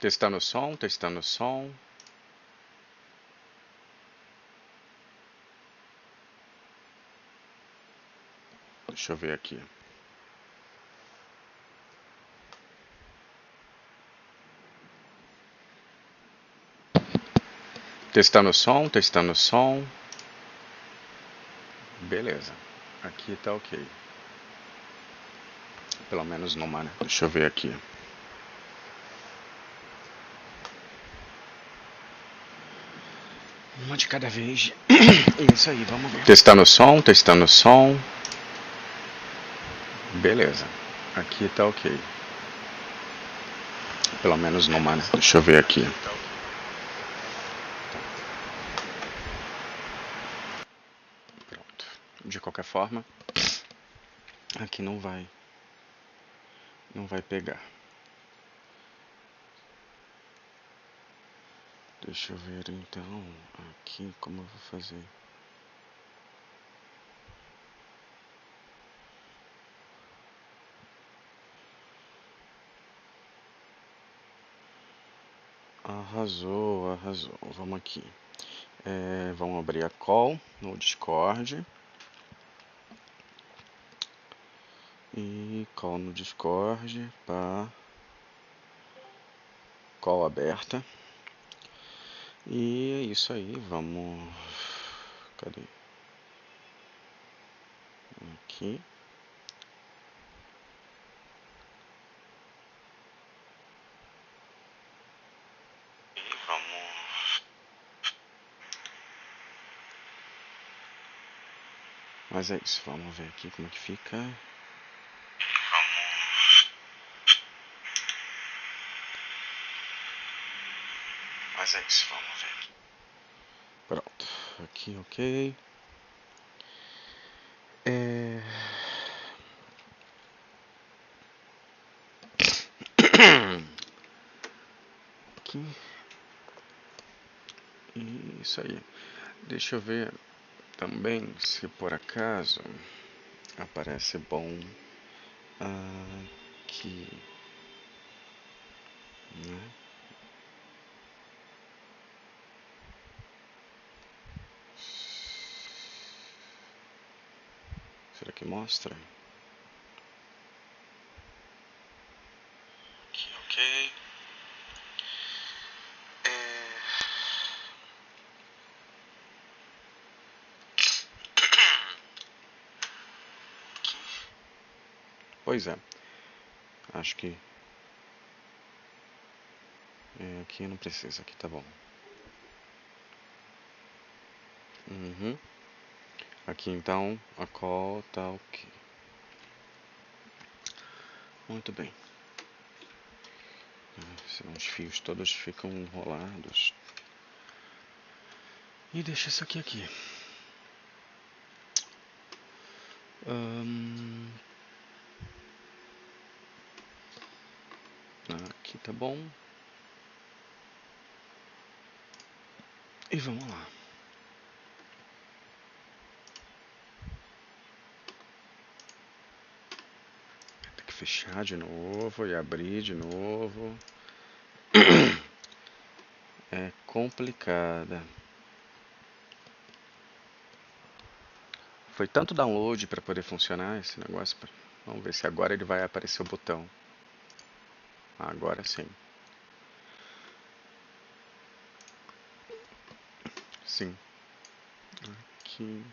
Testando o som, testando o som. Deixa eu ver aqui. Testando o som, testando o som. Beleza. Aqui tá ok. Pelo menos numa, né? Deixa eu ver aqui. Uma de cada vez. Isso aí, vamos ver. Testando o som, testando o som. Beleza. Aqui tá ok. Pelo menos numa, né? Deixa eu ver aqui. Pronto. De qualquer forma, aqui não vai pegar. Deixa eu ver então aqui como eu vou fazer. Arrasou, arrasou. Vamos aqui. Vamos abrir a call no Discord. E call no Discord para call aberta. E é isso aí, vamos. Cadê? Aqui. Mas é isso, vamos ver aqui como é que fica. Mas é isso, vamos ver aqui. Pronto, aqui ok. Aqui. Isso aí. Deixa eu ver também se por acaso aparece bom aqui, né? Será que mostra? Aqui, ok. Pois é. Acho que aqui não precisa, aqui tá bom. Aqui então a call tá ok. Muito bem. Senão os fios todos ficam enrolados. E deixa isso aqui. Aqui tá bom. E vamos lá. Tem que fechar de novo e abrir de novo. É complicada. Foi tanto download para poder funcionar esse negócio. Vamos ver se agora ele vai aparecer o botão. Agora sim. Sim. Aqui.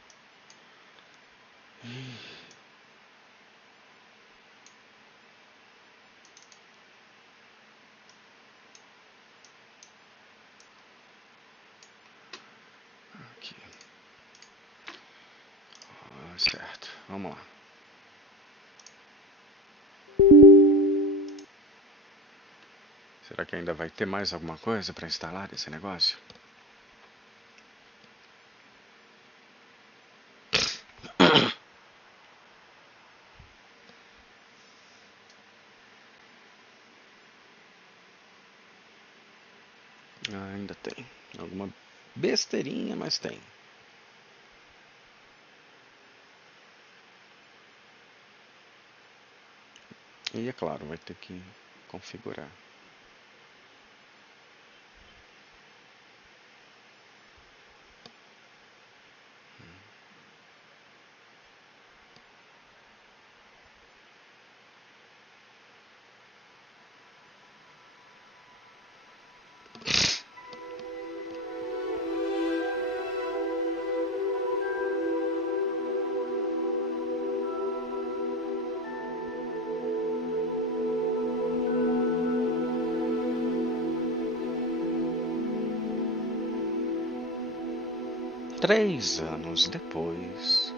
Aqui. Certo. Vamos lá. Será que ainda vai ter mais alguma coisa para instalar esse negócio? Ainda tem. Alguma besteirinha, mas tem. E é claro, vai ter que configurar. 3 anos depois.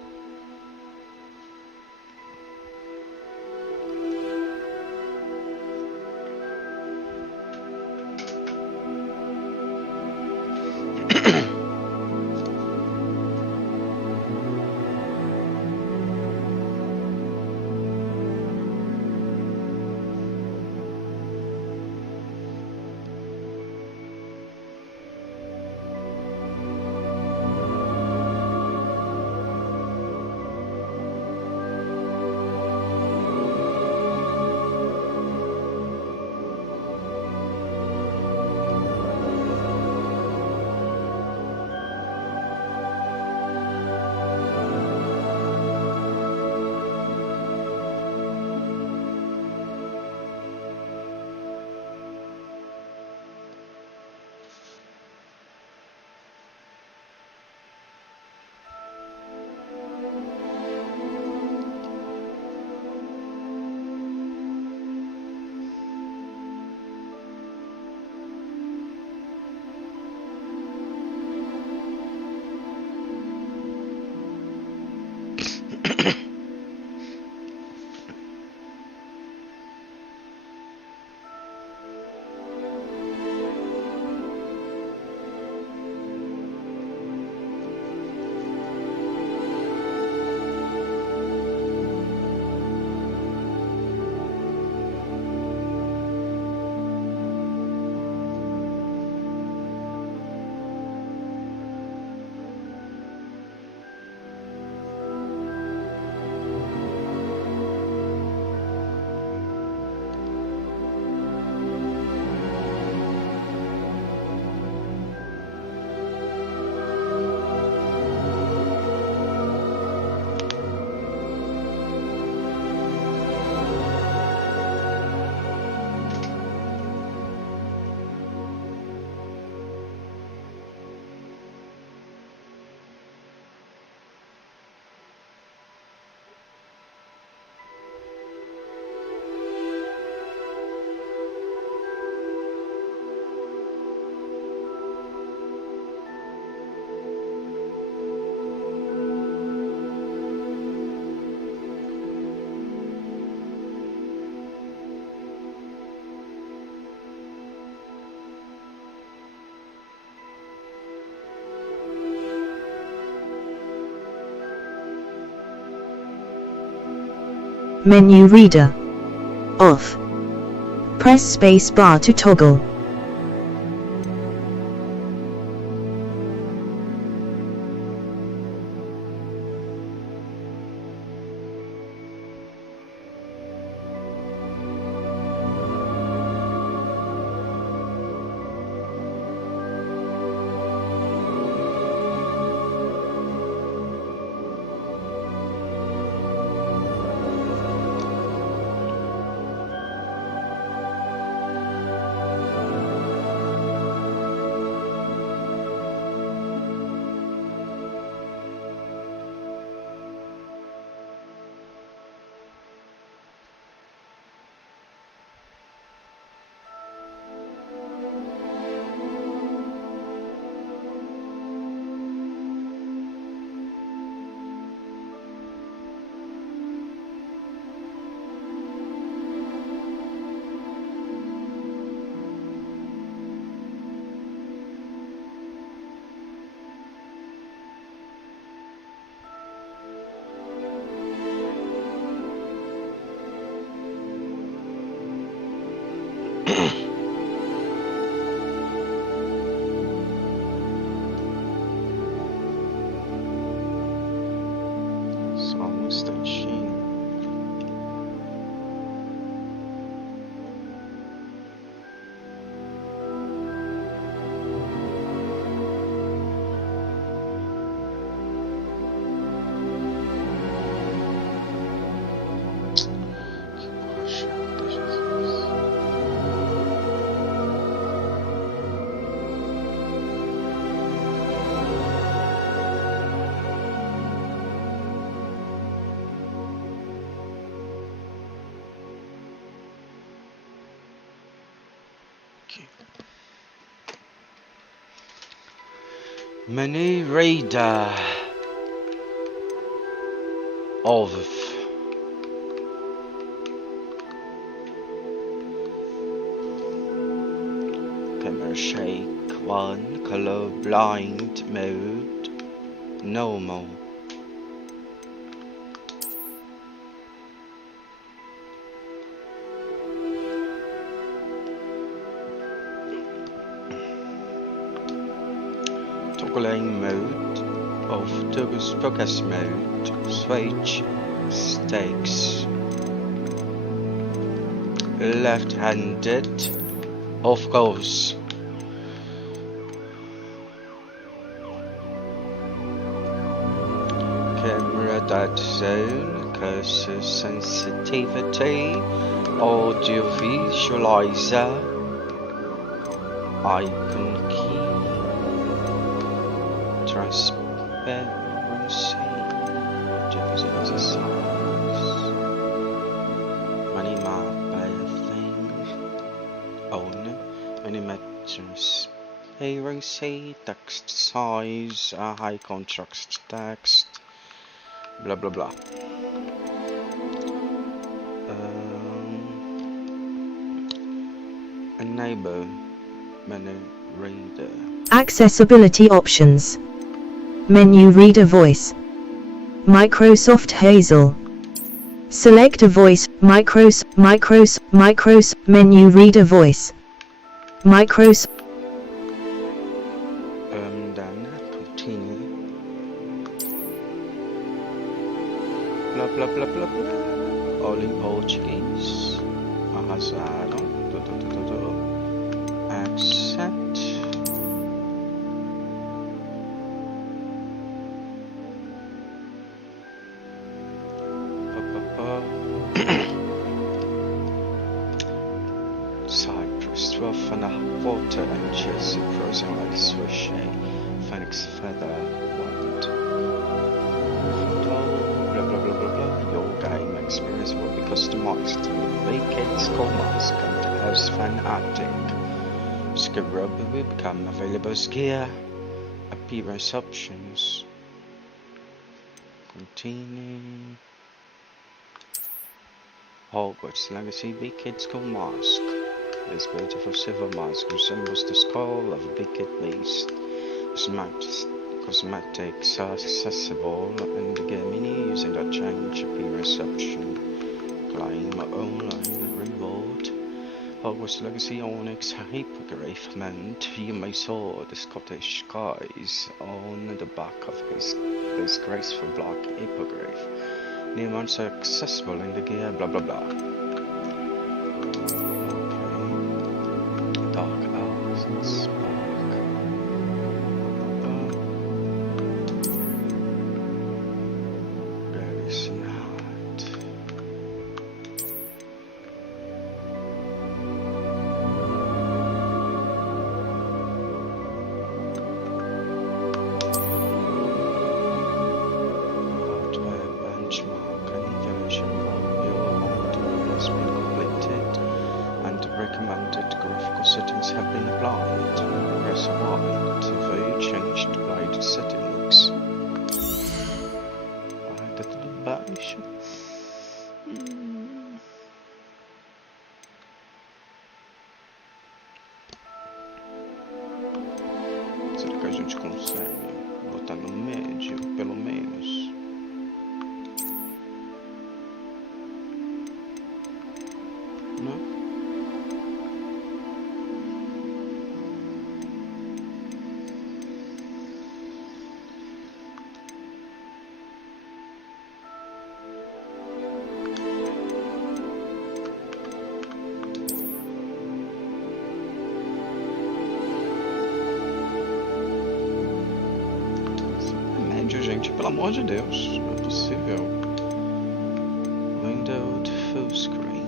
Menu reader. Off. Press space bar to toggle. Só um instantinho. Que porra chata, Jesus. Aqui. Many reader of camera shake 1 color blind mode normal. Toggling mode of Turbo's focus mode, switch stakes, left-handed, of course. Camera dot zone, cursor sensitivity, audio visualizer, icon key, transparency, audio visualizer size, money map thing, on, animators, accuracy, text size, high contrast text, blah blah blah. Enable menu reader. Accessibility options. Menu reader voice. Microsoft Hazel. Select a voice. Micros. Menu reader voice. Micros. Then continue. Blah blah blah blah blah. All in Portuguese. Arrasaram. Accept. Cypress 12.5 water and Jersey frozen like swishy. Phoenix feather wind. Blah blah blah blah blah. Your game experience will be customized. Make it school mask and house fan acting. Sagrado will become available as gear. Appearance options. Continue. Hogwarts Legacy Big Kid Skull Mask. This beautiful silver mask resembles the skull of a big kid beast. Cosmetics are accessible in the game menu using the change appearance option. Claim online reward. Hogwarts Legacy Onyx Hippogriff meant you may saw the Scottish skies on the back of his graceful black hippogriff. New ones are accessible in the gear, blah blah blah. Okay. Dark Arts and Spark. There is not. Recommended graphical settings have been applied. Press Y to view changed blade settings. Ainda tudo baixo. Será que a gente consegue botar no médio, pelo menos? Não? Gente, pelo amor de Deus, não é possível. Windowed full screen.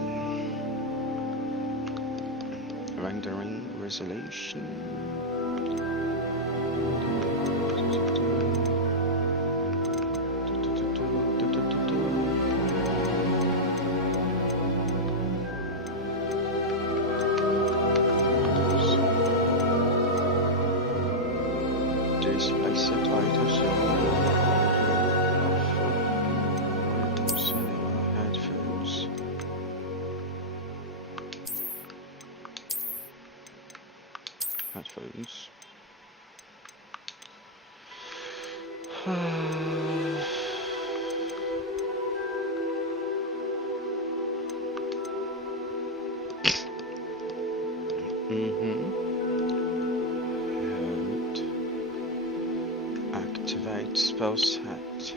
Rendering resolution. displace it items headphones. Headphones. Activate spell set.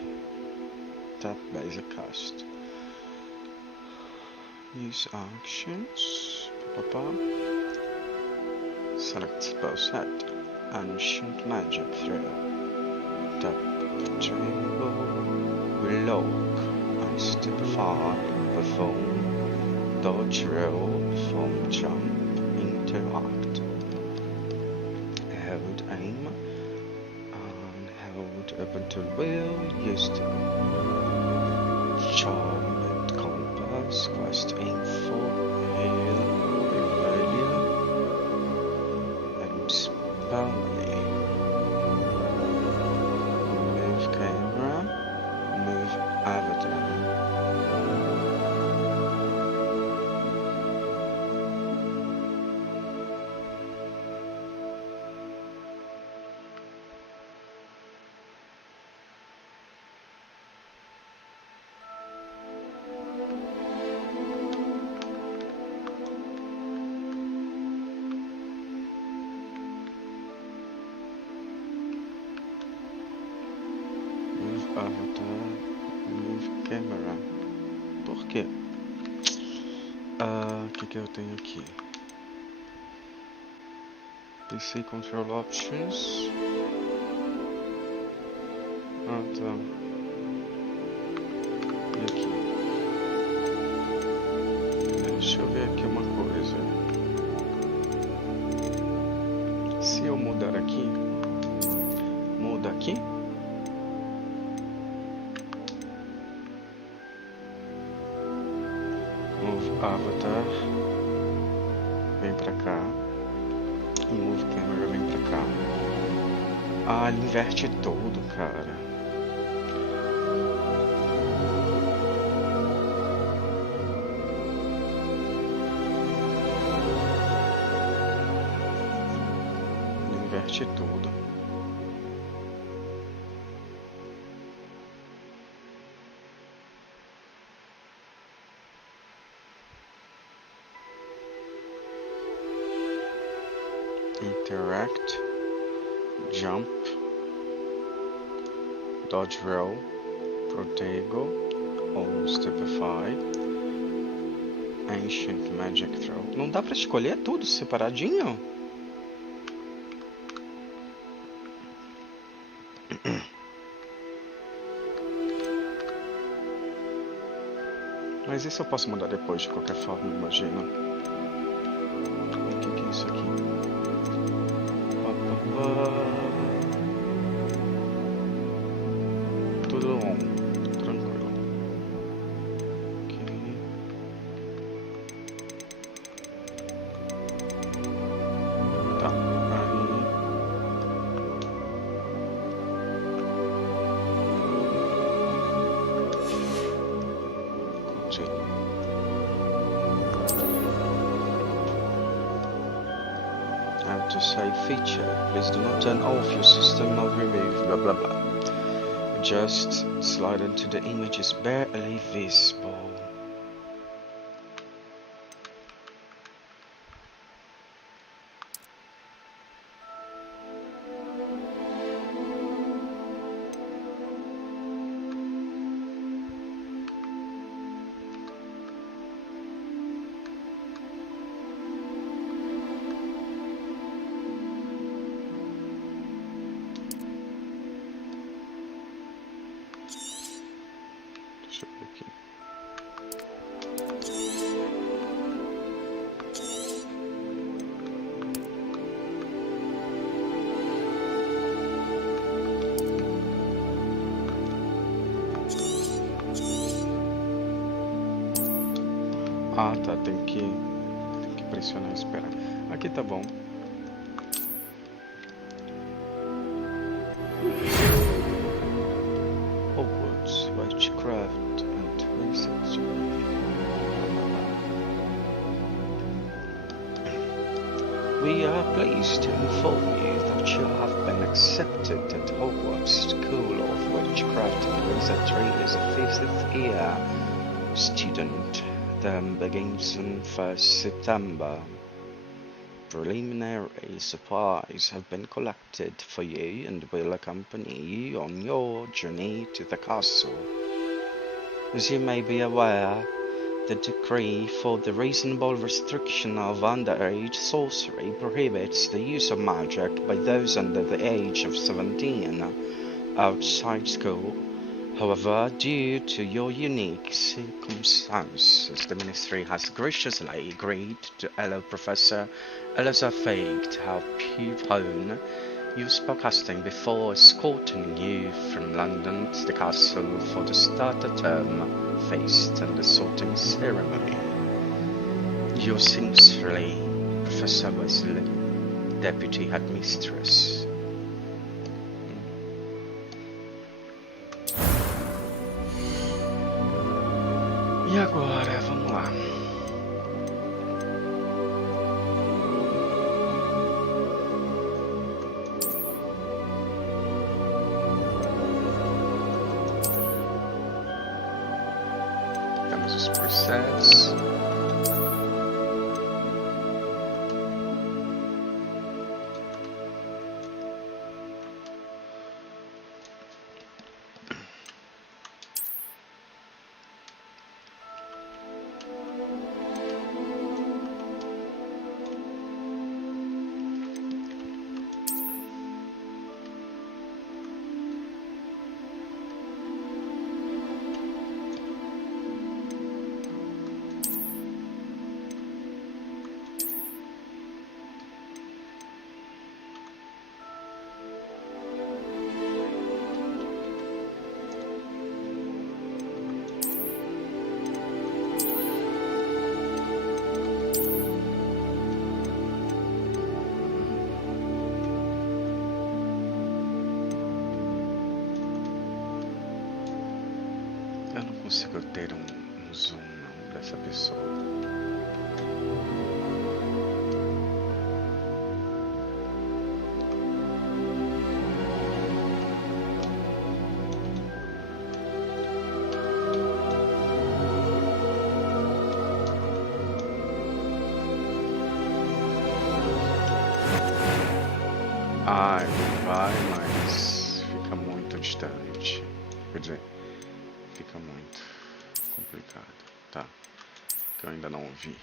Tap basic cast. Use actions. Select spell set. Ancient magic throw. Tap triangle. Reload. Unstabilify. Perform. Dodge roll. Perform jump. Interact. Hold aim. And hold up until will. Use the charmed compass. Quest aim for hail. Rebellion. And spell me. Move camera. Move avatar. Avatar, move camera. Por quê? O que eu tenho aqui? PC control options. Tá. E aqui? Deixa eu ver aqui uma coisa. Se eu mudar aqui, muda aqui? Move avatar, vem pra cá, e move camera, vem pra cá. Ah, ele inverte todo, cara. Ele inverte tudo. Interact, jump, dodge roll, protego, ou stupefy, ancient magic throw. Não dá pra escolher tudo separadinho? Mas isso eu posso mudar depois de qualquer forma, imagino. O que é isso aqui? Tudo on, tranquilo. Ok. Tá, aí. Continue. How to save feature. Please do not turn off your system, not remove, blah blah blah. Just slide into the image is barely visible. Deixa eu ver aqui. Ah, tá, tem que pressionar e esperar. Aqui tá bom. Hogwarts, witchcraft and wizardry. We are pleased to inform you that you have been accepted at Hogwarts School of Witchcraft and Wizardry as a 5th year student. Term begins on 1st September. Preliminary supplies have been collected for you and will accompany you on your journey to the castle. As you may be aware, the decree for the reasonable restriction of underage sorcery prohibits the use of magic by those under the age of 17 outside school. However, due to your unique circumstances, the Ministry has graciously agreed to allow Professor Eliza Fake to help you hone your spellcasting before escorting you from London to the castle for the starter term feast and the sorting ceremony. Yours sincerely, Professor Wesley, Deputy Headmistress. E agora, vamos lá. Temos os presets. Eu não consigo ter um zoom não, dessa pessoa. Ai, vai, mas fica muito distante. Quer dizer, fica muito complicado. Tá, que eu ainda não ouvi.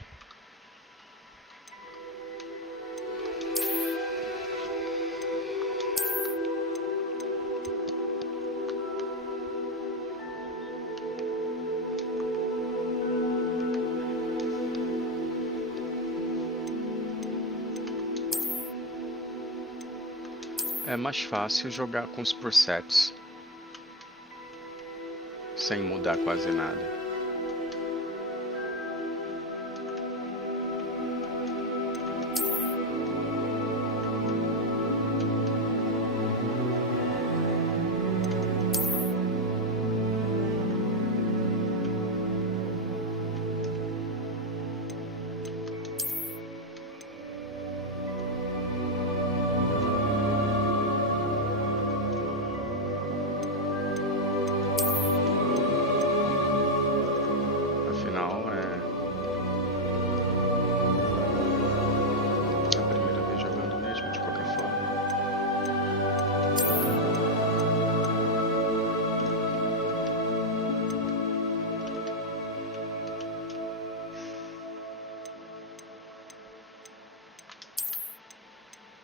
É mais fácil jogar com os presets sem mudar quase nada.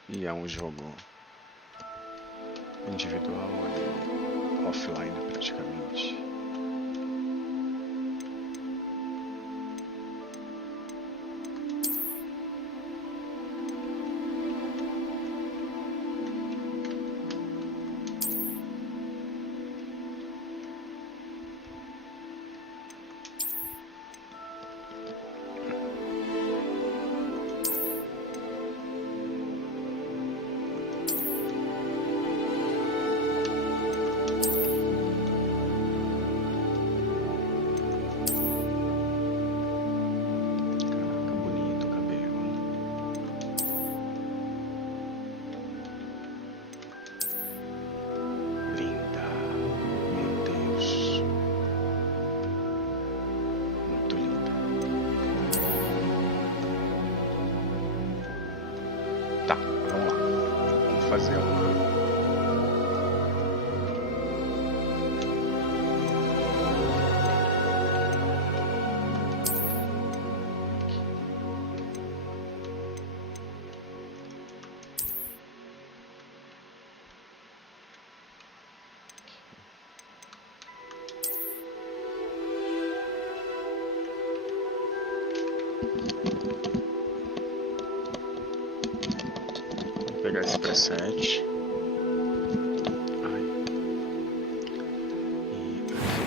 E é um jogo individual e offline praticamente. Tá, vamos lá. Vamos fazer uma... Vou pegar esse preset. Ai. E aqui.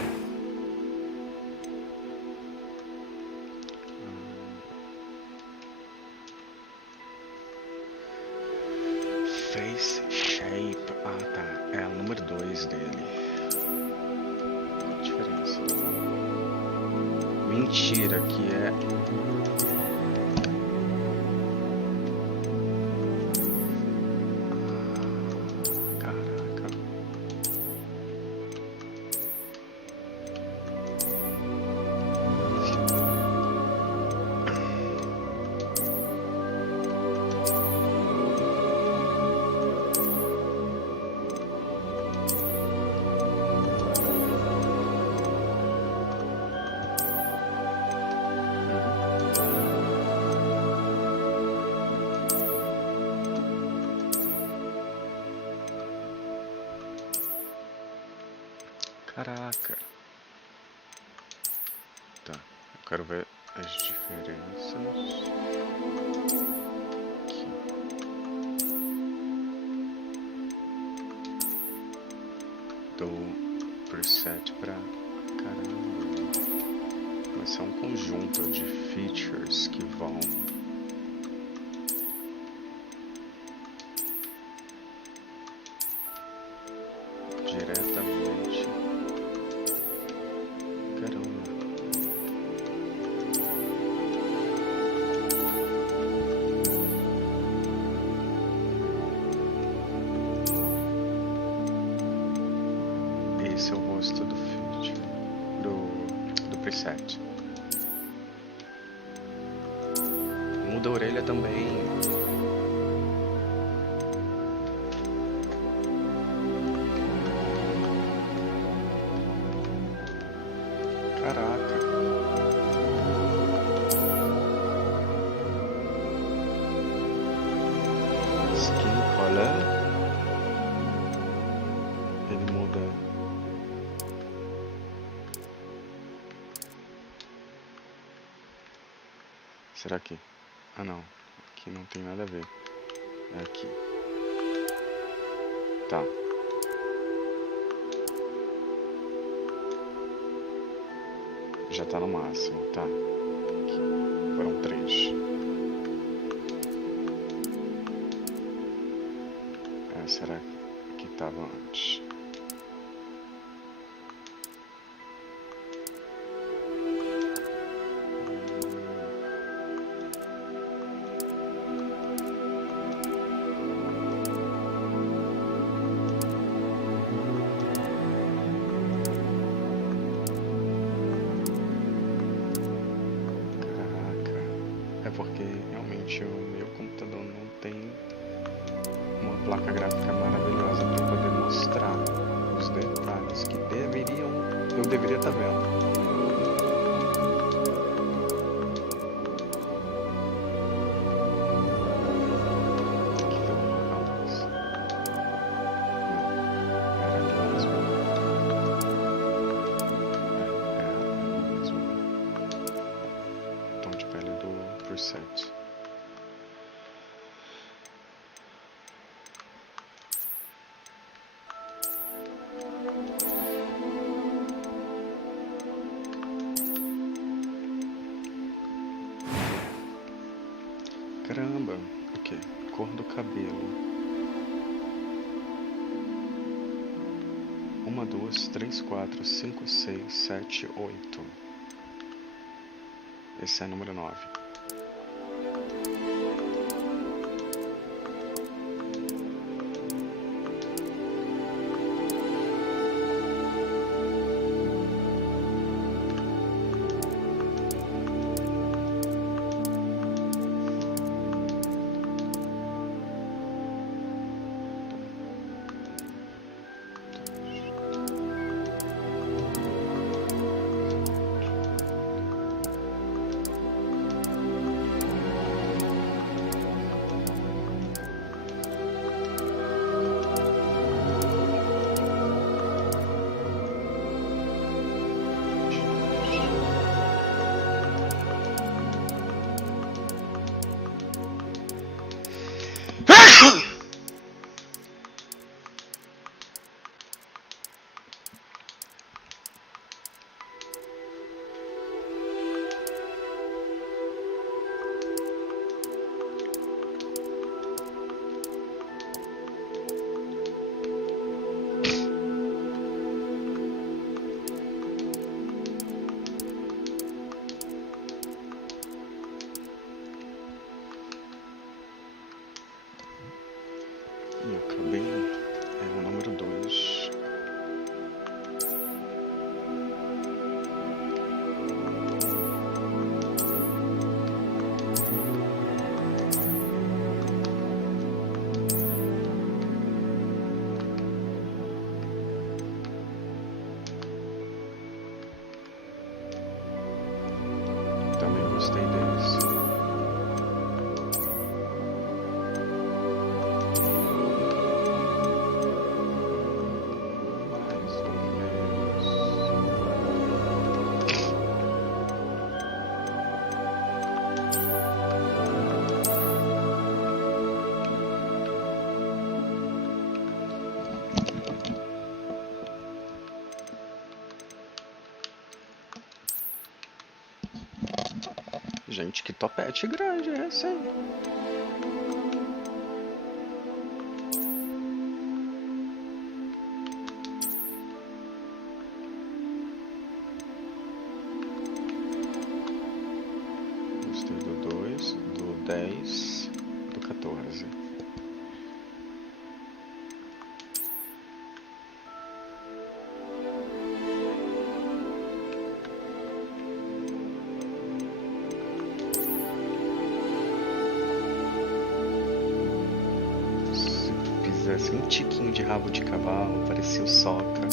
Face shape. Ah, tá. É o número 2 dele. Qual a diferença? Mentira, que é... Caraca. Caraca. Tá, eu quero ver as diferenças. Aqui. Do preset pra caramba. Vai ser um conjunto de features que vão diretamente. Caramba. Esse é o rosto do feature, do preset. Muda a orelha também. Caraca. Skin color. Ele muda. Será que... Ah, não. Aqui não tem nada a ver. É aqui. Tá. Já tá no máximo, tá. Aqui. Foram 3. Será que tava antes? É porque realmente o meu computador não tem uma placa gráfica maravilhosa para poder mostrar os detalhes que eu deveria estar vendo. Aqui tem uma luz. Não, era ali mesmo. É ali mesmo. Tom de pele do preset. Caramba, ok, cor do cabelo. 1, 2, 3, 4, 5, 6, 7, 8. Esse é o número 9. E o cabelo é o número 2. Também gostei desse. Mais ou menos. Gente, que topete grande é esse aí? Gostei do 2, do 10, do 14. Se fizesse um tiquinho de rabo de cavalo, parecia o Soca.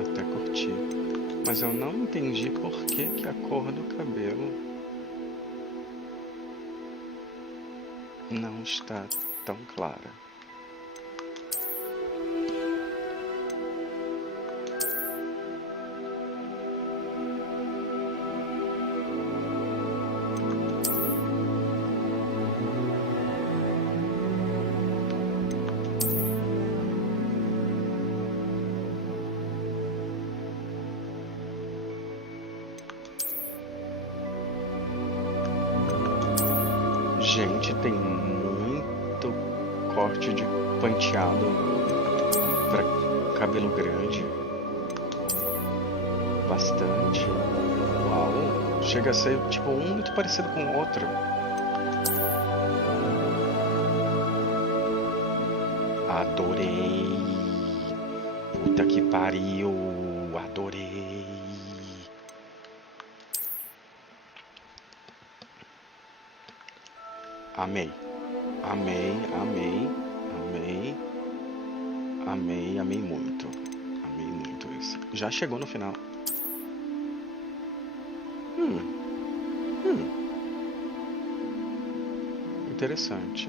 Até curtir. Mas eu não entendi por que a cor do cabelo não está tão clara. Gente, tem muito corte de penteado para cabelo grande. Bastante. Uau! Chega a ser tipo um muito parecido com o outro. Adorei! Puta que pariu! Adorei! Amei, amei, amei, amei, amei, amei muito isso. Já chegou no final. Interessante.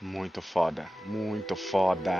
Muito foda, muito foda.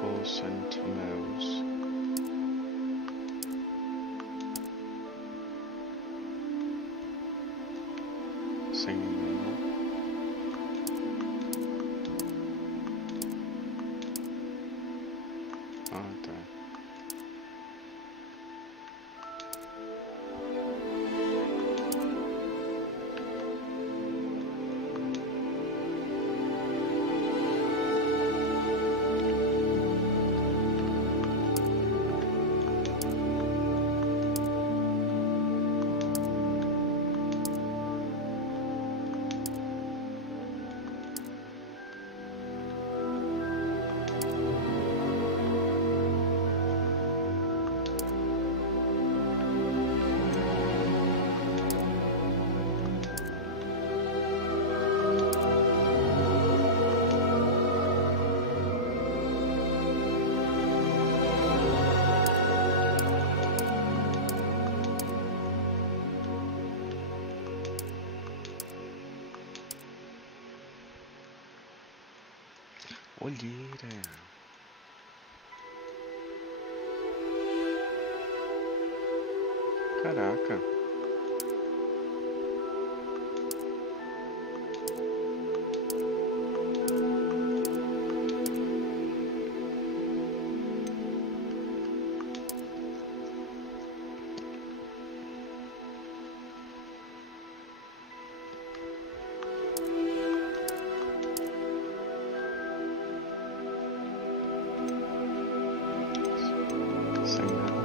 calls and emails. Sem e-mail. Ah, tá. Olheira. Caraca. Sem nada.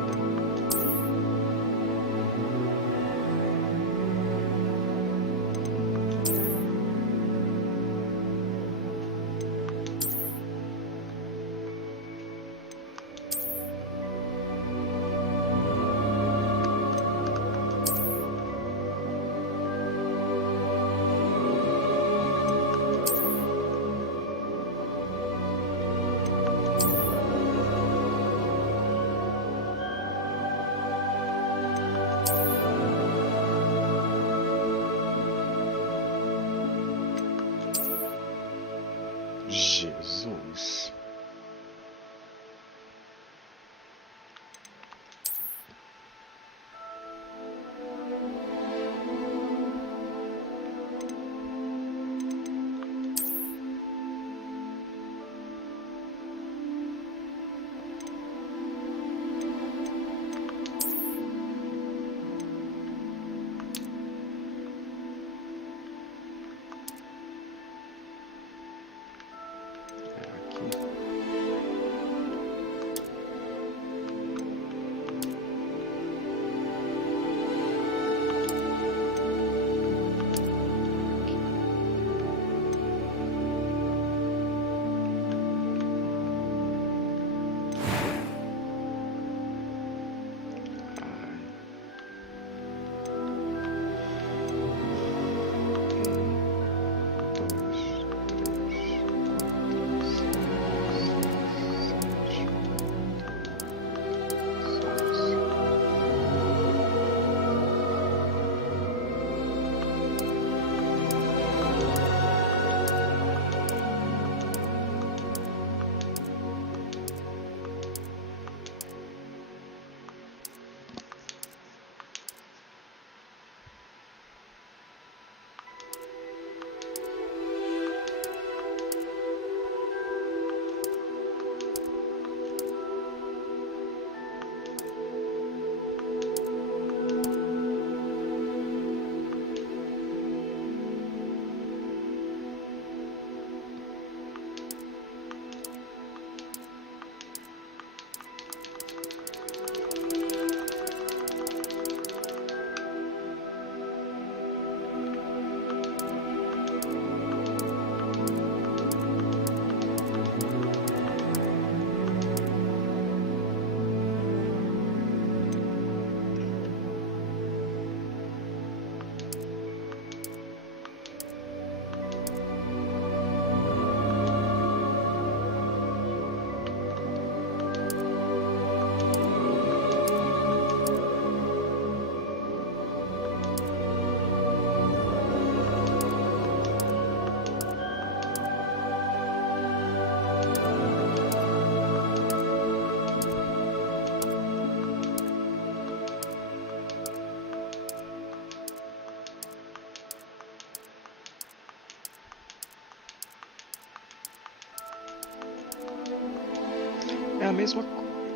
É a mesma,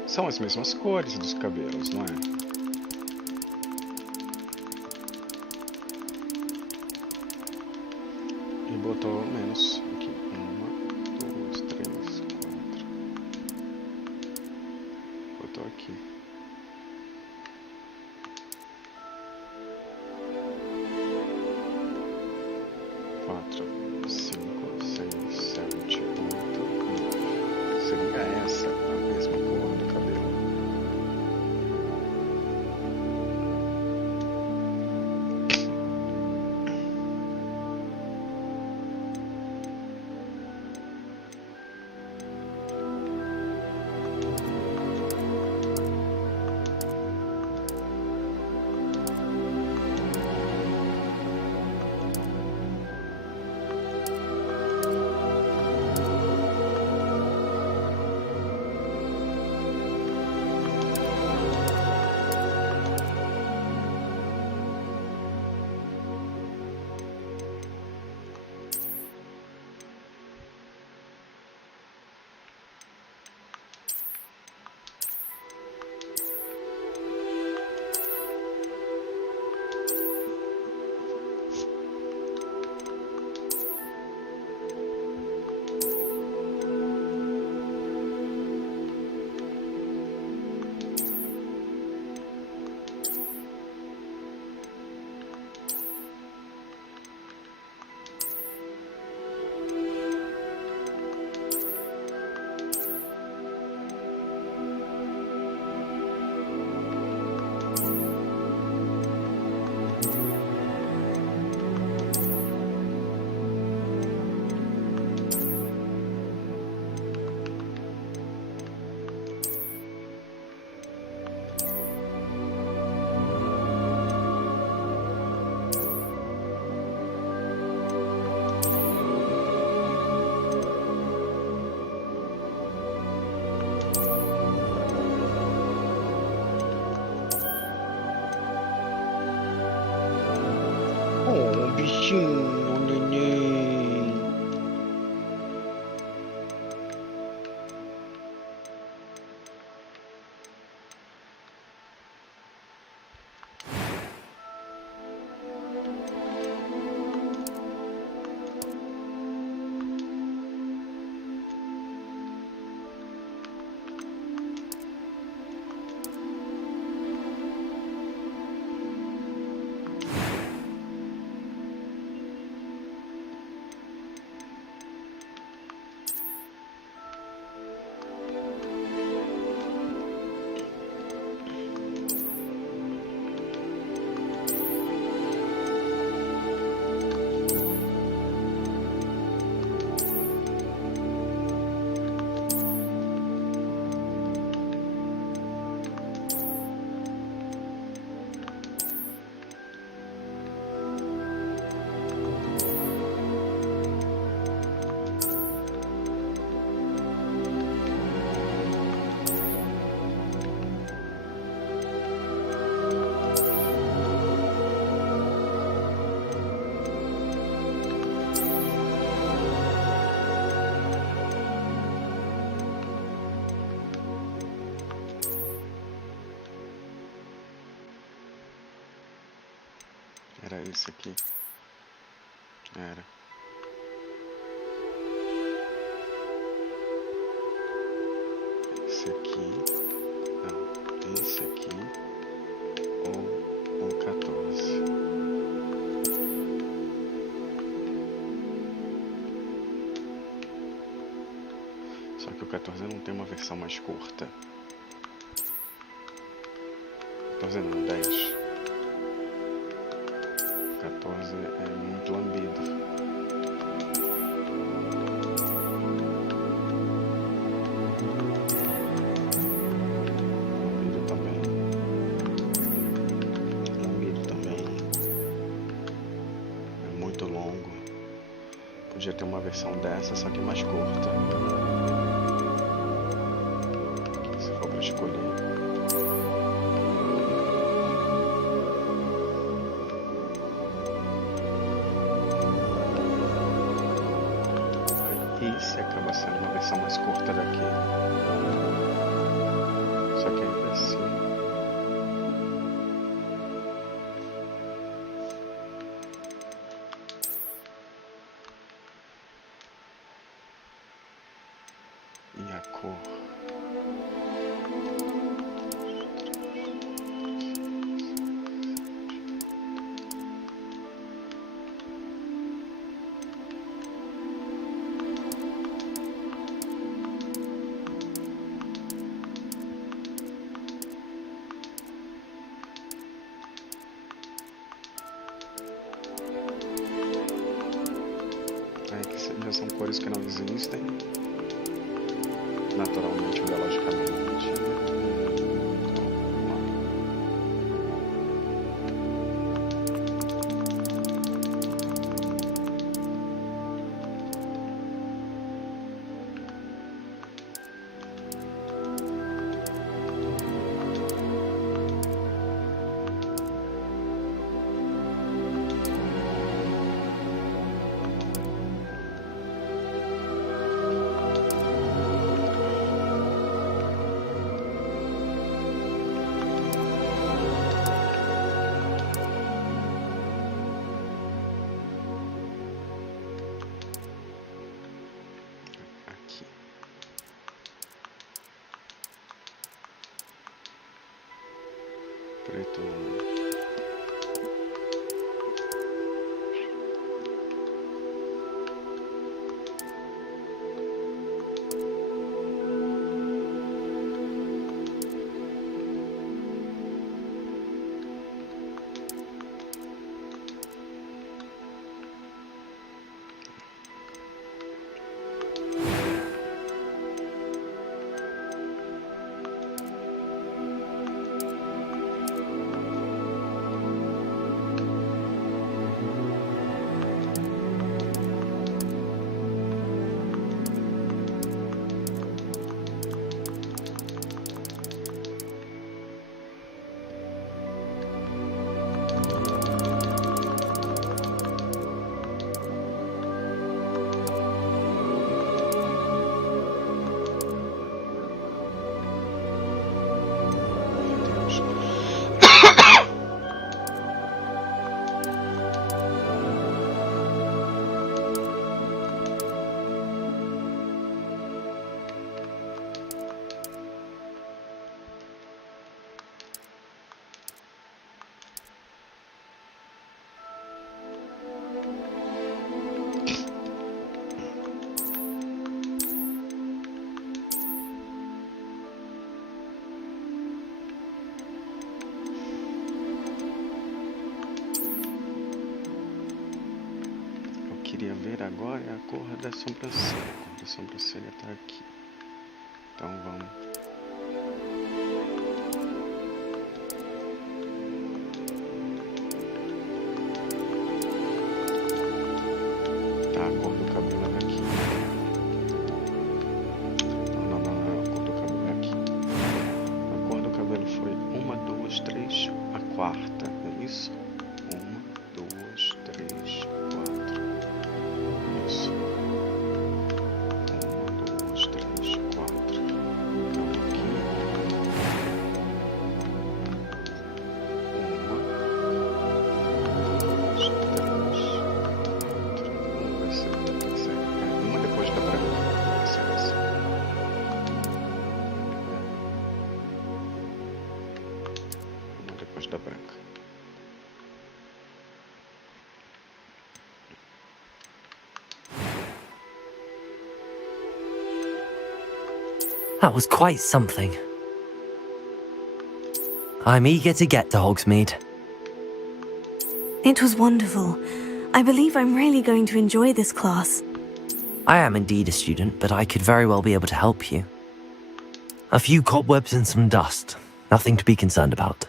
são as mesmas cores dos cabelos, não é? E botou menos aqui. 1, 2, 3, 4. Botou aqui. Quatro, 5, 6, 7, 8, 9. Seria essa a mesma cor do cabelo? Oh, bichinho, neném. Era esse aqui. Era. Esse aqui. Não. Esse aqui. Ou o 14. Só que o 14 não tem uma versão mais curta. 14 não, 10. 14 é muito lambido. Lambido também. Lambido também. É muito longo. Podia ter uma versão dessa, só que mais curta. Se for para escolher. Esse acaba sendo uma versão mais curta daqui. a cor. Já são cores que não existem naturalmente, biologicamente. Preto. Queria ver agora é a cor da sobrancelha. A cor da sobrancelha está aqui. Então vamos. Tá, a cor do cabelo é aqui. Não, a cor do cabelo é aqui. A cor do cabelo foi 1, 2, 3, a quarta, é isso? 1, 2, 3, 4. Isso. 1, 2, 3, 4. Então aqui. 1, 2, 3, 4. Vamos ver se vai ter certo. Uma depois da branca. Vai ser essa. Uma depois da branca. That was quite something. I'm eager to get to Hogsmeade. It was wonderful. I believe I'm really going to enjoy this class. I am indeed a student, but I could very well be able to help you. A few cobwebs and some dust. Nothing to be concerned about.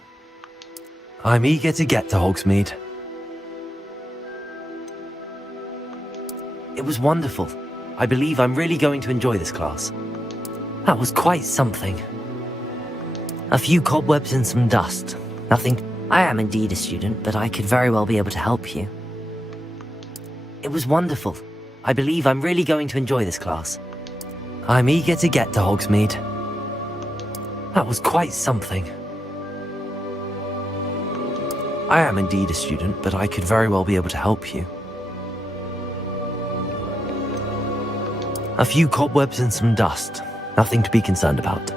I'm eager to get to Hogsmeade. It was wonderful. I believe I'm really going to enjoy this class. That was quite something. A few cobwebs and some dust. Nothing. I am indeed a student, but I could very well be able to help you. It was wonderful. I believe I'm really going to enjoy this class. I'm eager to get to Hogsmeade. That was quite something. I am indeed a student, but I could very well be able to help you. A few cobwebs and some dust. Nothing to be concerned about.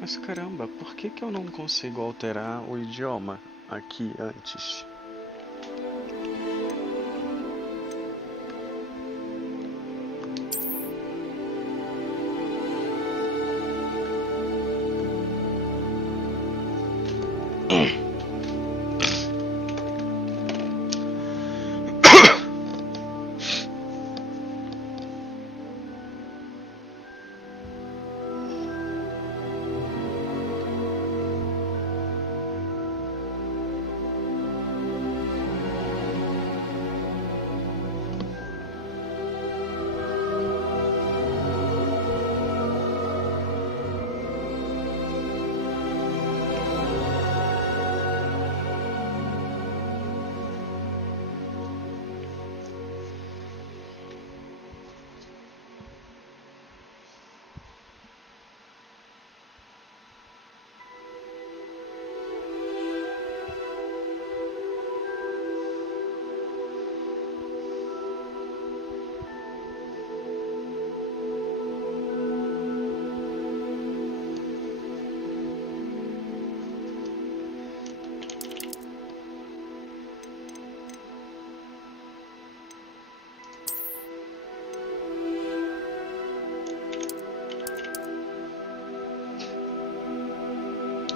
Mas caramba, por que eu não consigo alterar o idioma aqui antes?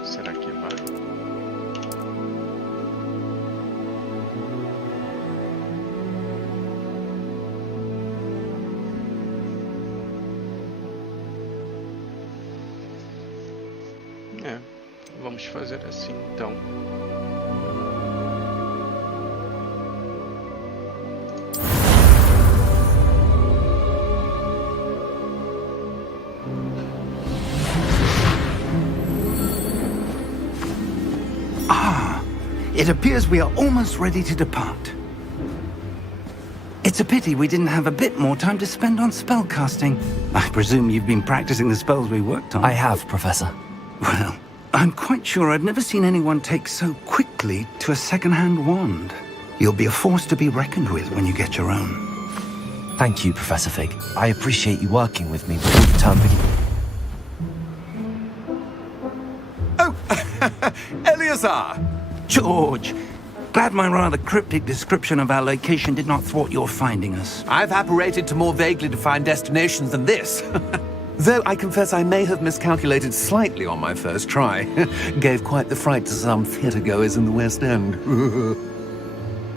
Será que vai? Vamos fazer assim então. It appears we are almost ready to depart. It's a pity we didn't have a bit more time to spend on spellcasting. I presume you've been practicing the spells we worked on. I have, Professor. Well, I'm quite sure I've never seen anyone take so quickly to a second-hand wand. You'll be a force to be reckoned with when you get your own. Thank you, Professor Fig. I appreciate you working with me before the term begins. Oh, Eleazar! George! Glad my rather cryptic description of our location did not thwart your finding us. I've apparated to more vaguely defined destinations than this. Though I confess I may have miscalculated slightly on my first try. Gave quite the fright to some theatre-goers in the West End.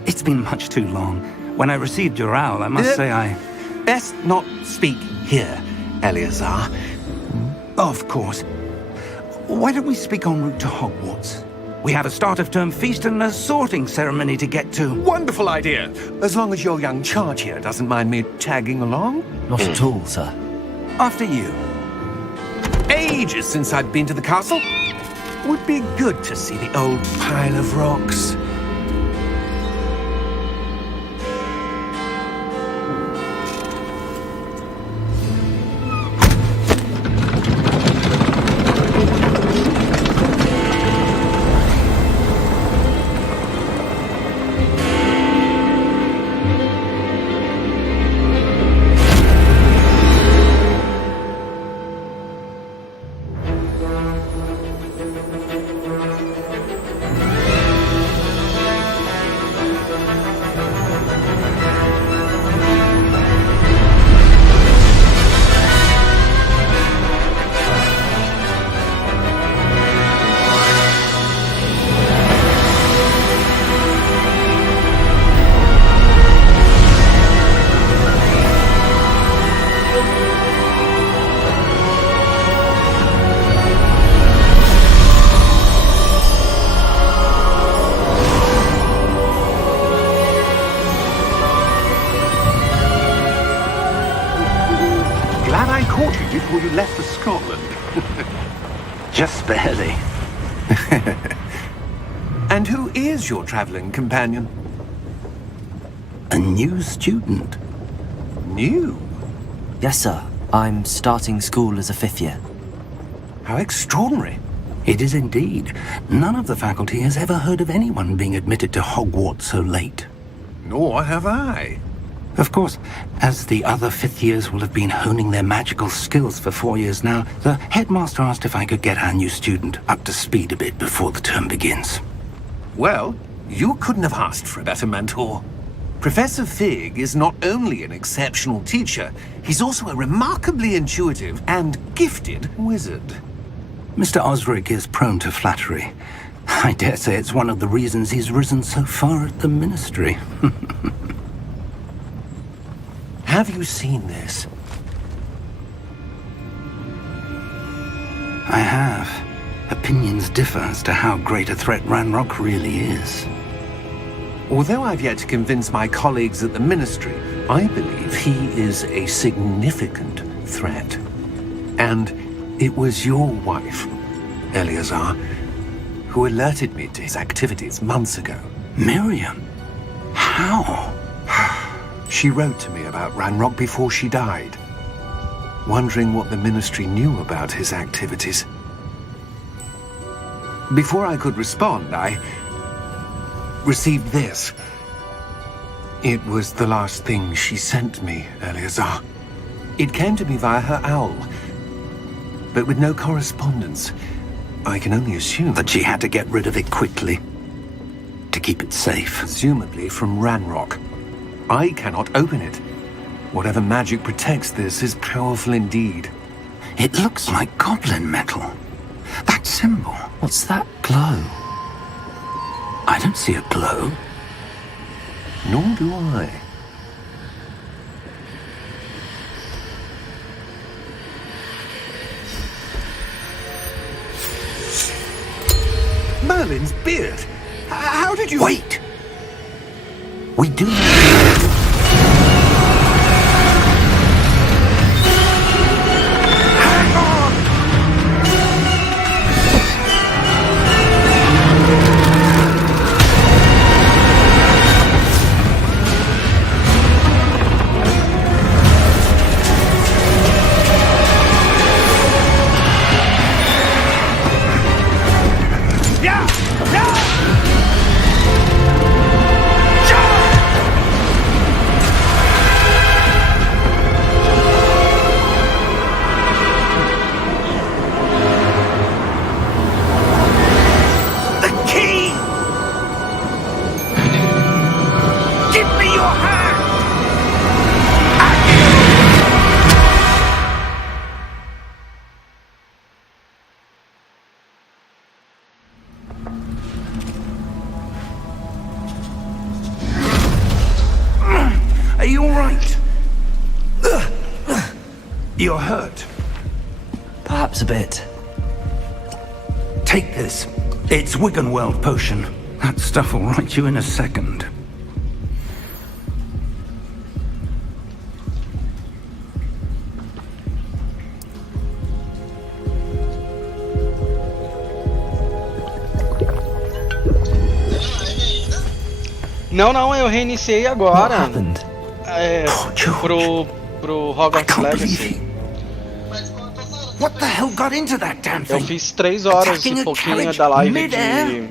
It's been much too long. When I received your owl, I must say I... Best not speak here, Eleazar. Of course. Why don't we speak en route to Hogwarts? We have a start-of-term feast and a sorting ceremony to get to. Wonderful idea! As long as your young charge here doesn't mind me tagging along. Not at all, sir. After you. Ages since I've been to the castle. Would be good to see the old pile of rocks. caught you before you left for Scotland. Just barely. And who is your travelling companion? A new student. New? Yes, sir. I'm starting school as a 5th year. How extraordinary. It is indeed. None of the faculty has ever heard of anyone being admitted to Hogwarts so late. Nor have I. Of course, as the other 5th years will have been honing their magical skills for 4 years now, the headmaster asked if I could get our new student up to speed a bit before the term begins. Well, you couldn't have asked for a better mentor. Professor Fig is not only an exceptional teacher, he's also a remarkably intuitive and gifted wizard. Mr. Osric is prone to flattery. I dare say it's one of the reasons he's risen so far at the ministry. Have you seen this? I have. Opinions differ as to how great a threat Ranrock really is. Although I've yet to convince my colleagues at the Ministry, I believe he is a significant threat. And it was your wife, Eleazar, who alerted me to his activities months ago. Miriam? How? She wrote to me about Ranrock before she died, wondering what the Ministry knew about his activities. Before I could respond, I received this. It was the last thing she sent me, Eleazar. It came to me via her owl, but with no correspondence. I can only assume That she had to get rid of it quickly. To keep it safe. presumably from Ranrock. I cannot open it. Whatever magic protects this is powerful indeed. It looks like goblin metal. That symbol. What's that glow? I don't see a glow. Nor do I. Merlin's beard! How did you... Wait! We do... Are you all right? You're hurt. Perhaps a bit. Take this. It's Wiggenweld potion. That stuff will right you in a second. Não, eu reiniciei What agora. happened? Pro I Hogwarts can't believe Legacy. it. What the hell got into that damn Eu thing? fiz 3 horas Attacking e a pouquinho carriage da live mid-air?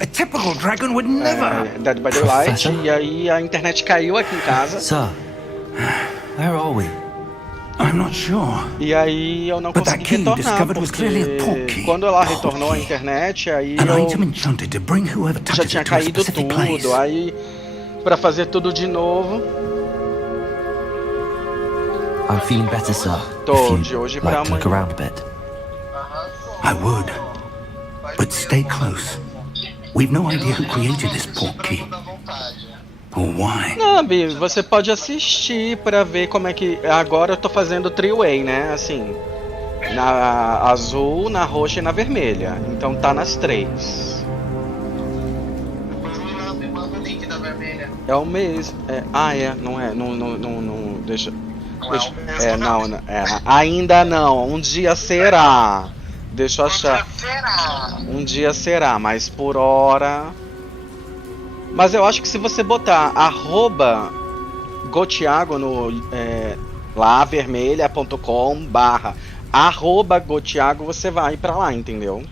A typical dragon would never. de Dead by Daylight, Professor? e aí a internet caiu aqui em casa, Sir, where are we? I'm not sure. e aí eu não But that consegui key you retornar, discovered was clearly a porque portkey. quando ela retornou a internet, aí An item eu enchanted to bring whoever já touches tinha it to a caído specific place. tudo, aí pra fazer tudo de novo, I'm feeling better, sir. Tô, If de you'd hoje pra like to look amanhã. around a bit. I would. But stay close. We've no idea who created this portkey. Or why. Não, Bi, você pode assistir pra ver como é que... Agora eu tô fazendo three-way, né? Assim, na azul, na roxa e na vermelha. Então tá nas 3. Me manda o link da vermelha. É o mesmo. Não é. Não. Deixa. Não é o mesmo, Não, ainda não. Um dia será. Deixa eu achar. Um dia será, mas por hora. Mas eu acho que se você botar @gotiago no lá vermelha.com/@gotiago, você vai pra lá, entendeu?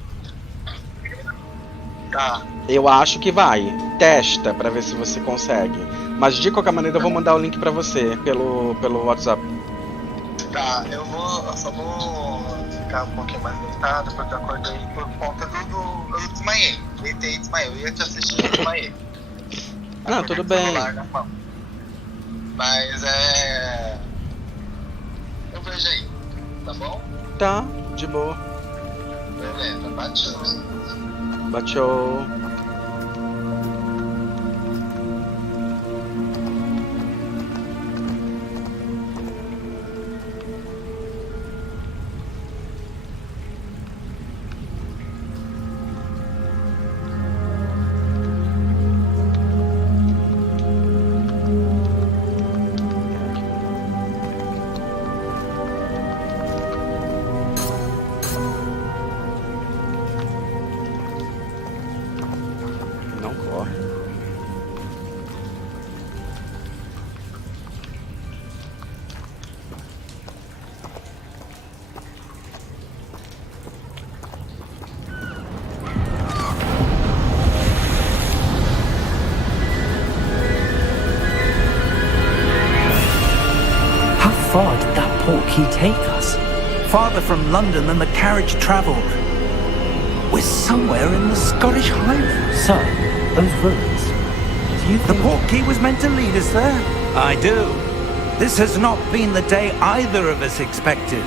Tá. Eu acho que vai. Testa pra ver se você consegue. Mas de qualquer maneira eu vou mandar o link pra você pelo WhatsApp. Tá, eu só vou ficar um pouquinho mais deitado porque eu acordei por conta eu desmaiei. Deitei e desmaiei. Eu ia te assistir e desmaiei. Não, tudo bem. Mas eu vejo aí, tá bom? Tá, de boa. Beleza, bateu. Bateu. Não corre. How far did that portkey take us? Farther from London than the carriage travelled. We're somewhere in the Scottish Highlands. Sir, those ruins. Do you The think... portkey was meant to lead us there? I do. This has not been the day either of us expected.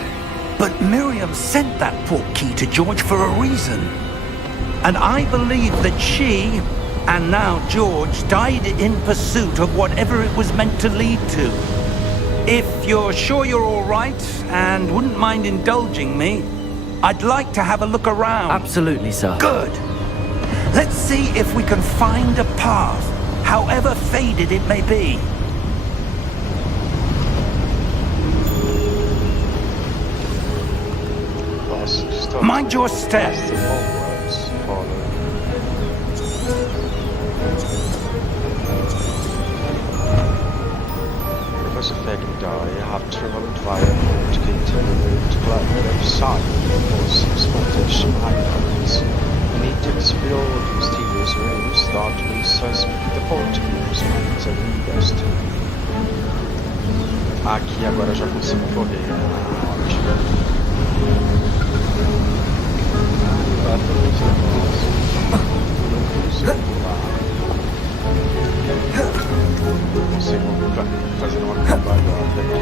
But Miriam sent that portkey to George for a reason. And I believe that she, and now George, died in pursuit of whatever it was meant to lead to. If you're sure you're all right and wouldn't mind indulging me, I'd like to have a look around. Absolutely, sir. Good. Let's see if we can find a path, however faded it may be. Mind your step. Professor Fag and I have traveled via Portuguese to climb the side for some Scottish Highlands. We need to explore the mysterious rooms that we suspect the Portuguese might have invest. Aqui agora eu já consigo correr. Ótimo. Não consigo pular. Não consigo fazer uma cambalhota aqui.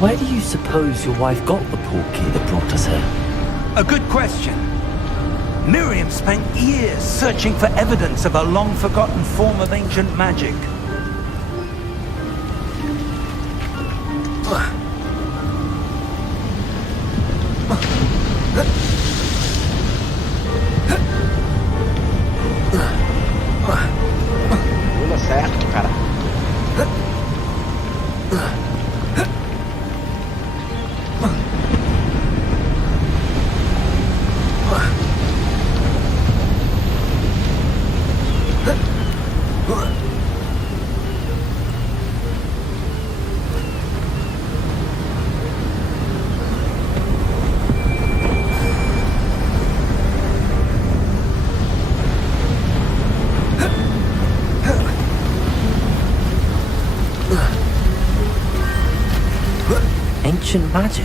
Where do you suppose your wife got the portkey that brought us here? A good question. Miriam spent years searching for evidence of a long-forgotten form of ancient magic. Pula certo, cara. Ancient magic?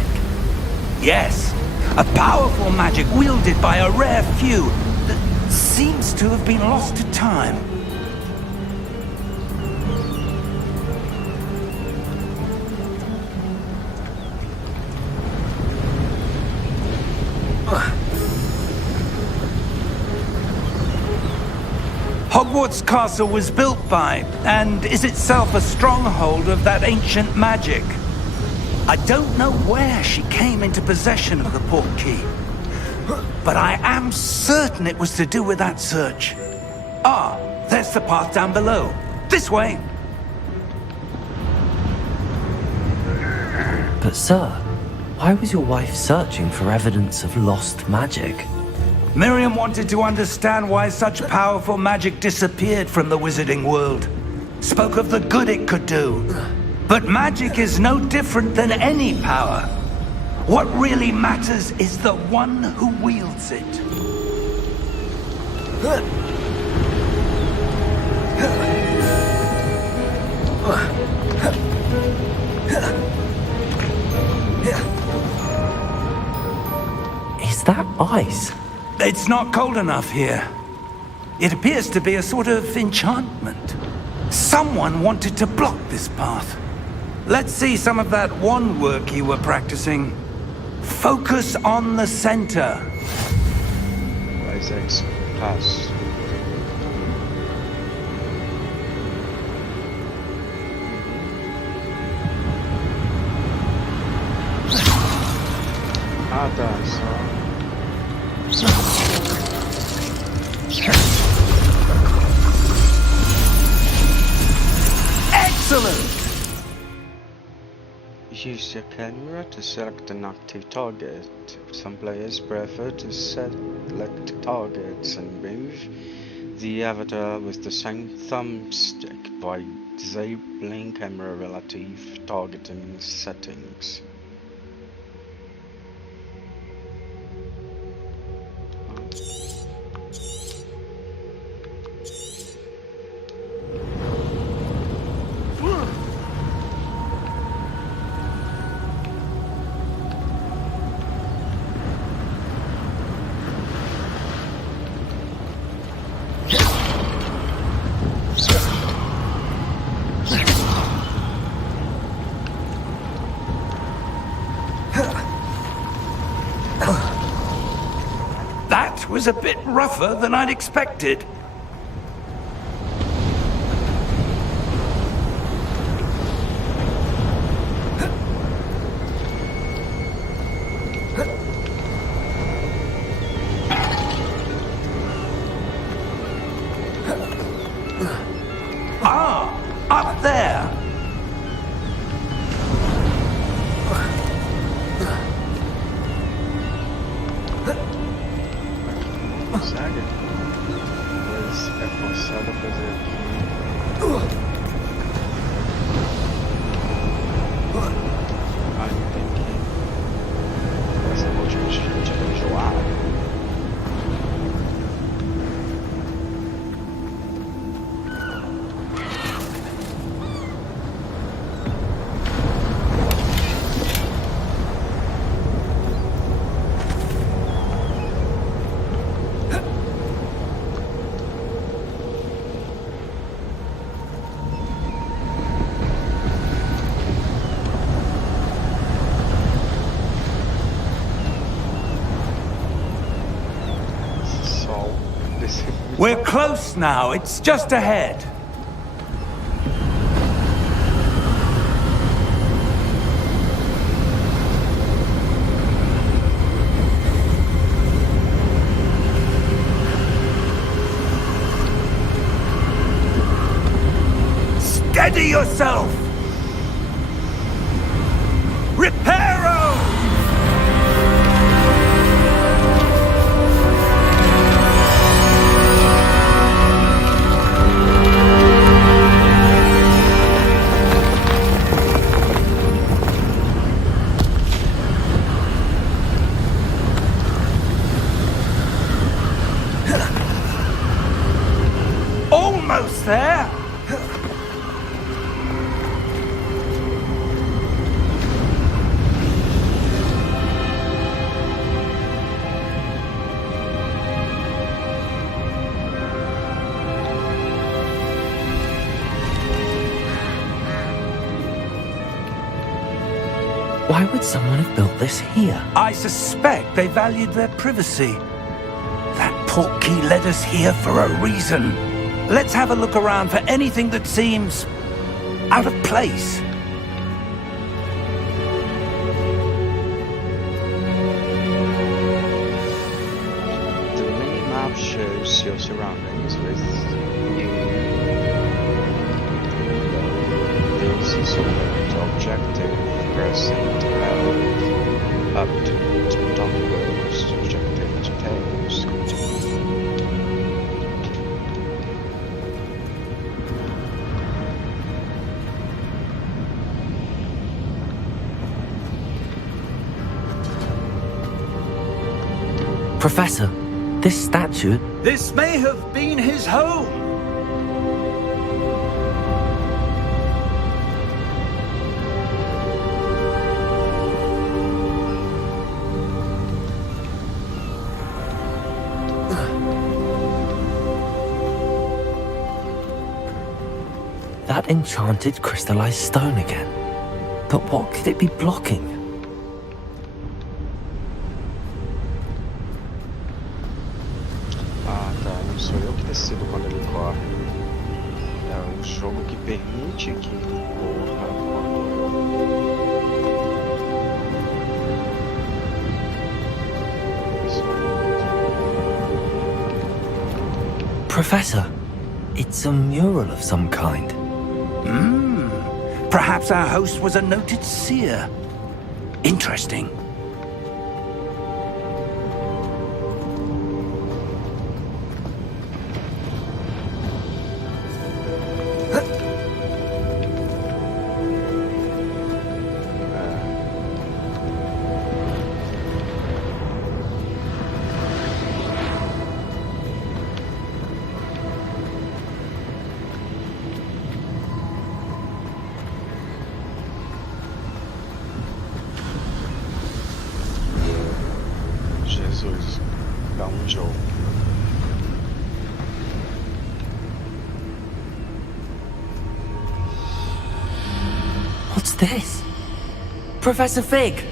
Yes, a powerful magic wielded by a rare few that seems to have been lost to time. Hogwarts Castle was built by, and is itself a stronghold of that ancient magic. I don't know where she came into possession of the portkey, but I am certain it was to do with that search. Ah, there's the path down below. This way. But sir, why was your wife searching for evidence of lost magic? Miriam wanted to understand why such powerful magic disappeared from the wizarding world. Spoke of the good it could do. But magic is no different than any power. What really matters is the one who wields it. Is that ice? It's not cold enough here. It appears to be a sort of enchantment. Someone wanted to block this path. Let's see some of that wand work you were practicing. Focus on the center. Isaac's pass. Ah, tá, só... Excellent! Use your camera to select an active target. Some players prefer to select targets and move the avatar with the same thumbstick by disabling camera relative targeting settings. That was a bit rougher than I'd expected. Ah, up there. Saga, mas é forçado a fazer aqui. Ah, entendi. Essa é a última gente enjoada. We're close now. It's just ahead. Steady yourself! Reparo! Almost there! Why would someone have built this here? I suspect they valued their privacy. That portkey led us here for a reason. Let's have a look around for anything that seems out of place. The mini-map shows your surroundings with you. This is your current objective. Present health. Up to downwards. Objective details. Professor, this statue... This may have been his home. That enchanted crystallized stone again. But what could it be blocking? Ah, tá. Não sou eu que decido quando ele corre. É o jogo que permite que ele corra quando... Professor, it's a mural of some kind. Perhaps our host was a noted seer. Interesting. Jesus, dá jogo. What's this? Professor Fig!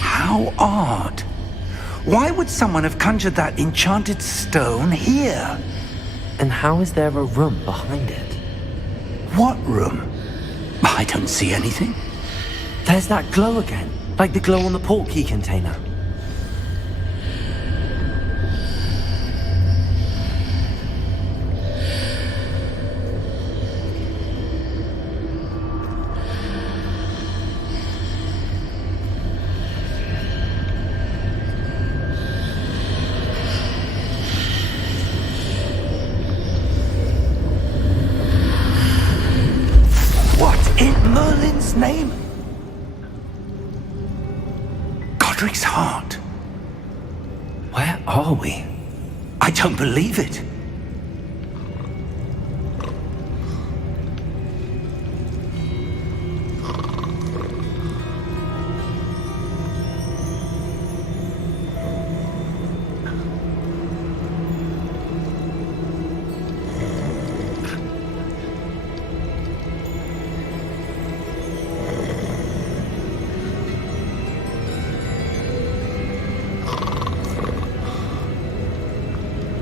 How odd. Why would someone have conjured that enchanted stone here? And how is there a room behind it? What room? I don't see anything. There's that glow again, like the glow on the portkey container. What in Merlin's name? Godric's heart. Where are we? I don't believe it.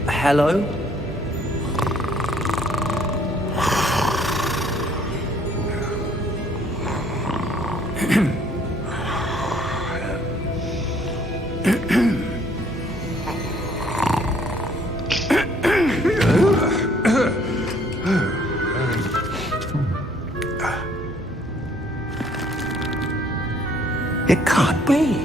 Hello? It can't be.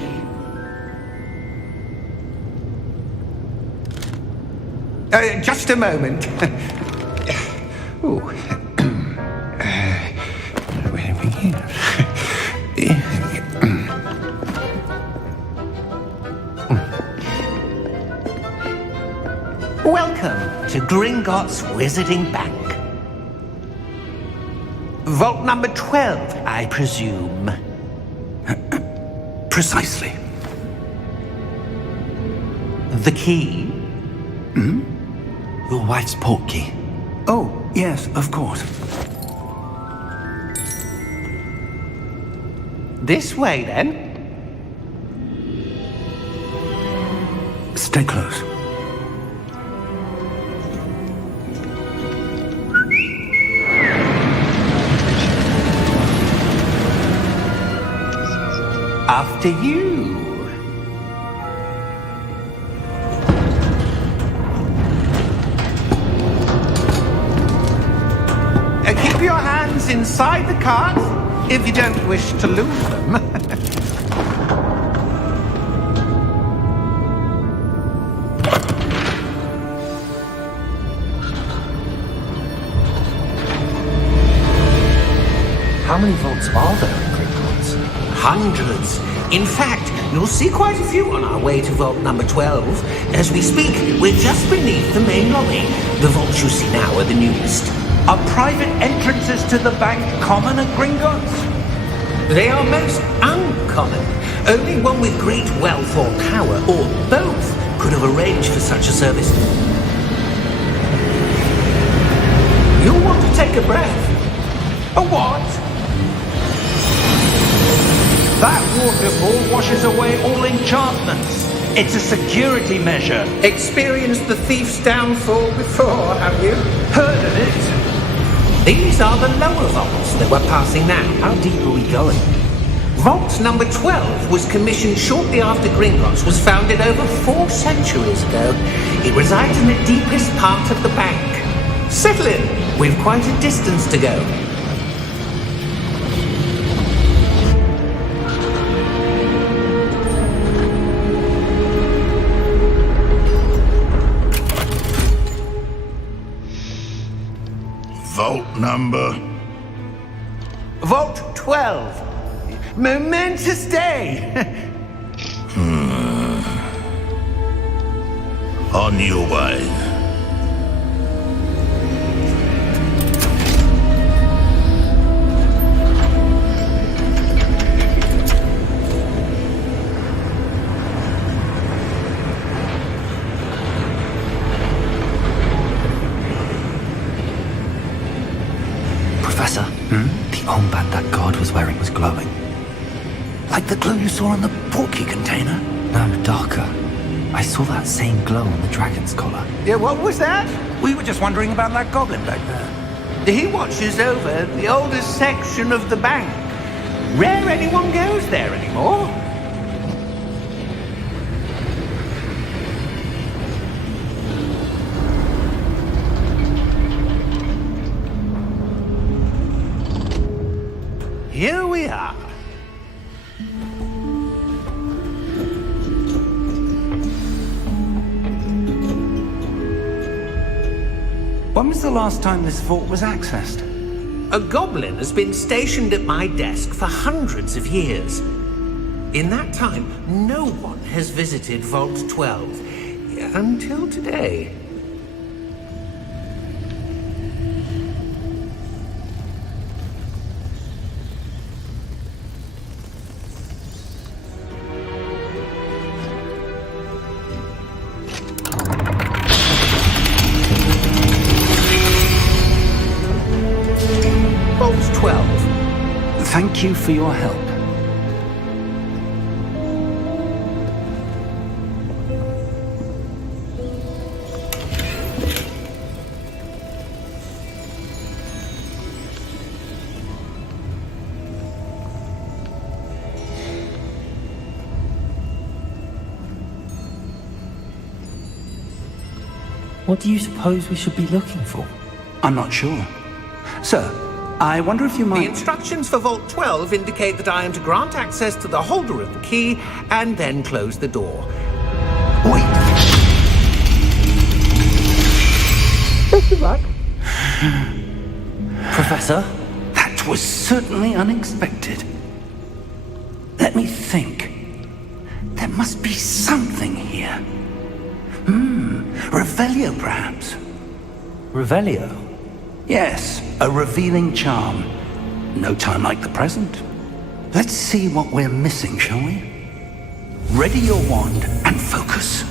Just a moment. Oh. Where are we here? Welcome to Gringotts Wizarding Bank. Vault number 12, I presume. Precisely. The key? Hmm? Your wife's portkey. Oh, yes, of course. This way, then. Stay close. After you. Keep your hands inside the cart if you don't wish to lose them. How many vaults are there in Gringotts? Hundreds. In fact, you'll see quite a few on our way to vault number 12. As we speak, we're just beneath the main lobby. The vaults you see now are the newest. Are private entrances to the bank common at Gringotts? They are most uncommon. Only one with great wealth or power, or both, could have arranged for such a service. You'll want to take a breath. A what? That waterfall washes away all enchantments. It's a security measure. Experienced the thief's downfall before, have you? Heard of it? These are the lower vaults that we're passing now. How deep are we going? Vault number 12 was commissioned shortly after Gringotts was founded over 4 centuries ago. It resides in the deepest part of the bank. Settle in. We've quite a distance to go. Vault number? Vault 12. Momentous day. On your way. Professor, the armband that guard was wearing was glowing. Like the glow you saw on the portkey container? No, darker. I saw that same glow on the dragon's collar. Yeah, what was that? We were just wondering about that goblin back there. He watches over the oldest section of the bank. Rare anyone goes there anymore. Here we are. When was the last time this vault was accessed? A goblin has been stationed at my desk for hundreds of years. In that time, no one has visited Vault 12. Until today. Vault 12. Thank you for your help. What do you suppose we should be looking for? I'm not sure. Sir, I wonder if you The might... instructions for Vault 12 indicate that I am to grant access to the holder of the key and then close the door. Wait! Best of luck. Professor? That was certainly unexpected. Let me think. There must be something here. Revelio, perhaps. Revelio? Yes, a revealing charm. No time like the present. Let's see what we're missing, shall we? Ready your wand and focus.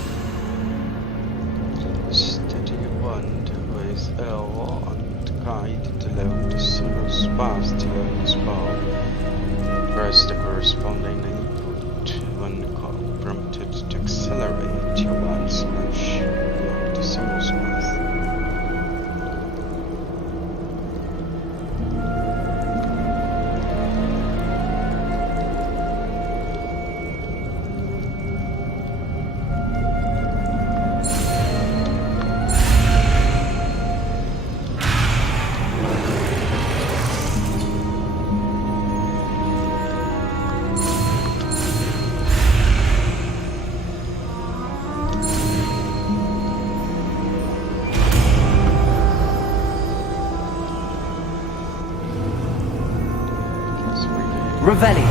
press L and guide to load the symbols bars to load this bar. Press the corresponding input when prompted to accelerate your one's motion along the symbols path. Revelio.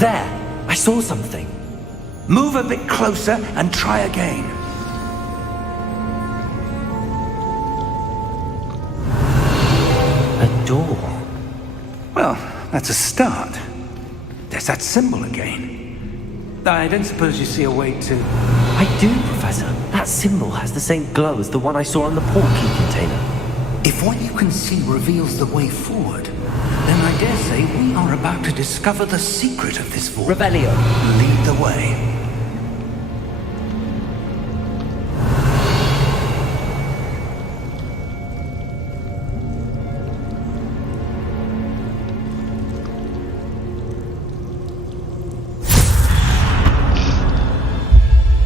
There! I saw something. Move a bit closer and try again. A door. Well, that's a start. There's that symbol again. I don't suppose you see a way to... I do, Professor. That symbol has the same glow as the one I saw on the portkey container. If what you can see reveals the way forward, then I dare say we are about to discover the secret of this vault. Revelio. Lead the way.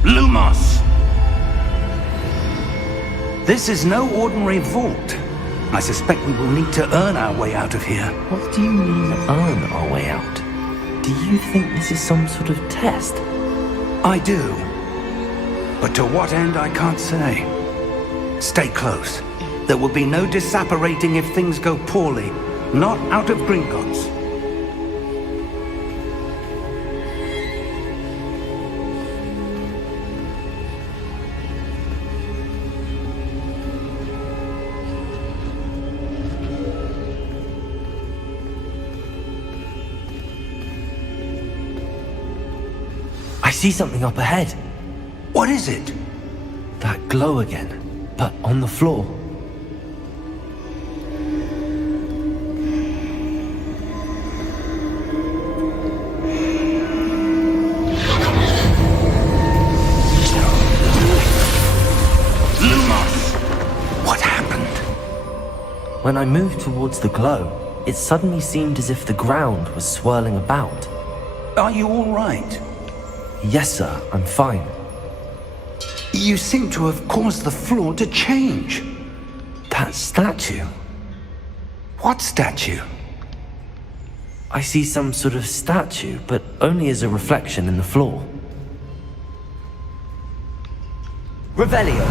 Lumos! This is no ordinary vault. I suspect we will need to earn our way out of here. What do you mean, earn our way out? Do you think this is some sort of test? I do. But to what end, I can't say. Stay close. There will be no disapparating if things go poorly. Not out of Gringotts. I see something up ahead. What is it? That glow again, but on the floor. Lumos! What happened? When I moved towards the glow, it suddenly seemed as if the ground was swirling about. Are you all right? Yes, sir, I'm fine. You seem to have caused the floor to change. That statue. What statue? I see some sort of statue, but only as a reflection in the floor. Revelio.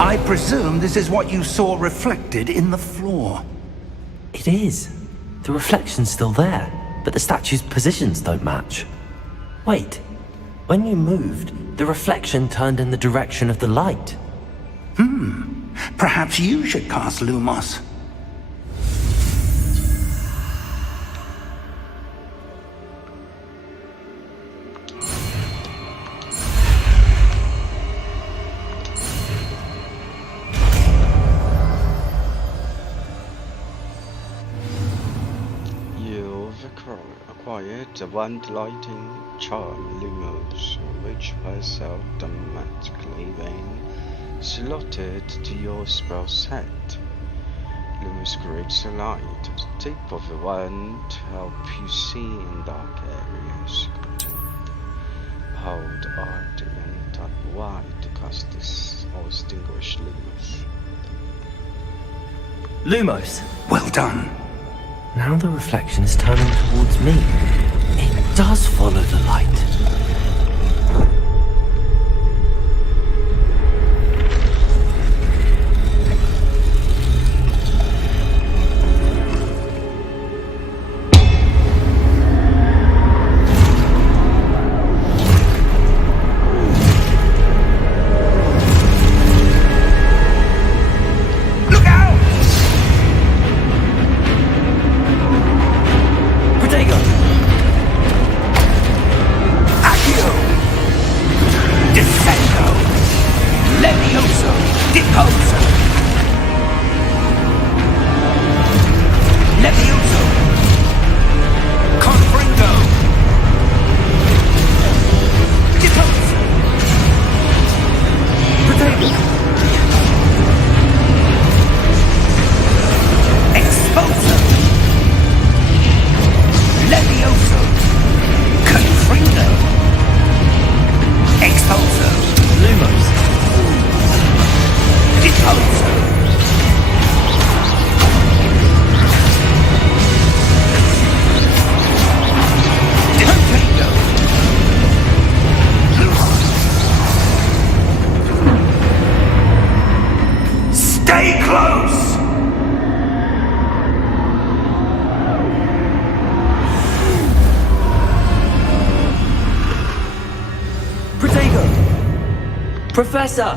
I presume this is what you saw reflected in the floor. It is. The reflection's still there, but the statue's positions don't match. Wait. When you moved, the reflection turned in the direction of the light. Perhaps you should cast Lumos. You've acquired the one lighting charm Lumos, which was automatically then slotted to your spell set. Lumos creates a light at the tip of the wand to help you see in dark areas. Hold RT and tap Y to cast this or extinguish Lumos. Lumos! Well done. Now the reflection is turning towards me. It does follow the light. Deposo! Levioso! Confringo! Depose! Protego! Exposo! Levioso! Confringo! Exposo! Lumos. Deposo! Deposo! Stay close! Protego! Professor!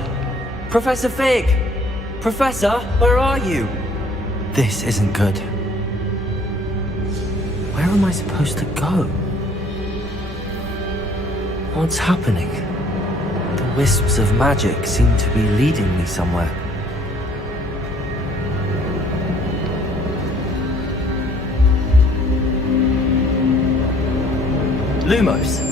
Professor Fig! Professor, where are you? This isn't good. Where am I supposed to go? What's happening? The wisps of magic seem to be leading me somewhere. Lumos!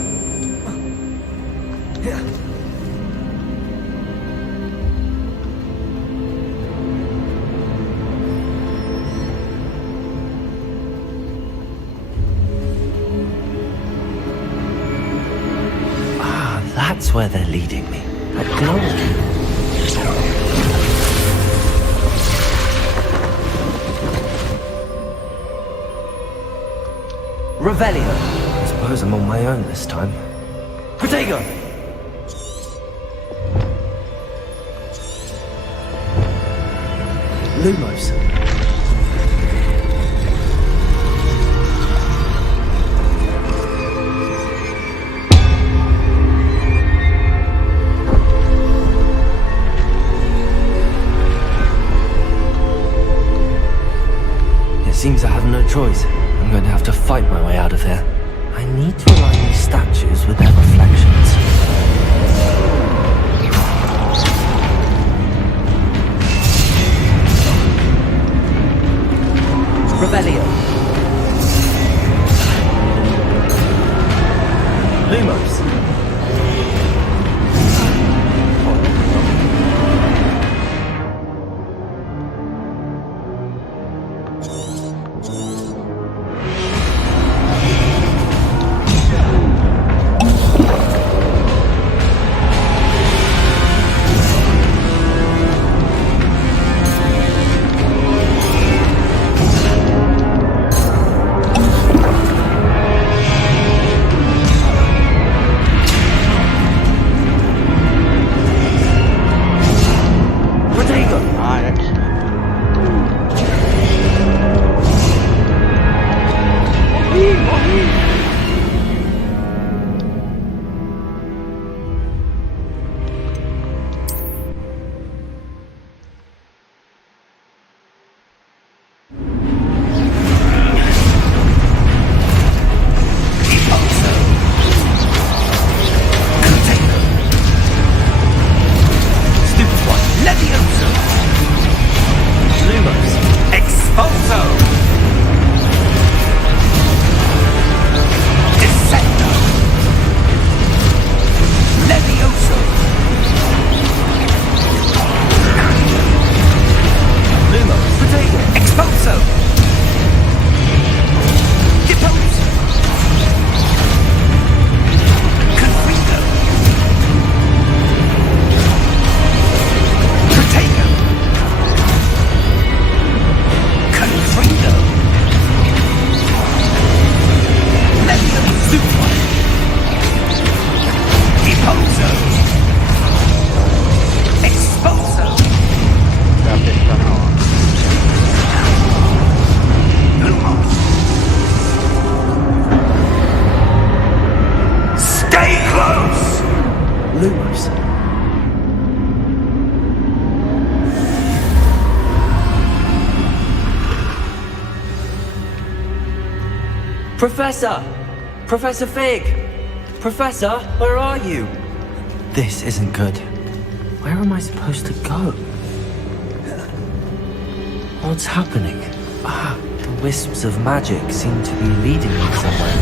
That's where they're leading me. That glow. Revelio. I suppose I'm on my own this time. Protego! Lumos. Seems I have no choice. I'm going to have to fight my way out of here. I need to align these statues with their reflections. Revelio. Lumos. Professor! Professor Fig! Professor, where are you? This isn't good. Where am I supposed to go? What's happening? Ah, the wisps of magic seem to be leading me somewhere.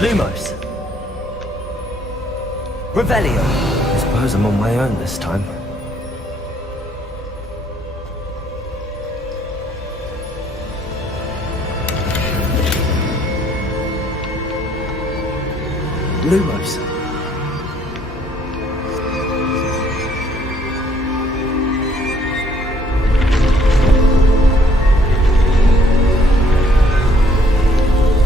Lumos! Revelio! I suppose I'm on my own this time. Lumos!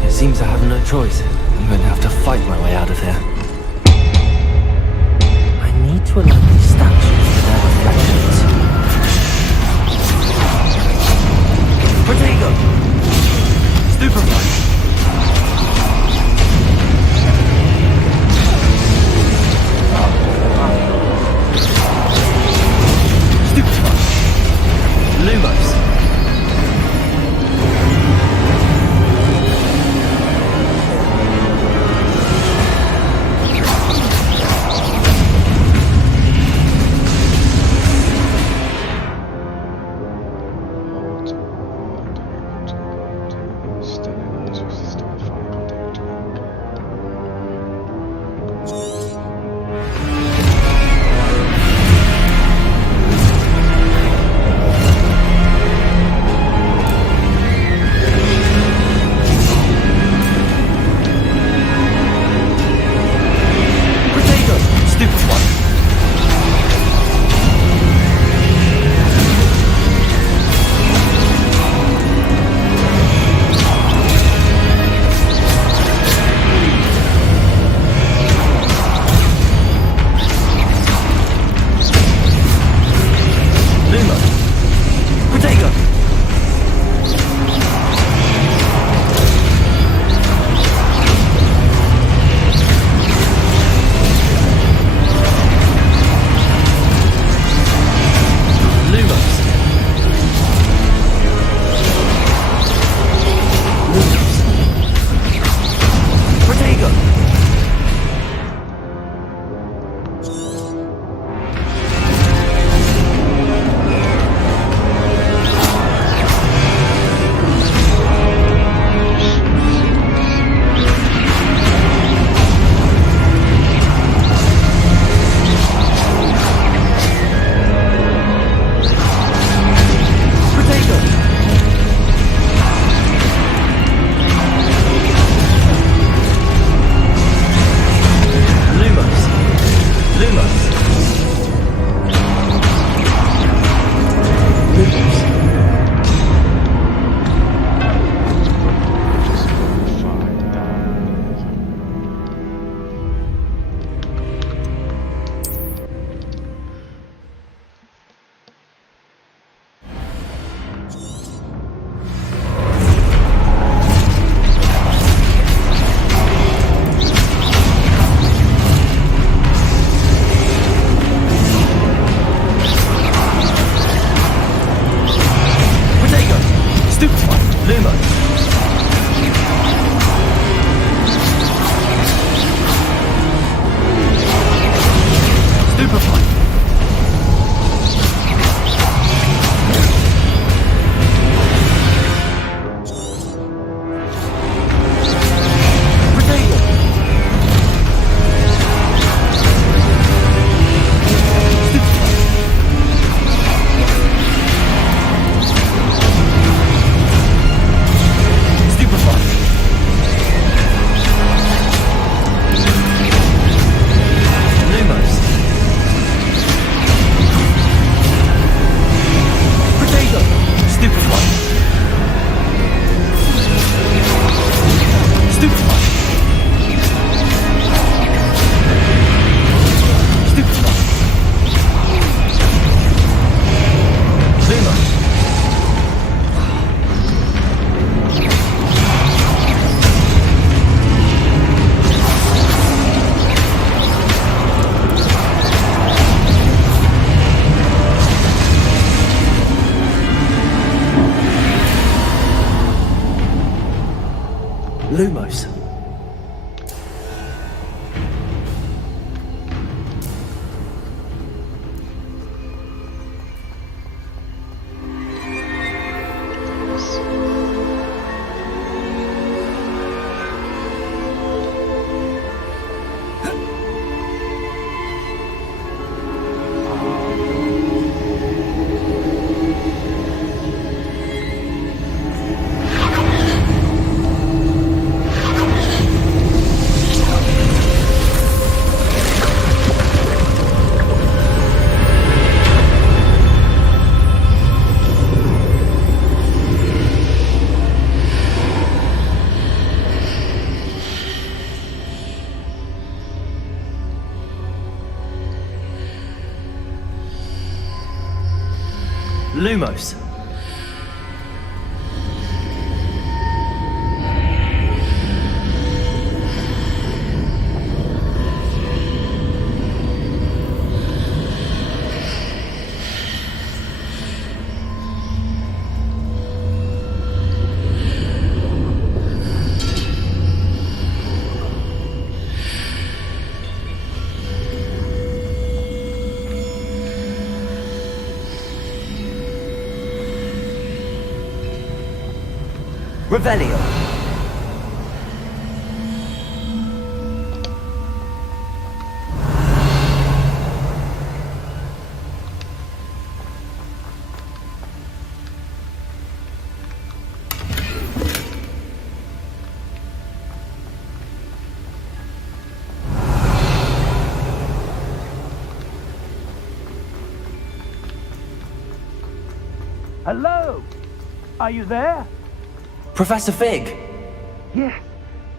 It seems I have no choice. I'm going to have to fight my way out of here. I need to allow these statues for their reflections. Protego! Stupefy! Lumos! Lumos. Revelio. Hello? Are you there? Professor Fig. Yes.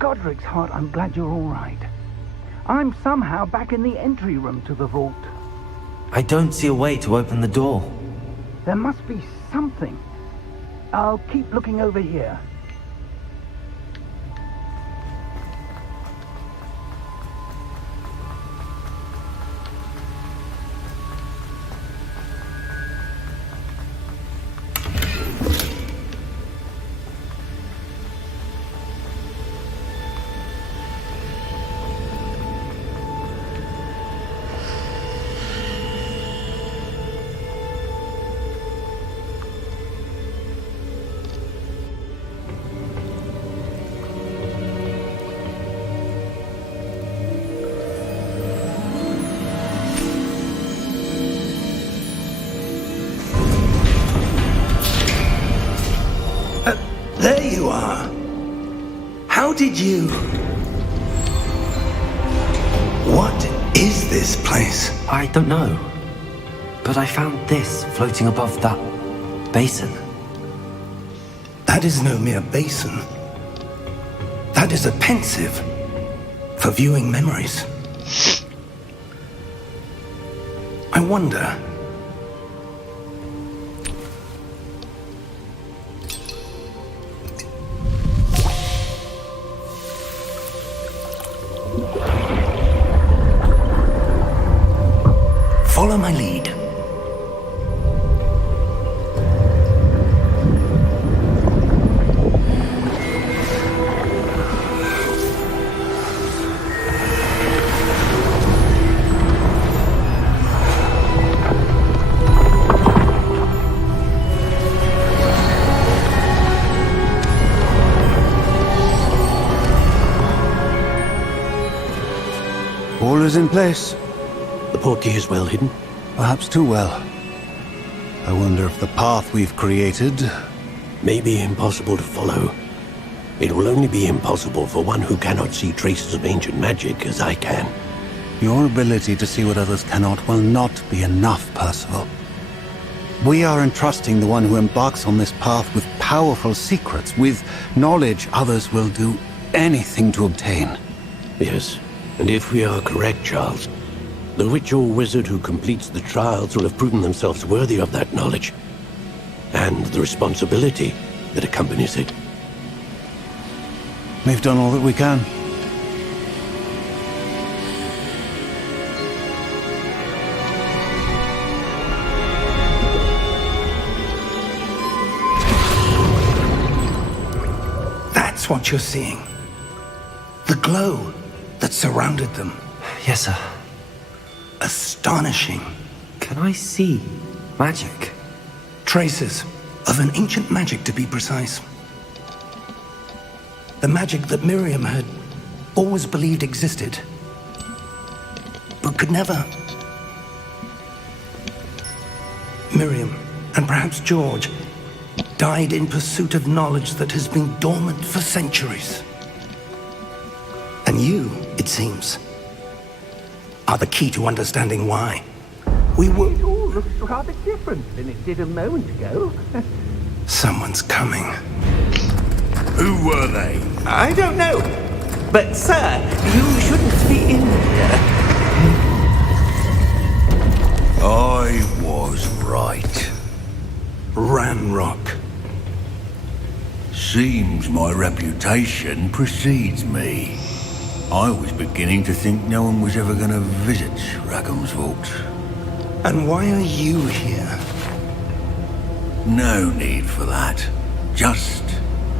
Godric's heart, I'm glad you're all right. I'm somehow back in the entry room to the vault. I don't see a way to open the door. There must be something. I'll keep looking over here. There you are. How did you... What is this place? I don't know. But I found this floating above that basin. That is no mere basin. That is a pensive for viewing memories. I wonder... Follow my lead. All is in place. The portkey is well hidden. Perhaps too well. I wonder if the path we've created... May be impossible to follow. It will only be impossible for one who cannot see traces of ancient magic as I can. Your ability to see what others cannot will not be enough, Percival. We are entrusting the one who embarks on this path with powerful secrets, with knowledge others will do anything to obtain. Yes, and if we are correct, Charles, the witch or wizard who completes the trials will have proven themselves worthy of that knowledge, and the responsibility that accompanies it. We've done all that we can. That's what you're seeing. The glow that surrounded them. Yes, sir. Astonishing. Can I see magic? Traces of an ancient magic, to be precise. The magic that Miriam had always believed existed, but could never. Miriam, and perhaps George, died in pursuit of knowledge that has been dormant for centuries. And you, it seems, are the key to understanding why. We were... It all looks rather different than it did a moment ago. Someone's coming. Who were they? I don't know. But, sir, you shouldn't be in here. I was right. Ranrock. Seems my reputation precedes me. I was beginning to think no one was ever going to visit Rackham's vault. And why are you here? No need for that. Just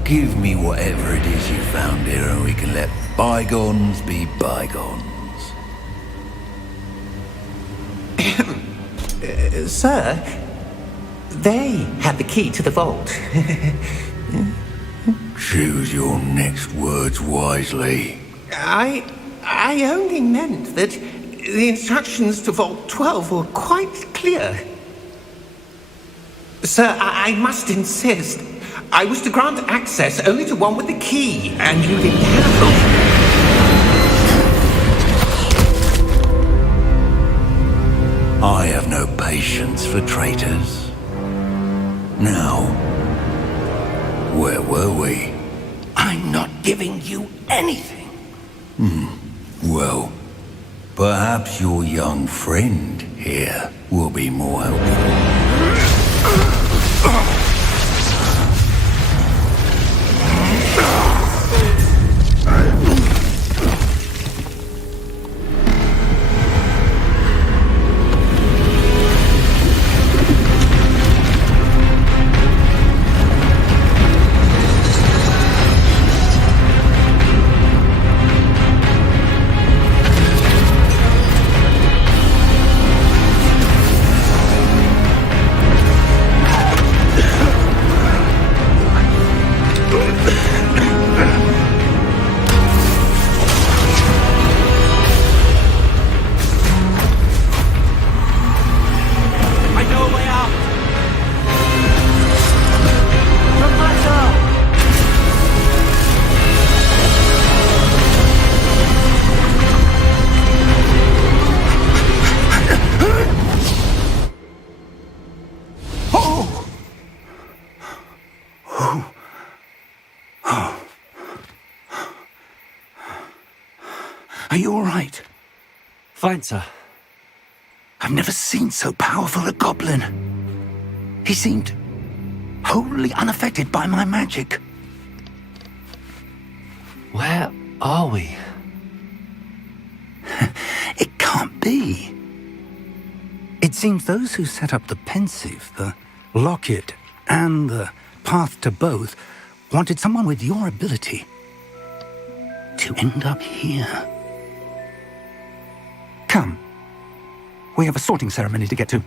give me whatever it is you found here and we can let bygones be bygones. Sir, they have the key to the vault. Choose your next words wisely. I only meant that the instructions to Vault 12 were quite clear. Sir, I must insist. I was to grant access only to one with the key, and you didn't have it. I have no patience for traitors. Now, where were we? I'm not giving you anything. Well, perhaps your young friend here will be more helpful. Are you all right? Fine, sir. I've never seen so powerful a goblin. He seemed wholly unaffected by my magic. Where are we? It can't be. It seems those who set up the pensive, the locket, and the path to both wanted someone with your ability to end up here. Come. We have a sorting ceremony to get to.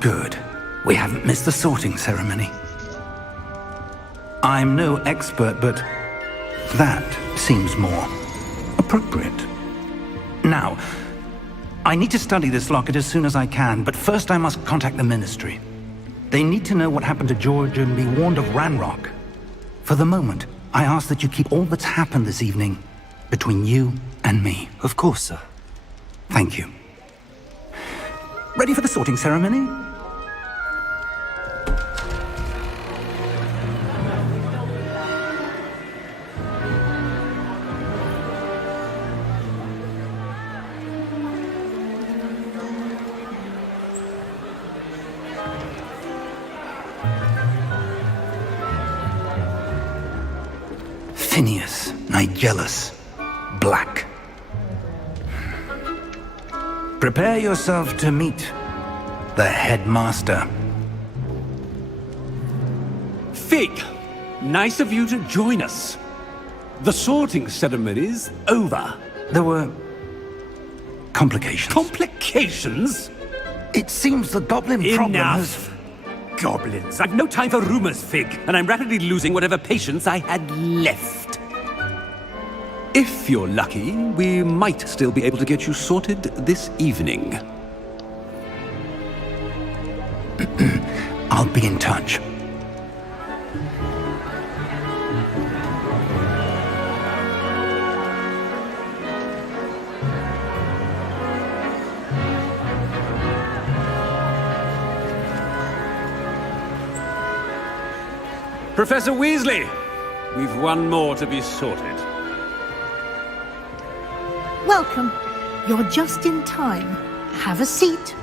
Good. We haven't missed the sorting ceremony. I'm no expert, but that seems more appropriate. Now, I need to study this locket as soon as I can, but first I must contact the Ministry. They need to know what happened to George and be warned of Ranrock. For the moment, I ask that you keep all that's happened this evening between you and me. Of course, sir. Thank you. Ready for the sorting ceremony? jealous. Black. Prepare yourself to meet the headmaster. Fig, nice of you to join us. The sorting ceremony's over. There were complications. Complications? It seems the goblin problem Enough! Goblins. I've no time for rumors, Fig, and I'm rapidly losing whatever patience I had left. If you're lucky, we might still be able to get you sorted this evening. I'll be in touch. Professor Weasley, we've one more to be sorted. Welcome. You're just in time. Have a seat.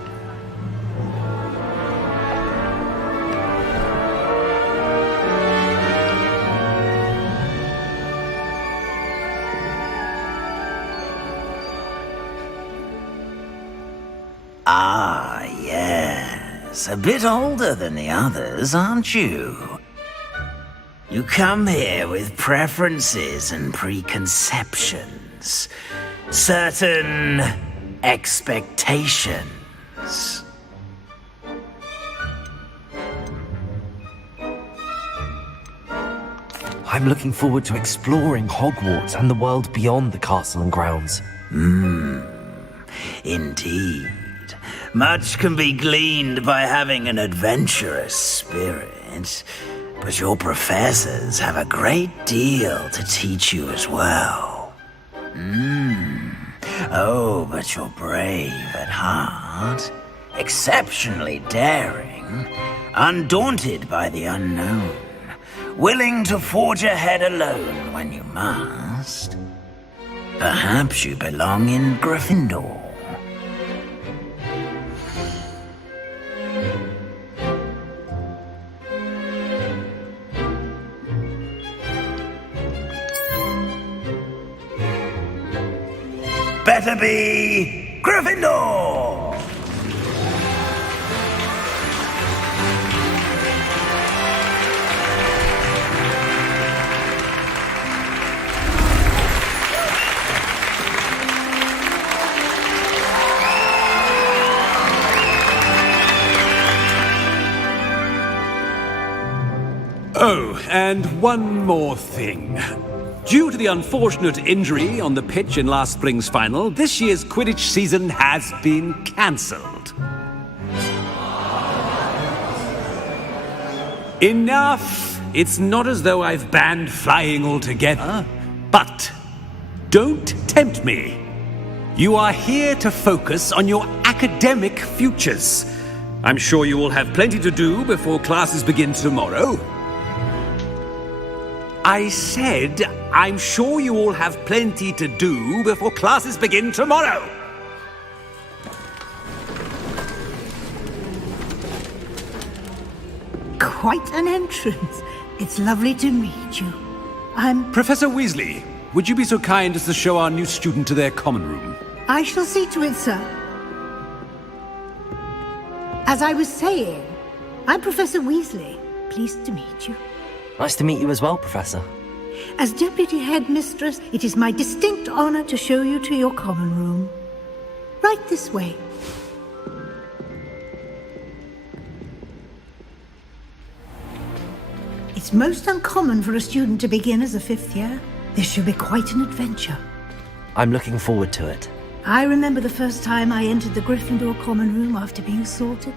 Ah, yes. A bit older than the others, aren't you? You come here with preferences and preconceptions. Certain expectations. I'm looking forward to exploring Hogwarts and the world beyond the castle and grounds. Indeed. Much can be gleaned by having an adventurous spirit, but your professors have a great deal to teach you as well. Oh, but you're brave at heart, exceptionally daring, undaunted by the unknown, willing to forge ahead alone when you must. Perhaps you belong in Gryffindor. Better be Gryffindor! Oh, and one more thing. Due to the unfortunate injury on the pitch in last spring's final, this year's Quidditch season has been cancelled. Enough! It's not as though I've banned flying altogether, but don't tempt me. You are here to focus on your academic futures. I'm sure you will have plenty to do before classes begin tomorrow. I said, I'm sure you all have plenty to do before classes begin tomorrow. Quite an entrance. It's lovely to meet you. I'm... Professor Weasley, would you be so kind as to show our new student to their common room? I shall see to it, sir. As I was saying, I'm Professor Weasley. Pleased to meet you. Nice to meet you as well, Professor. As Deputy Headmistress, it is my distinct honor to show you to your common room. Right this way. It's most uncommon for a student to begin as a fifth year. This should be quite an adventure. I'm looking forward to it. I remember the first time I entered the Gryffindor common room after being sorted.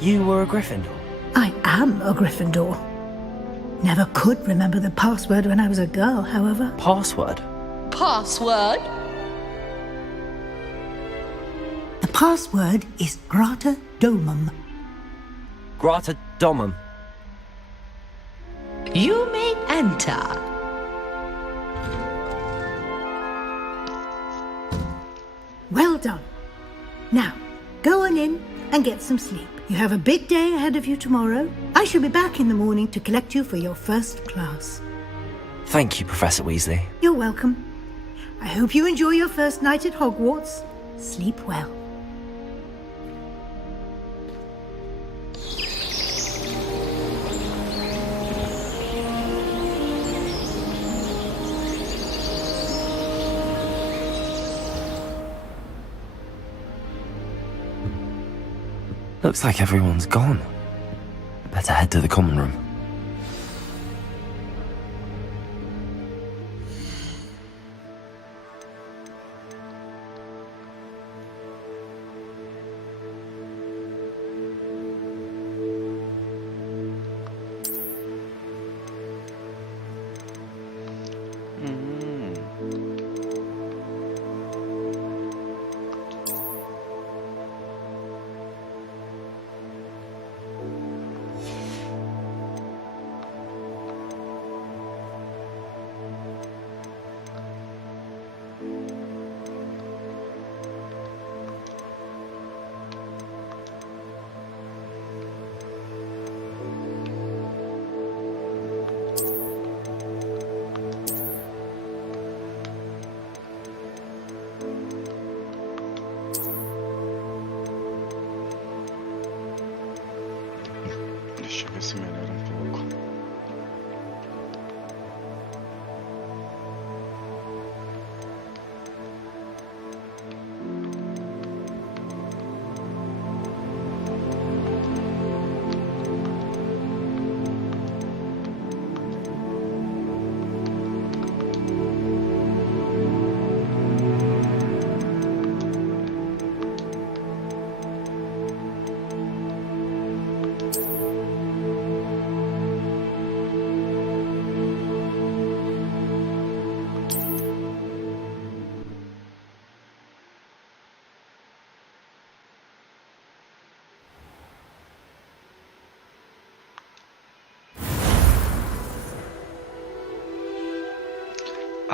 You were a Gryffindor? I am a Gryffindor. Never could remember the password when I was a girl, however. Password? Password? The password is Grata Domum. Grata Domum. You may enter. Well done. Now, go on in and get some sleep. You have a big day ahead of you tomorrow. I shall be back in the morning to collect you for your first class. Thank you, Professor Weasley. You're welcome. I hope you enjoy your first night at Hogwarts. Sleep well. Looks like everyone's gone. Better head to the common room. Deixa eu ver se melhora um pouco.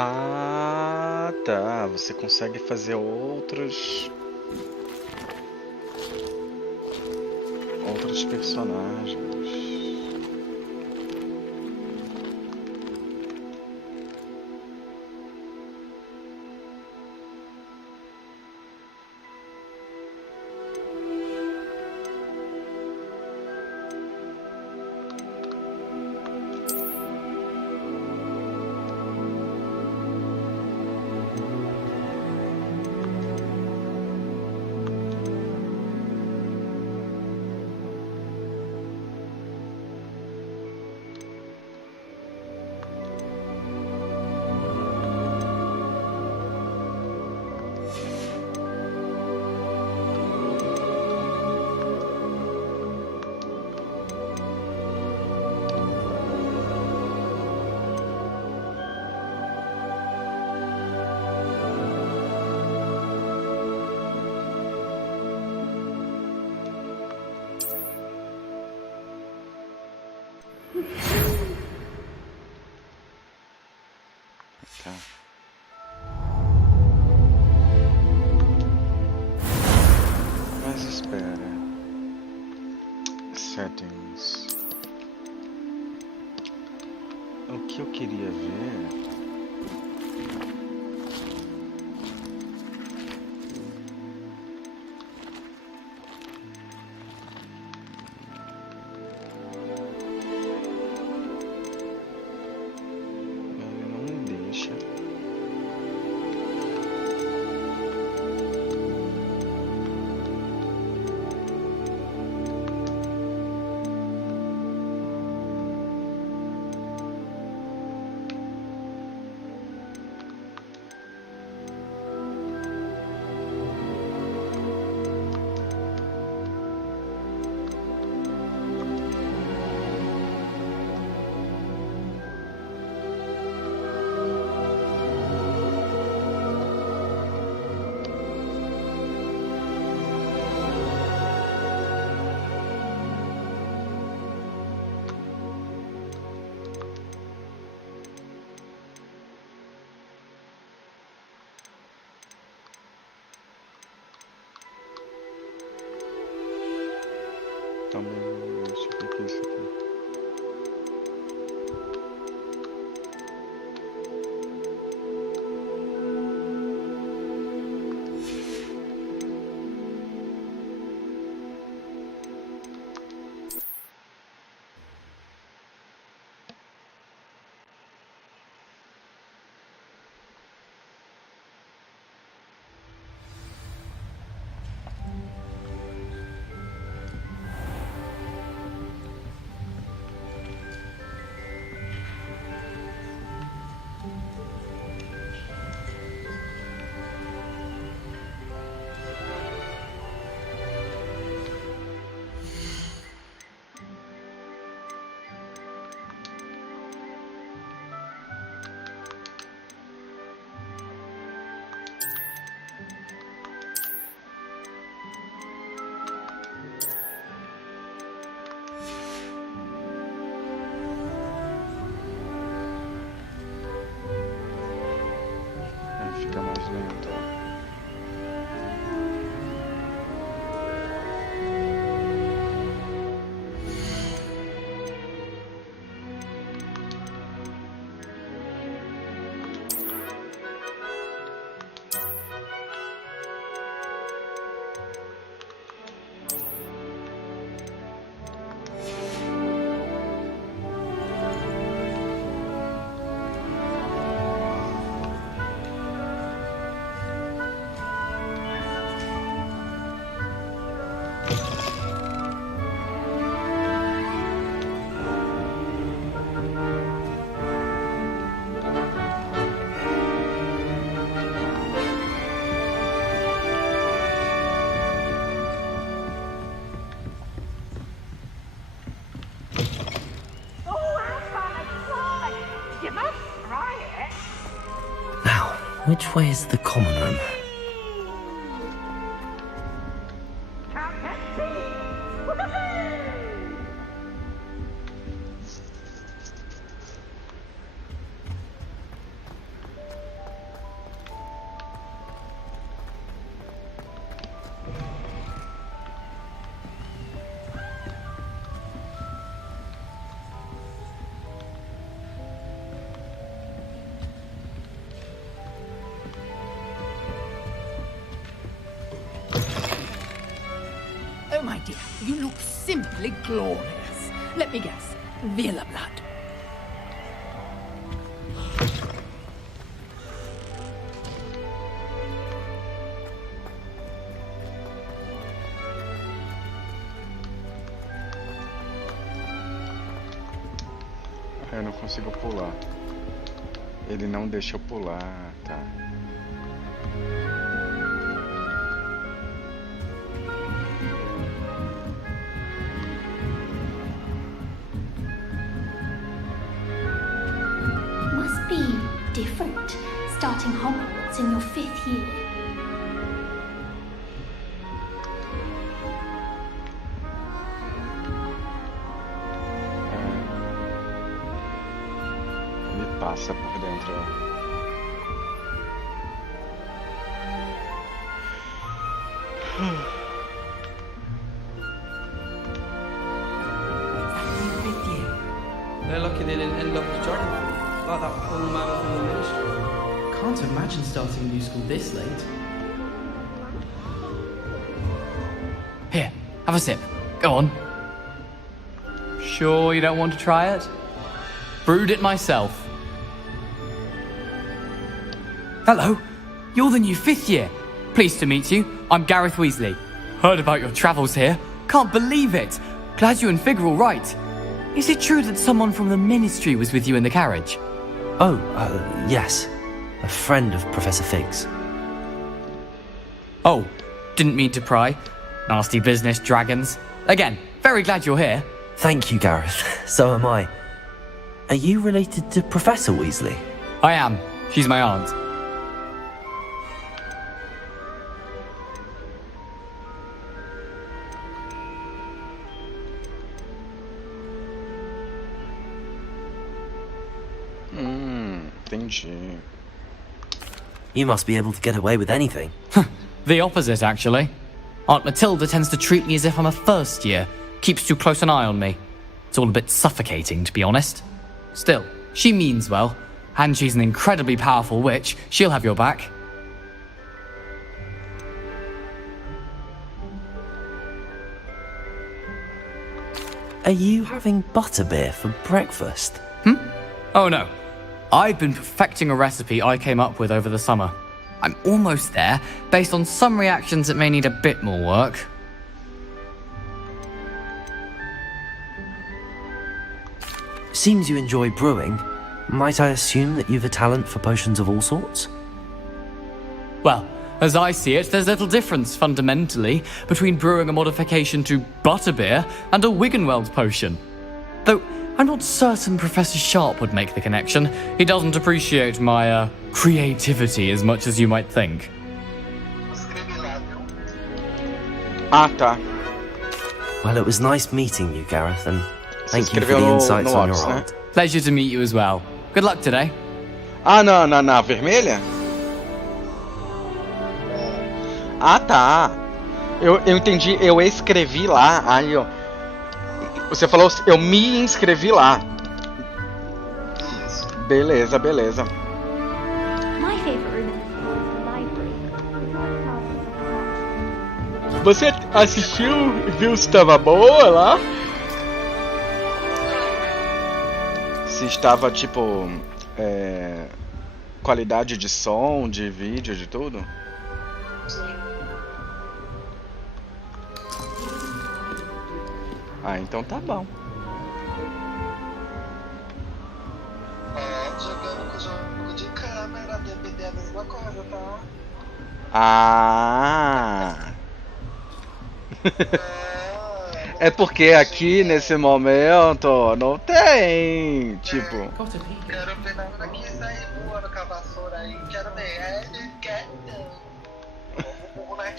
Ah, tá. Você consegue fazer outros personagens. Tá. Mas espera. Settings. O que eu queria ver... Também, deixa eu ver o que é isso aqui. Which way is the common room? Oh, my dear, you look simply glorious. Let me guess, Villa blood. Eu não consigo pular. Ele não deixa eu pular, tá. Must be different, starting Hogwarts in your 5th year. Passa por dentro. They're lucky they didn't end up with geography, like that poor man from the ministry. Can't imagine starting new school this late. Here, have a sip. Go on. Sure you don't want to try it? Brewed it myself. Hello, you're the new 5th year. Pleased to meet you. I'm Gareth Weasley. Heard about your travels here. Can't believe it. Glad you and Fig are all right. Is it true that someone from the ministry was with you in the carriage? Oh, yes. A friend of Professor Fig's. Oh, didn't mean to pry. Nasty business, dragons. Again, very glad you're here. Thank you, Gareth. So am I. Are you related to Professor Weasley? I am. She's my aunt. Entendi. You must be able to get away with anything. The opposite, actually. Aunt Matilda tends to treat me as if I'm a first year. Keeps too close an eye on me. It's all a bit suffocating, to be honest. Still, she means well. And she's an incredibly powerful witch. She'll have your back. Are you having butterbeer for breakfast? Oh no. I've been perfecting a recipe I came up with over the summer. I'm almost there, based on some reactions that may need a bit more work. Seems you enjoy brewing. Might I assume that you've a talent for potions of all sorts? Well, as I see it, there's little difference, fundamentally, between brewing a modification to butterbeer and a Wiggenweld potion. Though, I'm not certain Professor Sharp would make the connection. He doesn't appreciate my, creativity as much as you might think. Ah, tá. Well, it was nice meeting you, Gareth, and thank you for the insights on your art. Pleasure to meet you as well. Good luck today. Ah, na vermelha? Ah, tá. Eu entendi, eu escrevi lá, aí ó. Você falou, eu me inscrevi lá. Beleza, beleza. My favorite room is the library. Você assistiu e viu se estava boa lá? Se estava, tipo, qualidade de som, de vídeo, de tudo? Ah, então tá bom. Jogando com jogo de câmera, DVD é a mesma coisa, tá? Ah! É porque aqui nesse momento não tem. também. Tipo. Quero ver na hora que sair voando com a vassoura aí. Quero ver. Ele quer não.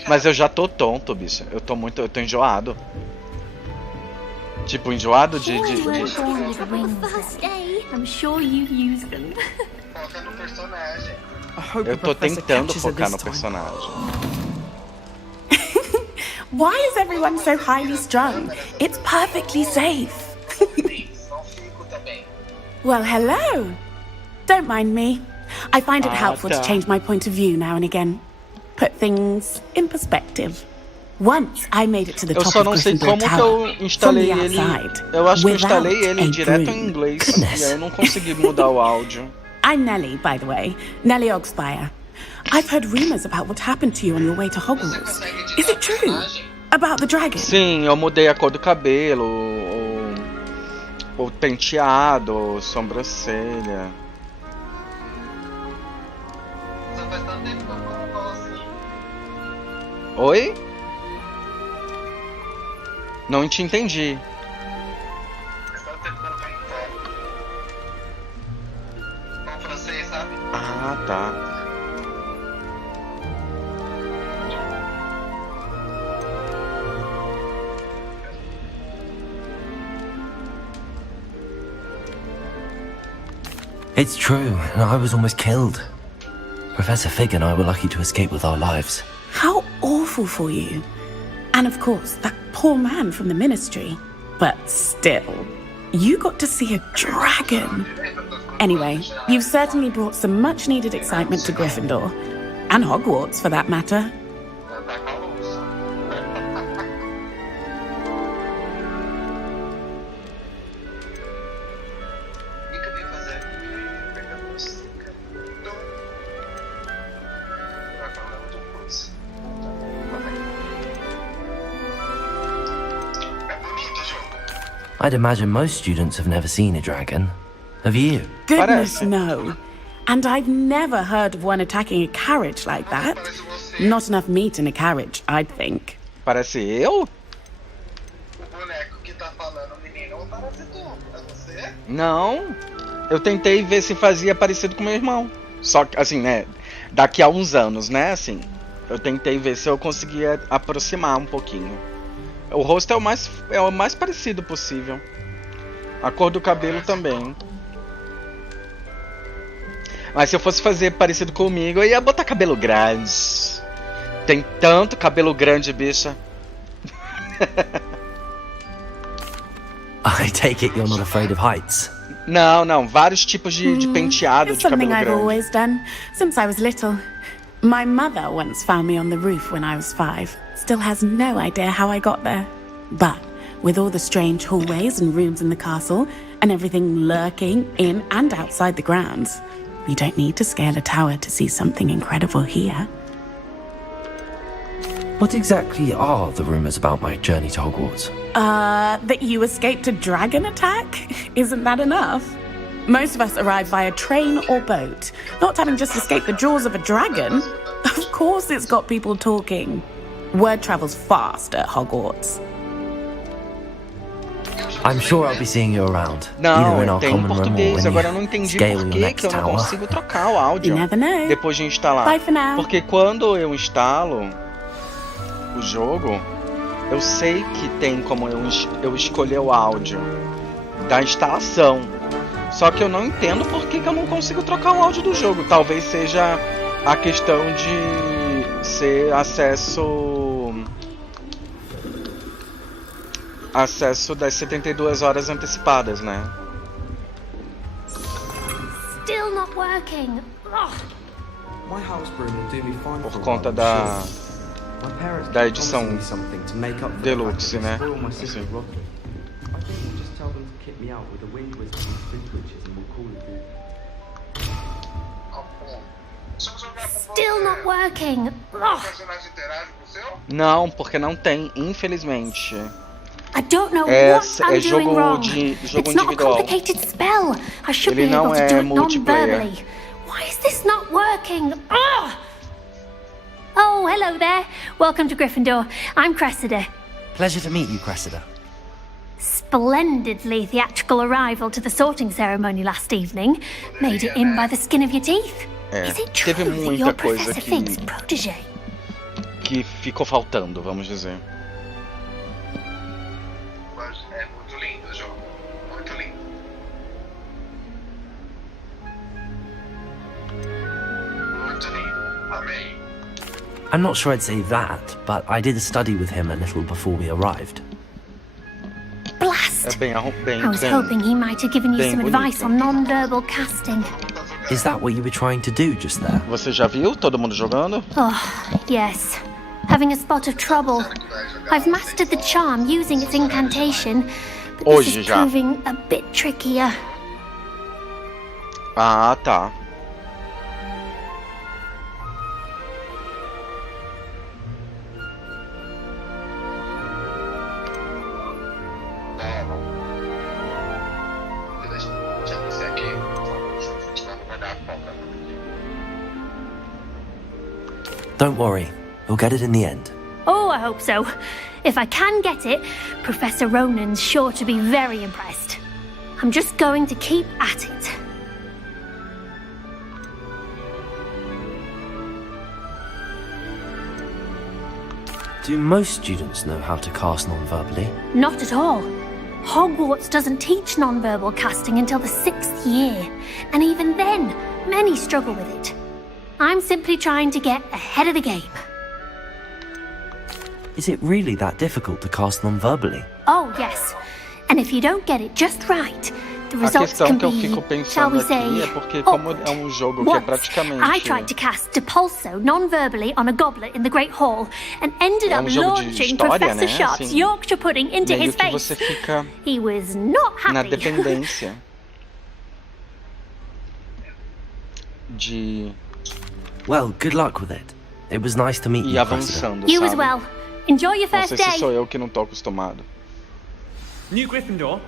Mas eu já tô tonto, bicho. Eu tô enjoado. Tipo, enjoado de... I'm sure you've used them. Foca no personagem. Eu tô tentando focar no personagem. Why is everyone so highly strung? It's perfectly safe. Well, hello. Don't mind me. I find it helpful to change my point of view now and again. Put things in perspective. Once I made it to the top of Gryffindor Tower from the outside. Eu acho que eu instalei ele direto em inglês. E aí eu não consegui mudar o áudio. I'm Nellie, by the way. Nellie Ogspire. I've heard rumors about what happened to you on your way to Hogwarts. Is it true? About the dragon? Sim, eu mudei a cor do cabelo, o penteado, sobrancelha. Oi? Não te entendi. Ah, tá. It's true, I was almost killed. Professor Fig and I were lucky to escape with our lives. How awful for you. And of course, that poor man from the ministry. But still, you got to see a dragon. Anyway, you've certainly brought some much-needed excitement to Gryffindor. And Hogwarts, for that matter. I'd imagine most students have never seen a dragon. Have you? Goodness, no. And I've never heard of one attacking a carriage like that. Not enough meat in a carriage, I'd think. Parece eu? Não. Eu tentei ver se fazia parecido com meu irmão. Só que, assim, né? Daqui a uns anos, né? Assim, eu tentei ver se eu conseguia aproximar um pouquinho. O rosto é o mais parecido possível. A cor do cabelo também. Mas se eu fosse fazer parecido comigo, eu ia botar cabelo grande. Tem tanto cabelo grande, bicha. I take it you're not afraid of heights. Não, vários tipos de penteado de cabelo grande. It's something I've always done, since I was little. My mother once found me on the roof when I was 5. Still has no idea how I got there. But with all the strange hallways and rooms in the castle, and everything lurking in and outside the grounds, you don't need to scale a tower to see something incredible here. What exactly are the rumours about my journey to Hogwarts? That you escaped a dragon attack? Isn't that enough? Most of us arrive via train or boat, not having just escaped the jaws of a dragon. Of course it's got people talking. Word travels fast at Hogwarts. I'm sure I'll be seeing you around. Não, tem em português. Agora eu não entendi por que eu não consigo trocar o áudio depois de instalar. Bye for now. Porque quando eu instalo o jogo, eu sei que tem como eu escolher o áudio da instalação. Só que eu não entendo por que eu não consigo trocar o áudio do jogo. Talvez seja a questão de ser acesso das 72 horas antecipadas, né? Still not working. Por conta da edição deluxe, né? Assim. Still not working. Não, porque não tem, infelizmente. I don't know what I'm doing wrong. Jogo It's not a individual. complicated spell. I should be Ele able não to do é it multiplayer. non-verbally. Why is this not working? Ugh! Oh, hello there. Welcome to Gryffindor. I'm Cressida. Pleasure to meet you, Cressida. splendidly theatrical arrival to the sorting ceremony last evening made it in by the skin of your teeth. Is it true Teve that you're muita coisa Professor Fig's protege? que ficou faltando, vamos dizer. Mas é muito lindo o jogo. Muito lindo. Muito lindo. Amei. I'm not sure I'd say that, but I did study with him a little before we arrived. Blast! É bem, I was hoping he might have given you bem some advice bonito. on non-verbal casting. Is that what you were trying to do just there? Você já viu todo mundo jogando? Oh, yes. Having a spot of trouble. I've mastered the charm using its incantation, but this Hoje is já. proving a bit trickier. Ah, tá. Don't worry, you'll get it in the end. Oh, I hope so. If I can get it, Professor Ronan's sure to be very impressed. I'm just going to keep at it. Do most students know how to cast non-verbally? Not at all. Hogwarts doesn't teach non-verbal casting until the 6th year, and even then, many struggle with it. I'm simply trying to get ahead of the game. Is it really that difficult to cast non-verbally? Oh, yes. And if you don't get it just right, the A results questão can que eu be, fico shall pensando we aqui say, é porque como é um jogo que é Once, praticamente I tried to cast Depulso non-verbally on a goblet in the Great Hall and ended up jogo de launching história, Professor né? Sharp's Assim, Yorkshire pudding into meio his que face. você fica He was not na happy. dependência de Well, good luck with it. It was nice to meet ir you, President. avançando, You as sabe? well. Enjoy your Não first sei se day. sou eu que não tô acostumado. New Gryffindor.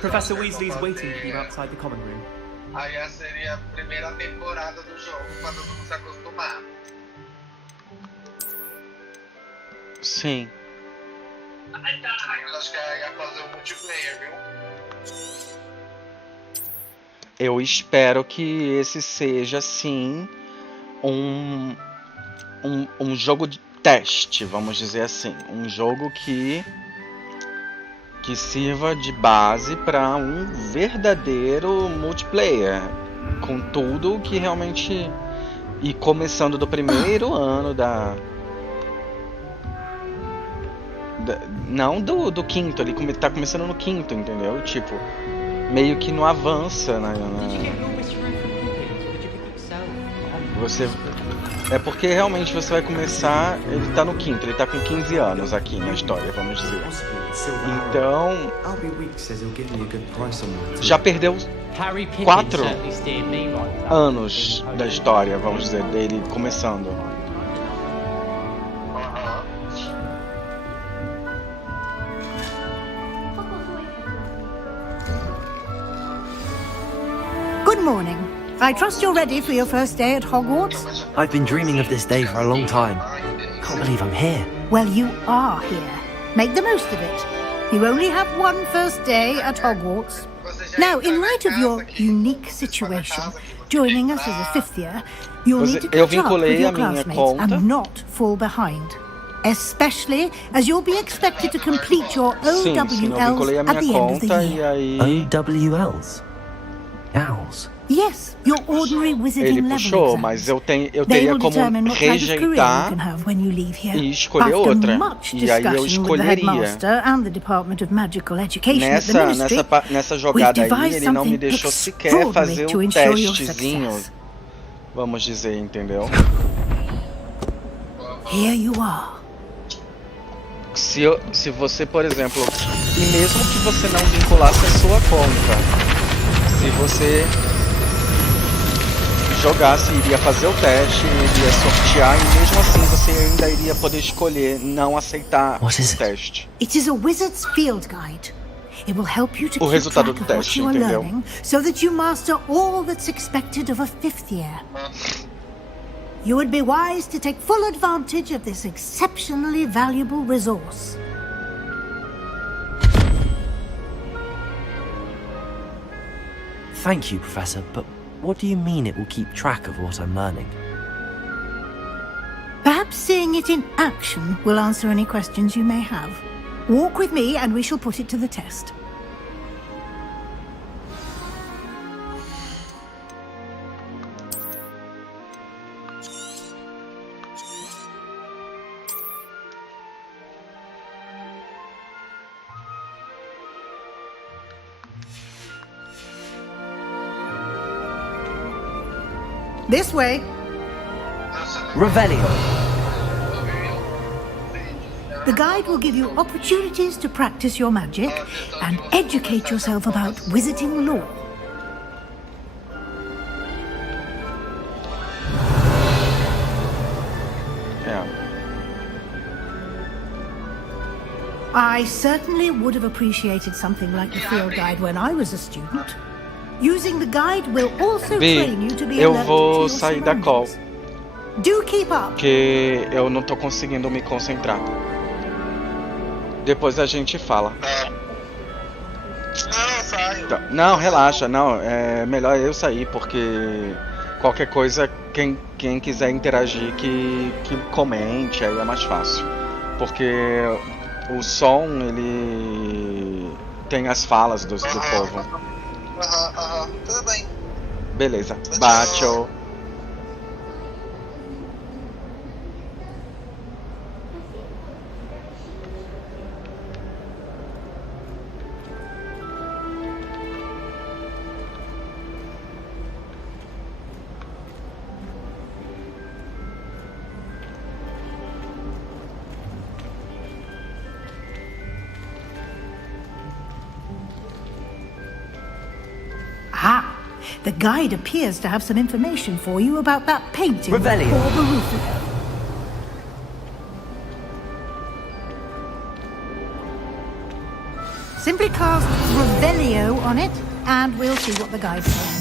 Professor Weasley's waiting for you outside the common room. Aí essa seria a primeira temporada do jogo pra todo mundo se acostumar. Sim. Eu acho que ia fazer um multiplayer, viu? Eu espero que esse seja, sim, um jogo de teste, vamos dizer assim. Um jogo que sirva de base para um verdadeiro multiplayer. Com tudo que realmente... E começando do primeiro ano não do quinto, ele tá começando no quinto, entendeu? Tipo, meio que não avança você é porque realmente você vai começar, ele tá no quinto, ele tá com 15 anos aqui na história, vamos dizer. Então, já perdeu 4 anos da história, vamos dizer, dele começando. Good morning. I trust you're ready for your first day at Hogwarts? I've been dreaming of this day for a long time. Can't believe I'm here. Well, you are here. Make the most of it. You only have one first day at Hogwarts. Now, in light of your unique situation, joining us as a fifth year, you'll need to catch up with your classmates and not fall behind. Especially as you'll be expected to complete your OWLs at the end of the year. OWLs? Owls? Yes, your ordinary wizarding Ele level puxou, exams. mas eu They teria will como determine what type of career you rejeitar can have when you leave here. e escolher After outra. much E aí eu discussion with the escolheria. headmaster and the Department of Magical Education at the Ministry, Nessa jogada we've aí, devised ele não me something deixou sequer extraordinary fazer to um ensure your testezinho, success. vamos dizer, entendeu? Here you are. Se você, por exemplo, e mesmo que você não vinculasse a sua conta, se você jogasse, iria fazer o teste, iria sortear e mesmo assim você ainda iria poder escolher não aceitar o teste. It is a wizard's field guide. It will help you to O keep resultado track do of what teste, you are entendeu? learning so that you master all that's expected of a fifth year. You would be wise to take full advantage of this exceptionally valuable resource. Thank you, Professor, but what do you mean it will keep track of what I'm learning? Perhaps seeing it in action will answer any questions you may have. Walk with me and we shall put it to the test. This way. Revelio. The guide will give you opportunities to practice your magic and educate yourself about wizarding lore. Yeah. I certainly would have appreciated something like the field guide when I was a student. Using the guide will also train you to be eu alert vou to your sair da call. Do keep up. Porque eu não tô conseguindo me concentrar. Depois a gente fala. Não, relaxa, não. É melhor eu sair, porque qualquer coisa, quem quiser interagir que comente, aí é mais fácil. Porque o som, ele tem as falas do povo. Tudo bem. Beleza. Bate. The guide appears to have some information for you about that painting. Revelio. Simply cast Revelio on it, and we'll see what the guide says.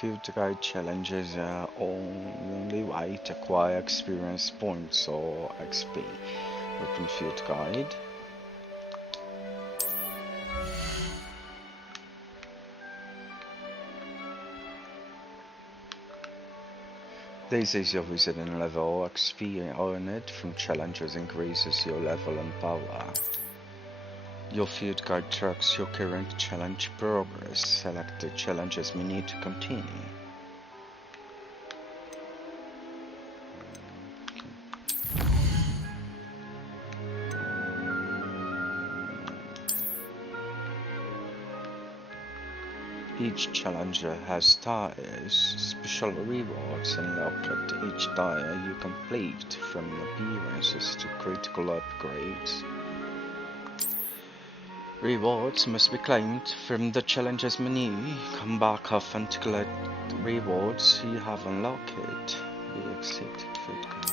Field guide challenges are only way to acquire experience points or XP. Open field guide. This is your wizarding level. XP earned from challenges increases your level and power. Your field guide tracks your current challenge progress. Select the challenges menu to continue. Each challenger has tiers, special rewards unlocked at each tier you complete, from appearances to critical upgrades. Rewards must be claimed from the challenges menu. Come back often to collect rewards you have unlocked. We accept field guide.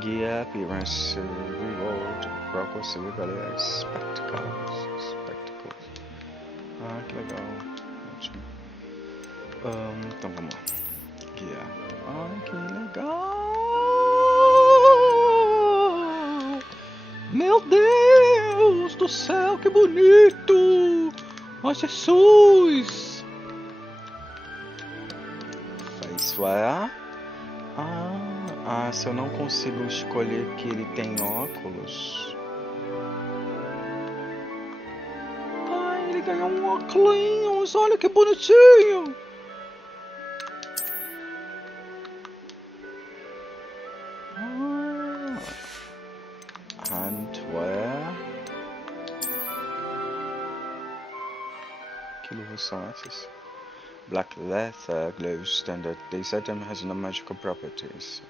Gear, appearance, reward, progress, ability, spectacles. Ah, que legal. Ótimo. Então vamos lá. Gear. Ai, que legal! Meu Deus do céu, que bonito! Ó, Jesus! Face se eu não consigo escolher que ele tem óculos. Ai, ele ganhou um óculos, olha que bonitinho! Handwear. Que luvas são essas? Black leather glows standard. This item has no magical properties.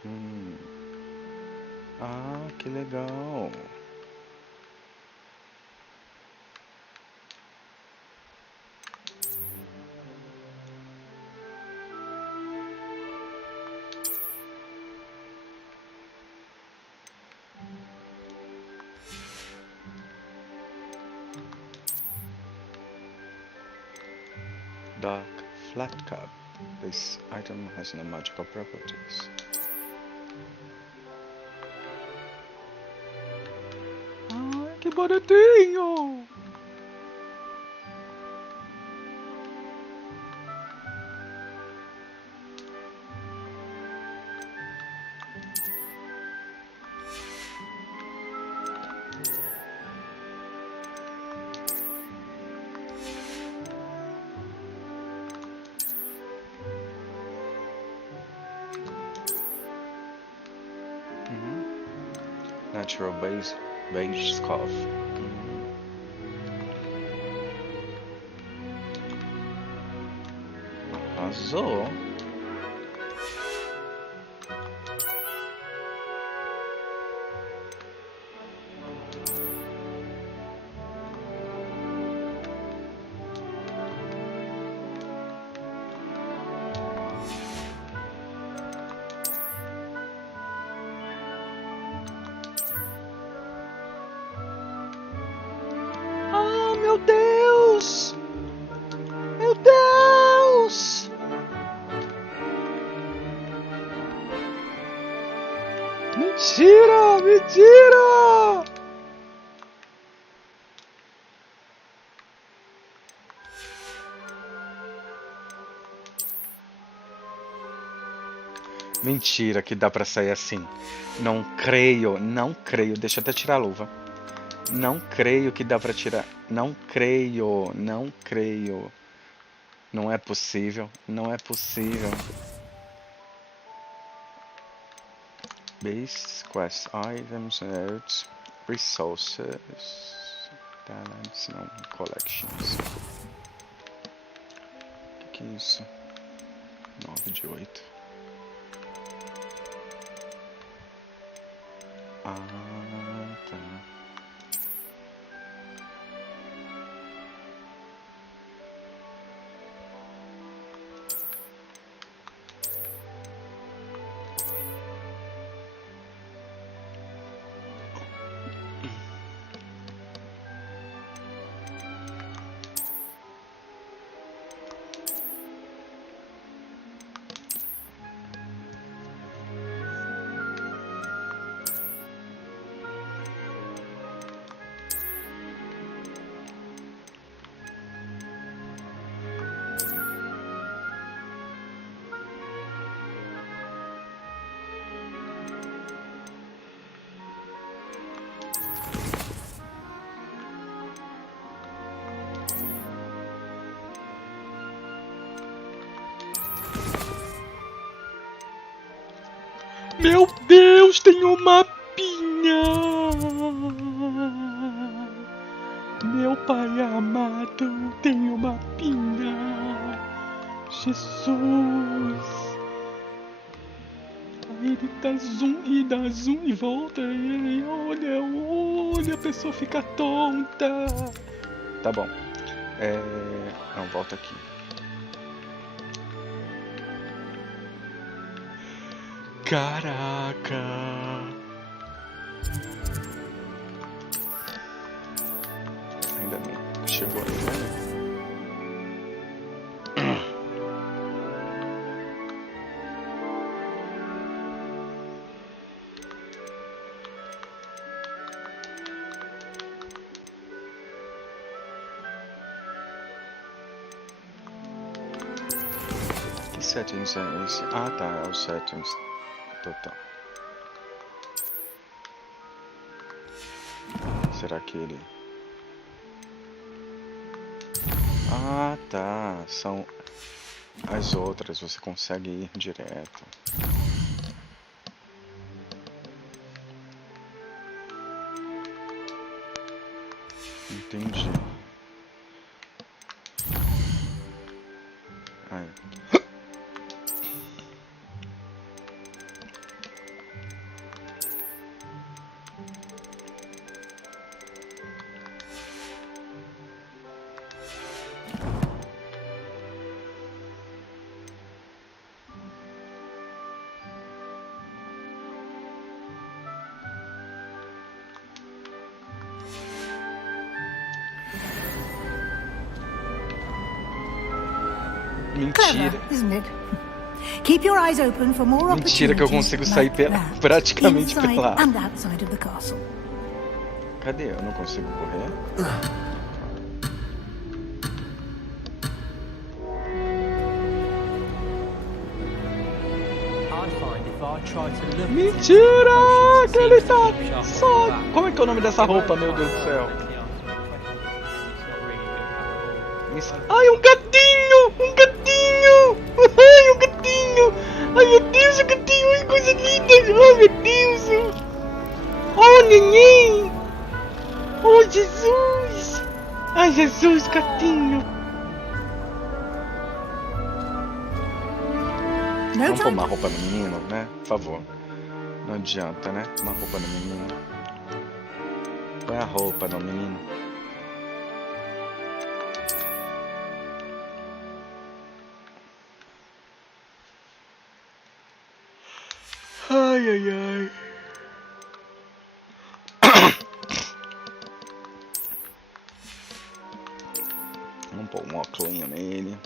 Ah, que legal. Dark flat cap. This item has no magical properties. Ai, que baratinho! Natural beige scarf. Arrasou. Meu Deus! Meu Deus! Mentira! Mentira! Mentira que dá pra sair assim. Não creio, não creio. Deixa eu até tirar a luva. Não creio que dá pra tirar. Não creio, não creio. Não é possível, não é possível. Base, quest, items, notes, resources, talents, não, collections. Que é isso? 9 de 8. Ah, tá. Meu Deus, tem um mapinha! Meu pai amado, tem um mapinha! Jesus! Aí ele dá zoom e dá zoom e volta e olha, a pessoa fica tonta! Tá bom. Não, volta aqui. Caraca! Ainda não chegou aí, né? Que settings é esse? Ah, tá, é o settings total. Será que ele... Ah, tá. São as outras. Você consegue ir direto. Entendi. Aí. Mentira. Clever, isn't it? Keep your eyes open for more Mentira que eu consigo sair praticamente pelado. and outside of the castle. Cadê? Eu não consigo correr? Mentira! Que ele tá só... Como é que é o nome dessa roupa, meu Deus do céu? Ai, um gatinho! Um gatinho! Ai, um gatinho! Ai, meu Deus, um gatinho! Ai, coisa linda! Ai, meu Deus! Oh, neném! Oh, Jesus! Ai, Jesus, gatinho! Vamos pôr uma roupa no menino, né? Por favor. Não adianta, né? Uma roupa no menino. Põe a roupa no menino. Ai, ai, ai. Vamos pôr um óculos nele.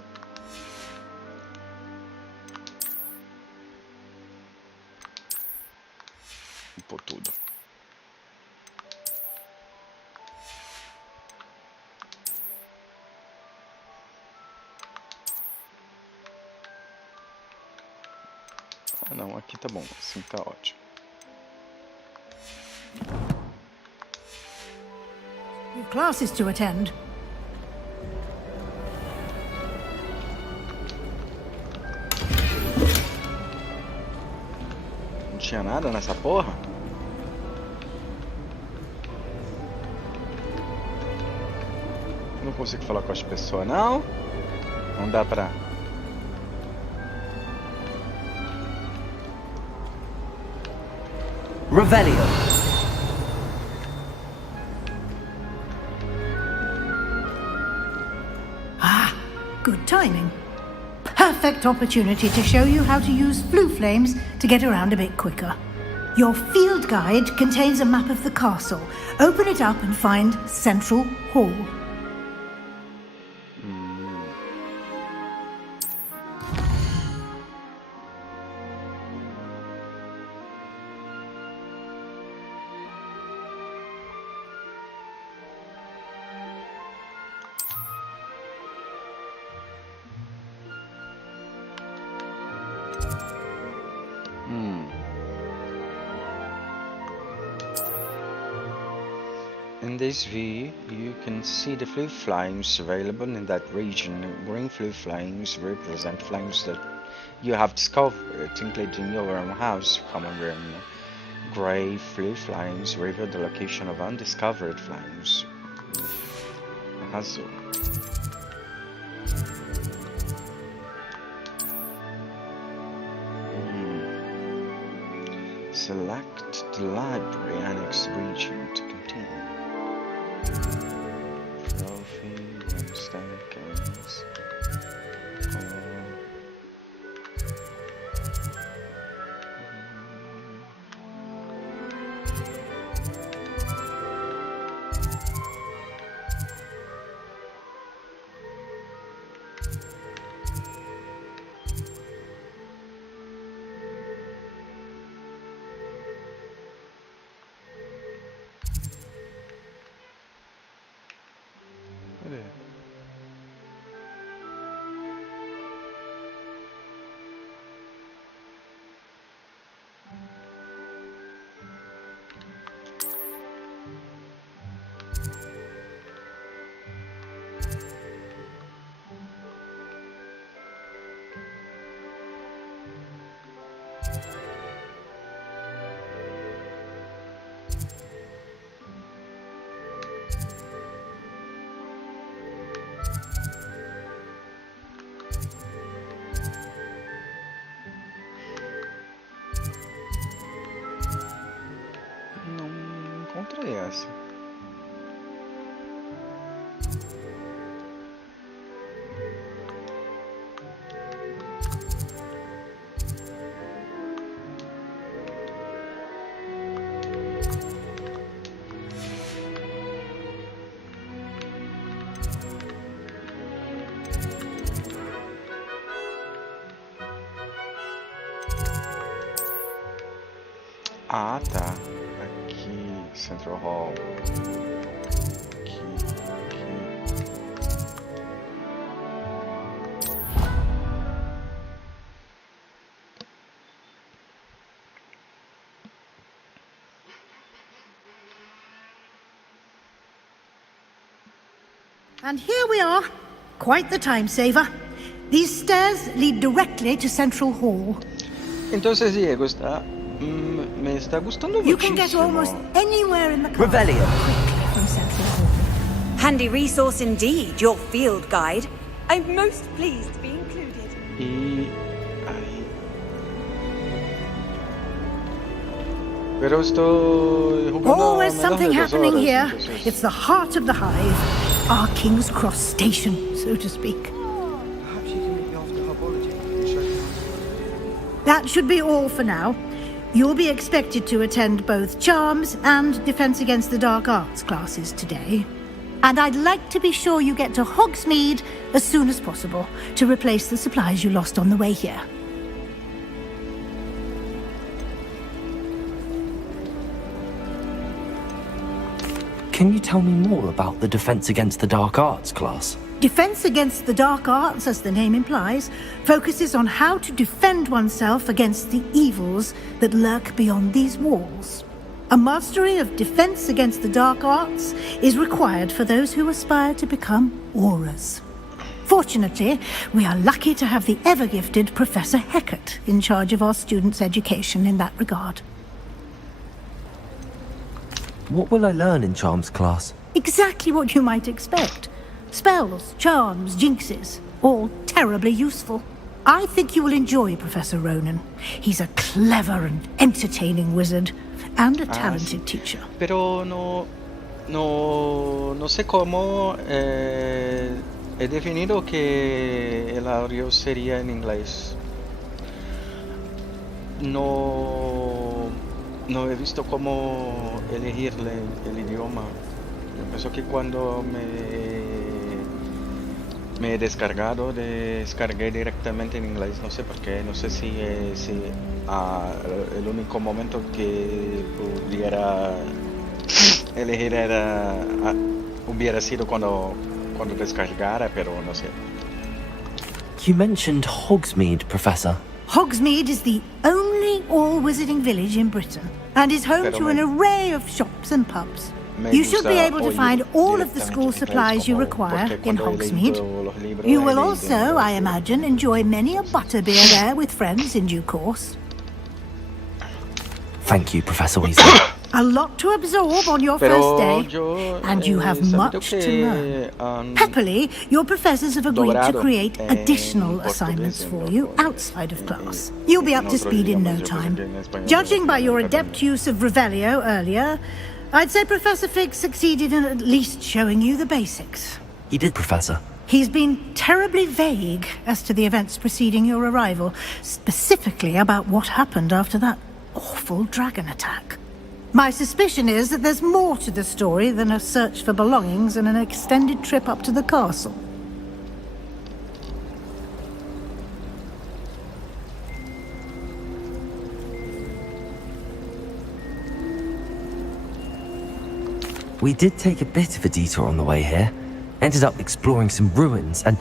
Vamos pôr tudo. Ah, não, aqui tá bom, assim tá ótimo. Your classes to attend. Não tinha nada nessa porra? Não consigo falar com as pessoas, não? Não dá pra... Revelio. Ah, good timing. Perfect opportunity to show you how to use flue flames to get around a bit quicker. Your field guide contains a map of the castle. Open it up and find Central Hall. In this view, you can see the flue flames available in that region. Green flue flames represent flames that you have discovered, including your own house, common room. Grey flue flames reveal the location of undiscovered flames. Azul. Select the library annex region to continue. Trophy, staircase. Não encontrei essa. Ah, tá. Aqui, Central Hall. Aqui. And here we are. Quite the time saver. These stairs lead directly to Central Hall. Entonces, Diego, me está gustando You can get muchísimo. almost anywhere in the castle Revelio. quickly from Central Hall. Handy resource indeed, your field guide. I'm most pleased to be included. Y ahí. Pero estoy jugando Always menos something de 2 happening horas, here. entonces- It's the heart of the hive. Our King's Cross station, so to speak. Perhaps you can meet me after herbology and show me how. That should be all for now. You'll be expected to attend both Charms and Defense Against the Dark Arts classes today. And I'd like to be sure you get to Hogsmeade as soon as possible to replace the supplies you lost on the way here. Can you tell me more about the Defense Against the Dark Arts class? Defense Against the Dark Arts, as the name implies, focuses on how to defend oneself against the evils that lurk beyond these walls. A mastery of Defense Against the Dark Arts is required for those who aspire to become auras. Fortunately, we are lucky to have the ever-gifted Professor Heckert in charge of our students' education in that regard. What will I learn in Charms class? Exactly what you might expect. Spells, charms, jinxes, all terribly useful. I think you will enjoy Professor Ronan. He's a clever and entertaining wizard, and a talented teacher. Pero no sé cómo he definido que el audio sería en inglés. No he visto cómo elegir el idioma. Yo pienso que cuando me he descargado, descargué directamente en inglés. No sé por qué, no sé si el único momento que pudiera elegir hubiera sido cuando descargara, pero no sé. You mentioned Hogsmeade, Professor. Hogsmeade is the only all-wizarding village in Britain, and is home to an array of shops and pubs. You should be able to find all of the school supplies you require in Hogsmeade. You will also, I imagine, enjoy many a butterbeer there with friends in due course. Thank you, Professor Weasley. A lot to absorb on your first day, and you have much to learn. Happily, your professors have agreed to create additional assignments for you outside of class. You'll be up to speed in no time. Judging by your adept use of Revelio earlier, I'd say Professor Fig succeeded in at least showing you the basics. He did, Professor. He's been terribly vague as to the events preceding your arrival, specifically about what happened after that awful dragon attack. My suspicion is that there's more to the story than a search for belongings and an extended trip up to the castle. We did take a bit of a detour on the way here. Ended up exploring some ruins and...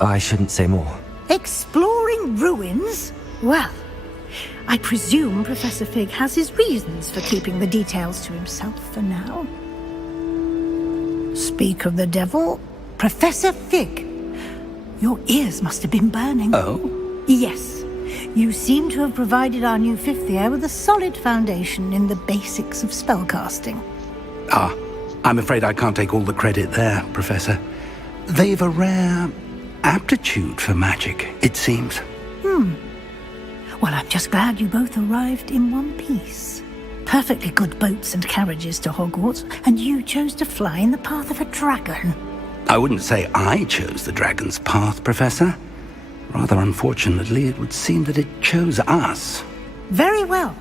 I shouldn't say more. Exploring ruins? Well, I presume Professor Fig has his reasons for keeping the details to himself for now. Speak of the devil, Professor Fig. Your ears must have been burning. Oh? Yes. You seem to have provided our new fifth year with a solid foundation in the basics of spellcasting. Ah, I'm afraid I can't take all the credit there, Professor. They've a rare aptitude for magic, it seems. Well, I'm just glad you both arrived in one piece. Perfectly good boats and carriages to Hogwarts, and you chose to fly in the path of a dragon. I wouldn't say I chose the dragon's path, Professor. Rather unfortunately, it would seem that it chose us. Very well.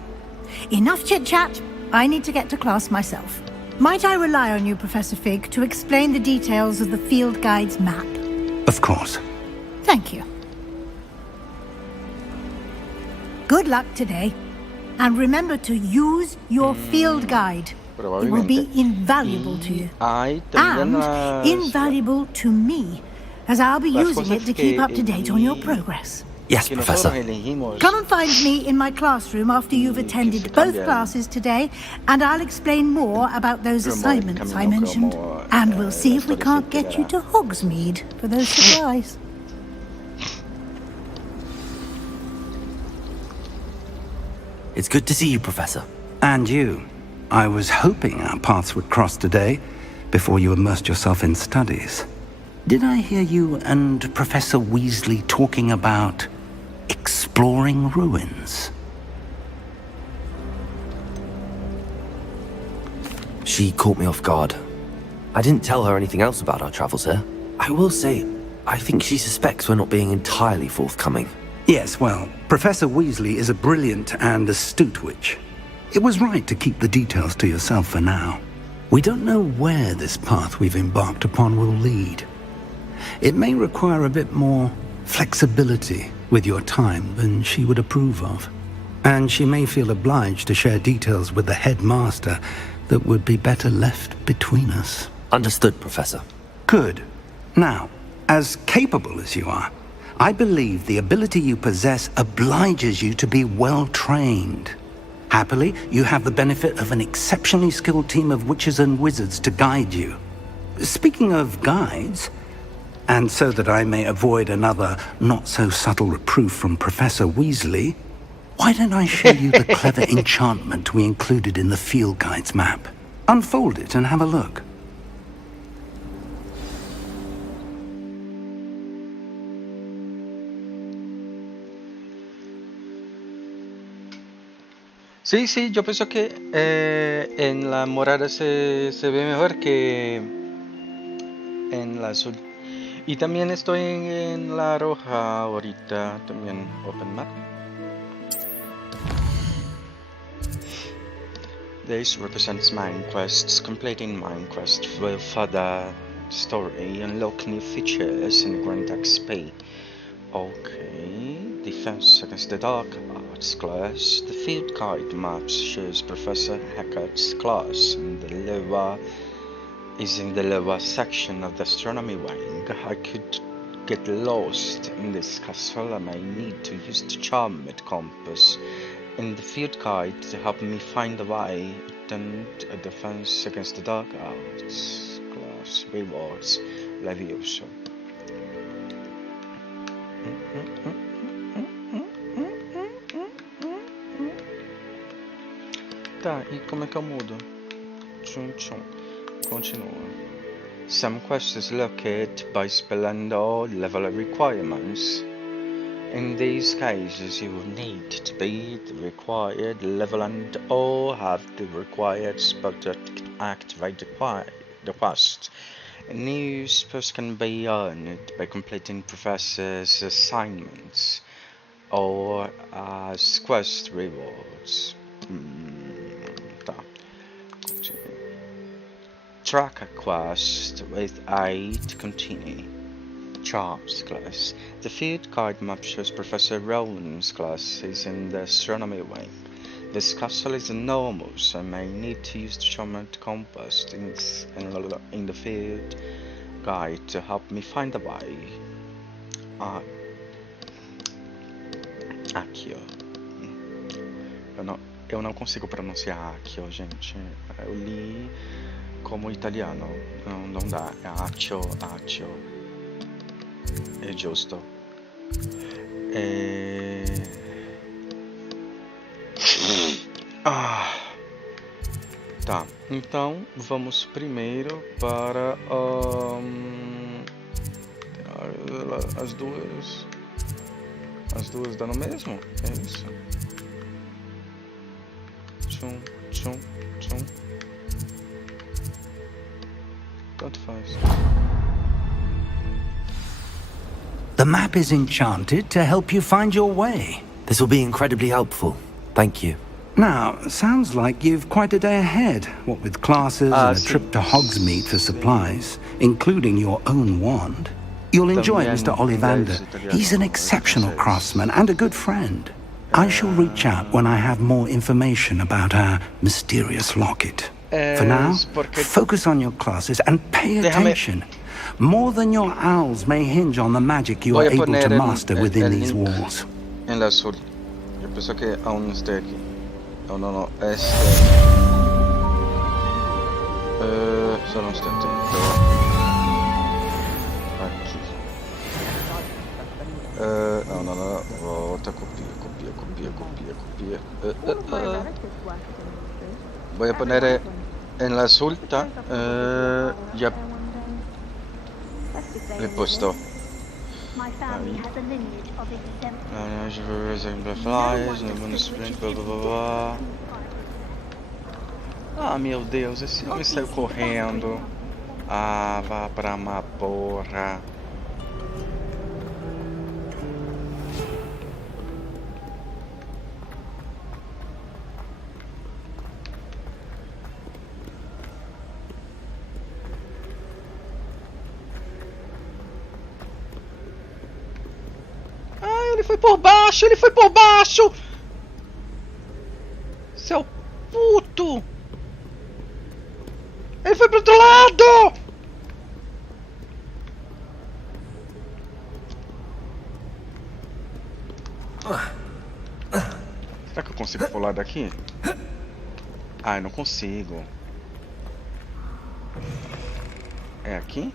Enough chit-chat. I need to get to class myself. Might I rely on you, Professor Fig, to explain the details of the field guide's map? Of course. Thank you. Good luck today. And remember to use your field guide. It will be invaluable to you. And invaluable to me, as I'll be using it to keep up to date on your progress. Yes, Professor. Come and find me in my classroom after you've attended both classes today, and I'll explain more about those assignments I mentioned. And we'll see if we can't get you to Hogsmeade for those supplies. It's good to see you, Professor. And you. I was hoping our paths would cross today, before you immersed yourself in studies. Did I hear you and Professor Weasley talking about exploring ruins? She caught me off guard. I didn't tell her anything else about our travels here. I will say, I think she suspects we're not being entirely forthcoming. Yes, well, Professor Weasley is a brilliant and astute witch. It was right to keep the details to yourself for now. We don't know where this path we've embarked upon will lead. It may require a bit more flexibility with your time than she would approve of. And she may feel obliged to share details with the headmaster that would be better left between us. Understood, Professor. Good. Now, as capable as you are, I believe the ability you possess obliges you to be well trained. Happily, you have the benefit of an exceptionally skilled team of witches and wizards to guide you. Speaking of guides, and so that I may avoid another not-so-subtle reproof from Professor Weasley, why don't I show you the clever enchantment we included in the field guide's map? Unfold it and have a look. Sí, sí, yo pienso que en la morada se ve mejor que en la azul. Y también estoy en la roja ahorita, también Open Map. This represents mine quests. Completing mine quest will further story, unlock new features and grant XP. Okay, defense against the dark arts class. The field guide map shows Professor Hackett's class in the lower section of the astronomy wing. I could get lost in this castle. I may need to use the charmed compass in the field guide to help me find the way. Then a defense against the dark arts class rewards Levioso. Tá, e como é que eu mudo? Tchum tchum. Continua. Some quests is located by spelling all level requirements. In these cases, you will need to be the required level and or have the required spell to activate the quest. New spells can be earned by completing professor's assignments or as quest rewards. Track a quest with A to continue. Charms class. The field guide map shows Professor Rowland's class is in the astronomy wing. This castle is enormous. I may need to use the charmed compass in the field guide to help me find the way. Aqui, ó. Eu não consigo pronunciar aqui, ó, gente. Eu li como italiano. Não dá. É accio. É giusto. Tá, então vamos primeiro para as duas dá no mesmo? É isso. Tchum. Tanto faz. The map is enchanted to help you find your way. This will be incredibly helpful. Thank you. Now, sounds like you've quite a day ahead, what with classes and a trip to Hogsmeade for supplies, including your own wand. You'll enjoy Mr. Ollivander. He's an exceptional craftsman and a good friend. I shall reach out when I have more information about our mysterious locket. For now, focus on your classes and pay attention. More than your owls may hinge on the magic you are able to master within these walls. En la azul. Yo pienso que aún no esté aquí. Oh, no, solo un instante. Aquí. No. Volta, copia. Voy a poner en la azul, ya le he puesto. Ah, meu Deus, esse homem saiu correndo. Ah, vá pra uma porra. Ele foi por baixo! Seu puto! Ele foi pro outro lado! Será que eu consigo pular daqui? Ah, eu não consigo. É aqui?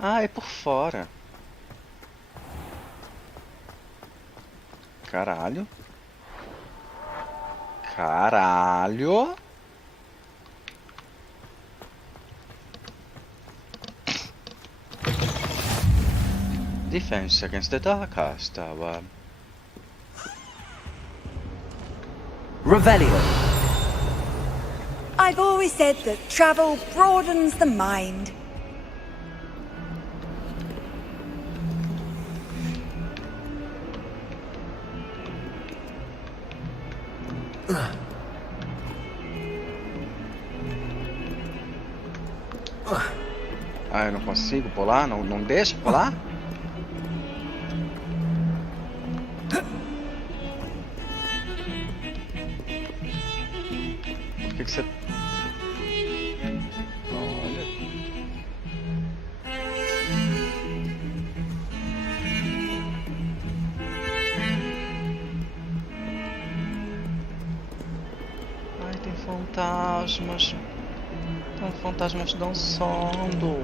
Ah, é por fora. Caralho. Defense against the dark cast tower. Revelio. I've always said that travel broadens the mind. Ah, eu não consigo pular? Não deixa pular? Por que você... Olha... Ai, tem fantasmas. Tem fantasmas dançando.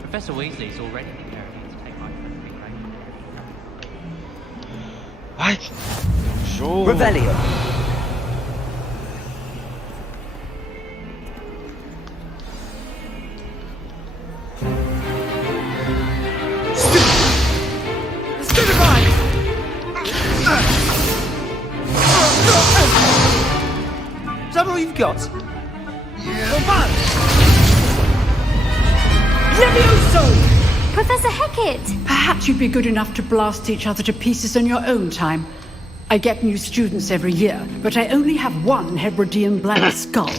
Professor Weasley's already preparing to take my friend Ai, que jogo. Revelio. Is that all you've got? Levioso! Professor Hecat! Perhaps you'd be good enough to blast each other to pieces on your own time. I get new students every year, but I only have one Hebridean black skull.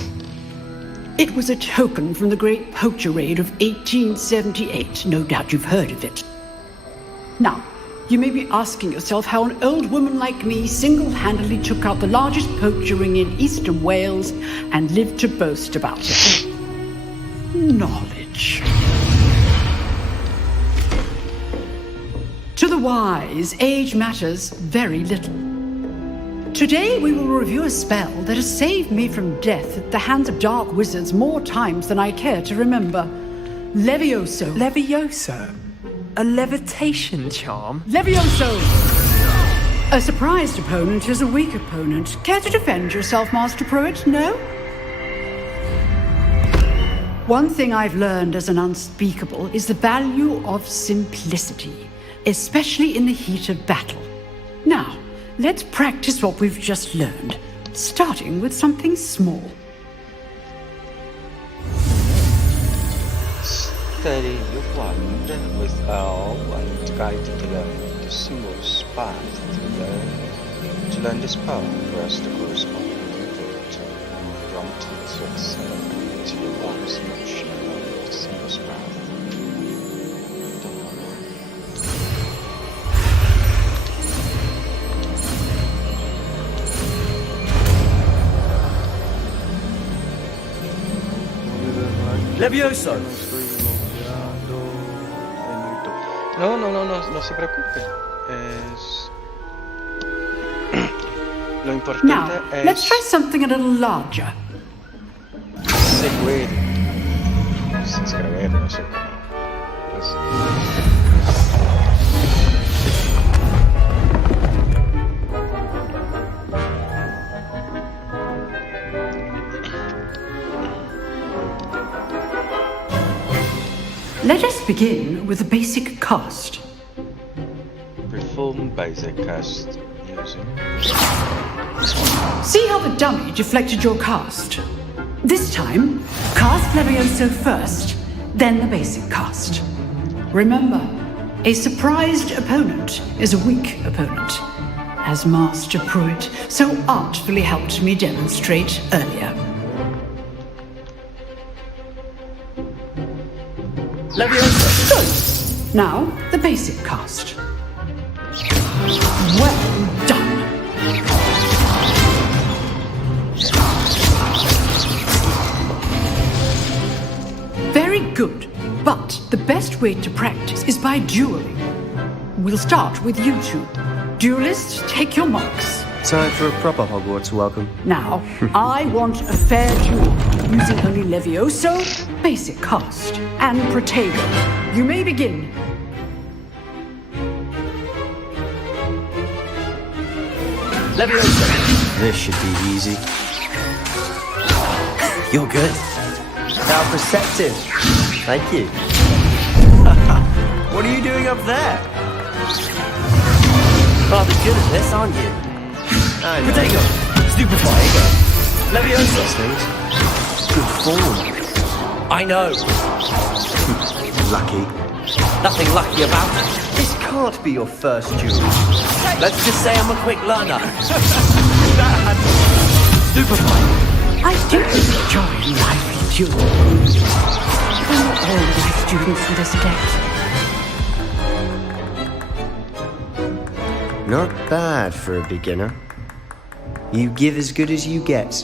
It was a token from the Great Poacher Raid of 1878. No doubt you've heard of it. Now, you may be asking yourself how an old woman like me single-handedly took out the largest poacher ring in eastern Wales and lived to boast about it. Knowledge. To the wise, age matters very little. Today we will review a spell that has saved me from death at the hands of dark wizards more times than I care to remember. Levioso. Levioso? A levitation charm? Levioso! A surprised opponent is a weak opponent. Care to defend yourself, Master Pruitt? No? One thing I've learned as an unspeakable is the value of simplicity, especially in the heat of battle. Now, let's practice what we've just learned, starting with something small. Study your wand with all and guide to learn the symbols path to learn this power. Press the corresponding convert prompted to accelerate to your wand's motion along the symbols path. Levioso. No se preocupe. Lo importante Now, es let's try something a little larger. seguir. Escrever, no sé cómo. Let us begin with the basic cast. Perform basic cast using. See how the dummy deflected your cast. This time, cast Levioso first, then the basic cast. Remember, a surprised opponent is a weak opponent, as Master Pruitt so artfully helped me demonstrate earlier. Levioso. Good. Now, the basic cast. Well done. Very good. But the best way to practice is by dueling. We'll start with you two. Duelists, take your marks. Time for a proper Hogwarts welcome. Now, I want a fair duel, using only Levioso, basic cast, and Protego. You may begin. Levioso. This should be easy. You're good. How perceptive. Thank you. What are you doing up there? Rather good at this, aren't you? Protego. Stupefy. Levioso. Good form. I know. Lucky. Nothing lucky about it. This can't be your first duel. Let's just say I'm a quick learner. Stupefy. I do enjoy lively duels. Not all of my students are this adept. Not bad for a beginner. You give as good as you get.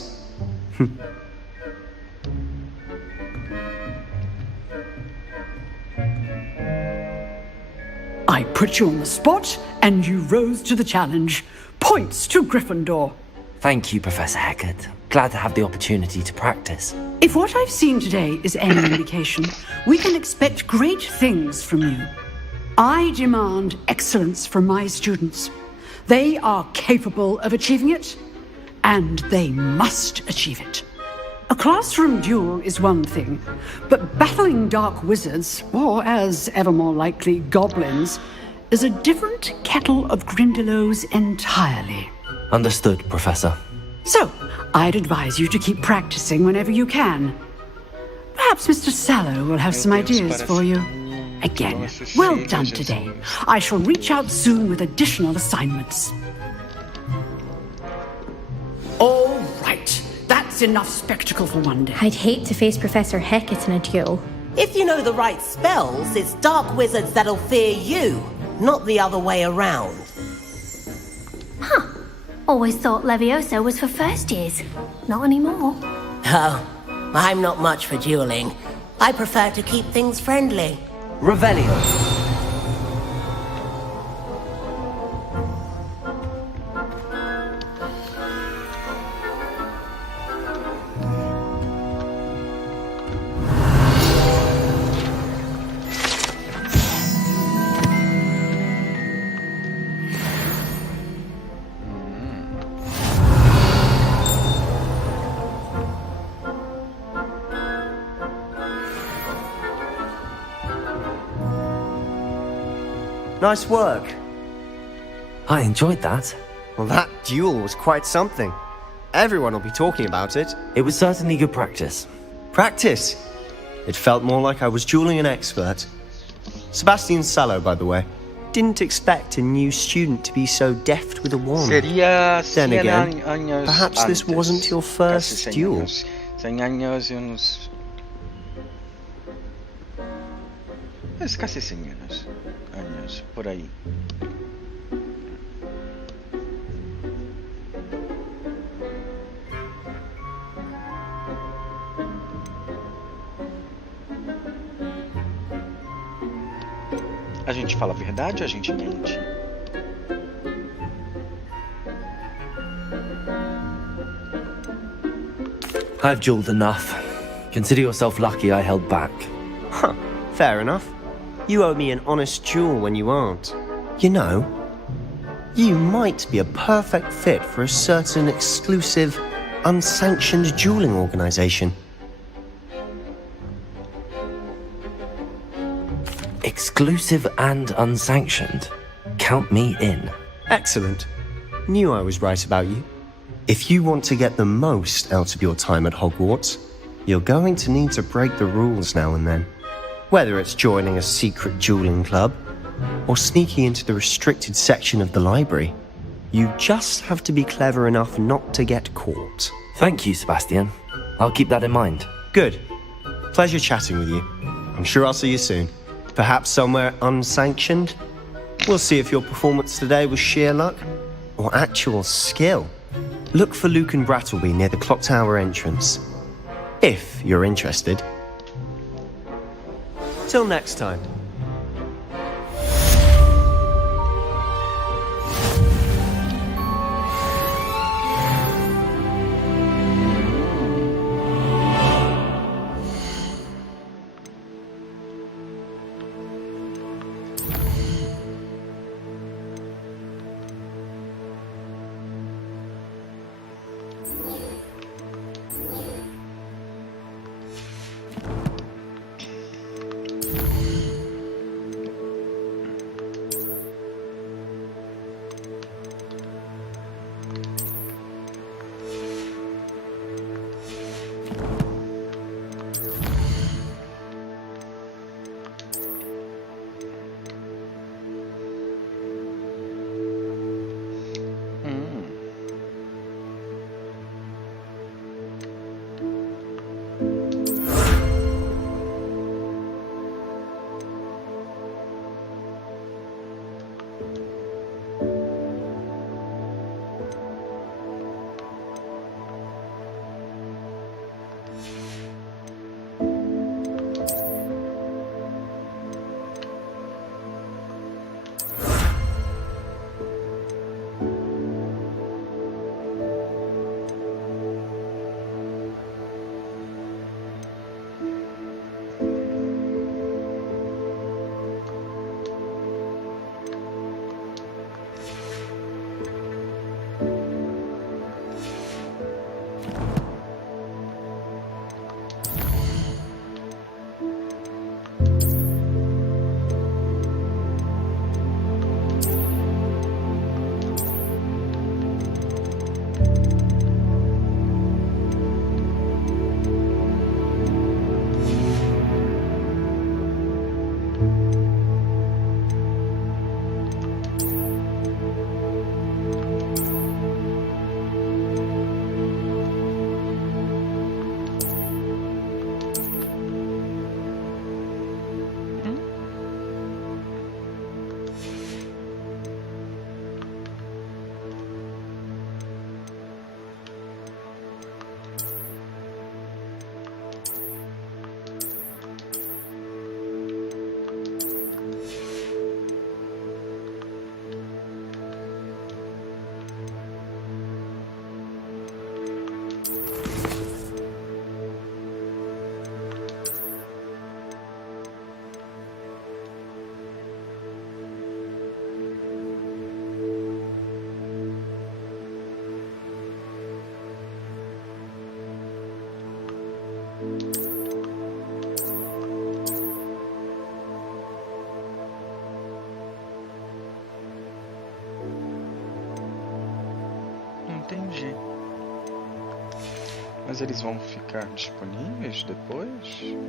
I put you on the spot, and you rose to the challenge. Points to Gryffindor. Thank you, Professor Hecat. Glad to have the opportunity to practice. If what I've seen today is any indication, we can expect great things from you. I demand excellence from my students. They are capable of achieving it, and they must achieve it. A classroom duel is one thing, but battling dark wizards, or as ever more likely, goblins, is a different kettle of Grindylows entirely. Understood, Professor. So, I'd advise you to keep practicing whenever you can. Perhaps Mr. Sallow will have some ideas for you. Again, well done today. I shall reach out soon with additional assignments. All right. That's enough spectacle for one day. I'd hate to face Professor Hecat in a duel. If you know the right spells, it's dark wizards that'll fear you, not the other way around. Huh. Always thought Levioso was for first years. Not anymore. Oh, I'm not much for dueling. I prefer to keep things friendly. Revelio. Nice work. I enjoyed that. Well, that duel was quite something. Everyone will be talking about it. It was certainly good practice. Practice? It felt more like I was dueling an expert. Sebastian Sallow, by the way. Didn't expect a new student to be so deft with a wand. Sería Then 100 again, años perhaps this antes. wasn't your first Casi 100 duel. años. 100 años y unos... Es casi 100 años, por ahí. gente fala a verdade ou a gente mente? I've jeweled enough. Consider yourself lucky I held back. Huh, fair enough. You owe me an honest jewel when you aren't. You know, you might be a perfect fit for a certain exclusive, unsanctioned dueling organization. Exclusive and unsanctioned. Count me in. Excellent. Knew I was right about you. If you want to get the most out of your time at Hogwarts, you're going to need to break the rules now and then. Whether it's joining a secret dueling club, or sneaking into the restricted section of the library, you just have to be clever enough not to get caught. Thank you, Sebastian. I'll keep that in mind. Good. Pleasure chatting with you. I'm sure I'll see you soon. Perhaps somewhere unsanctioned? We'll see if your performance today was sheer luck, or actual skill. Look for Luke and Brattleby near the clock tower entrance. If you're interested. Till next time. Entendi. Mas eles vão ficar disponíveis depois?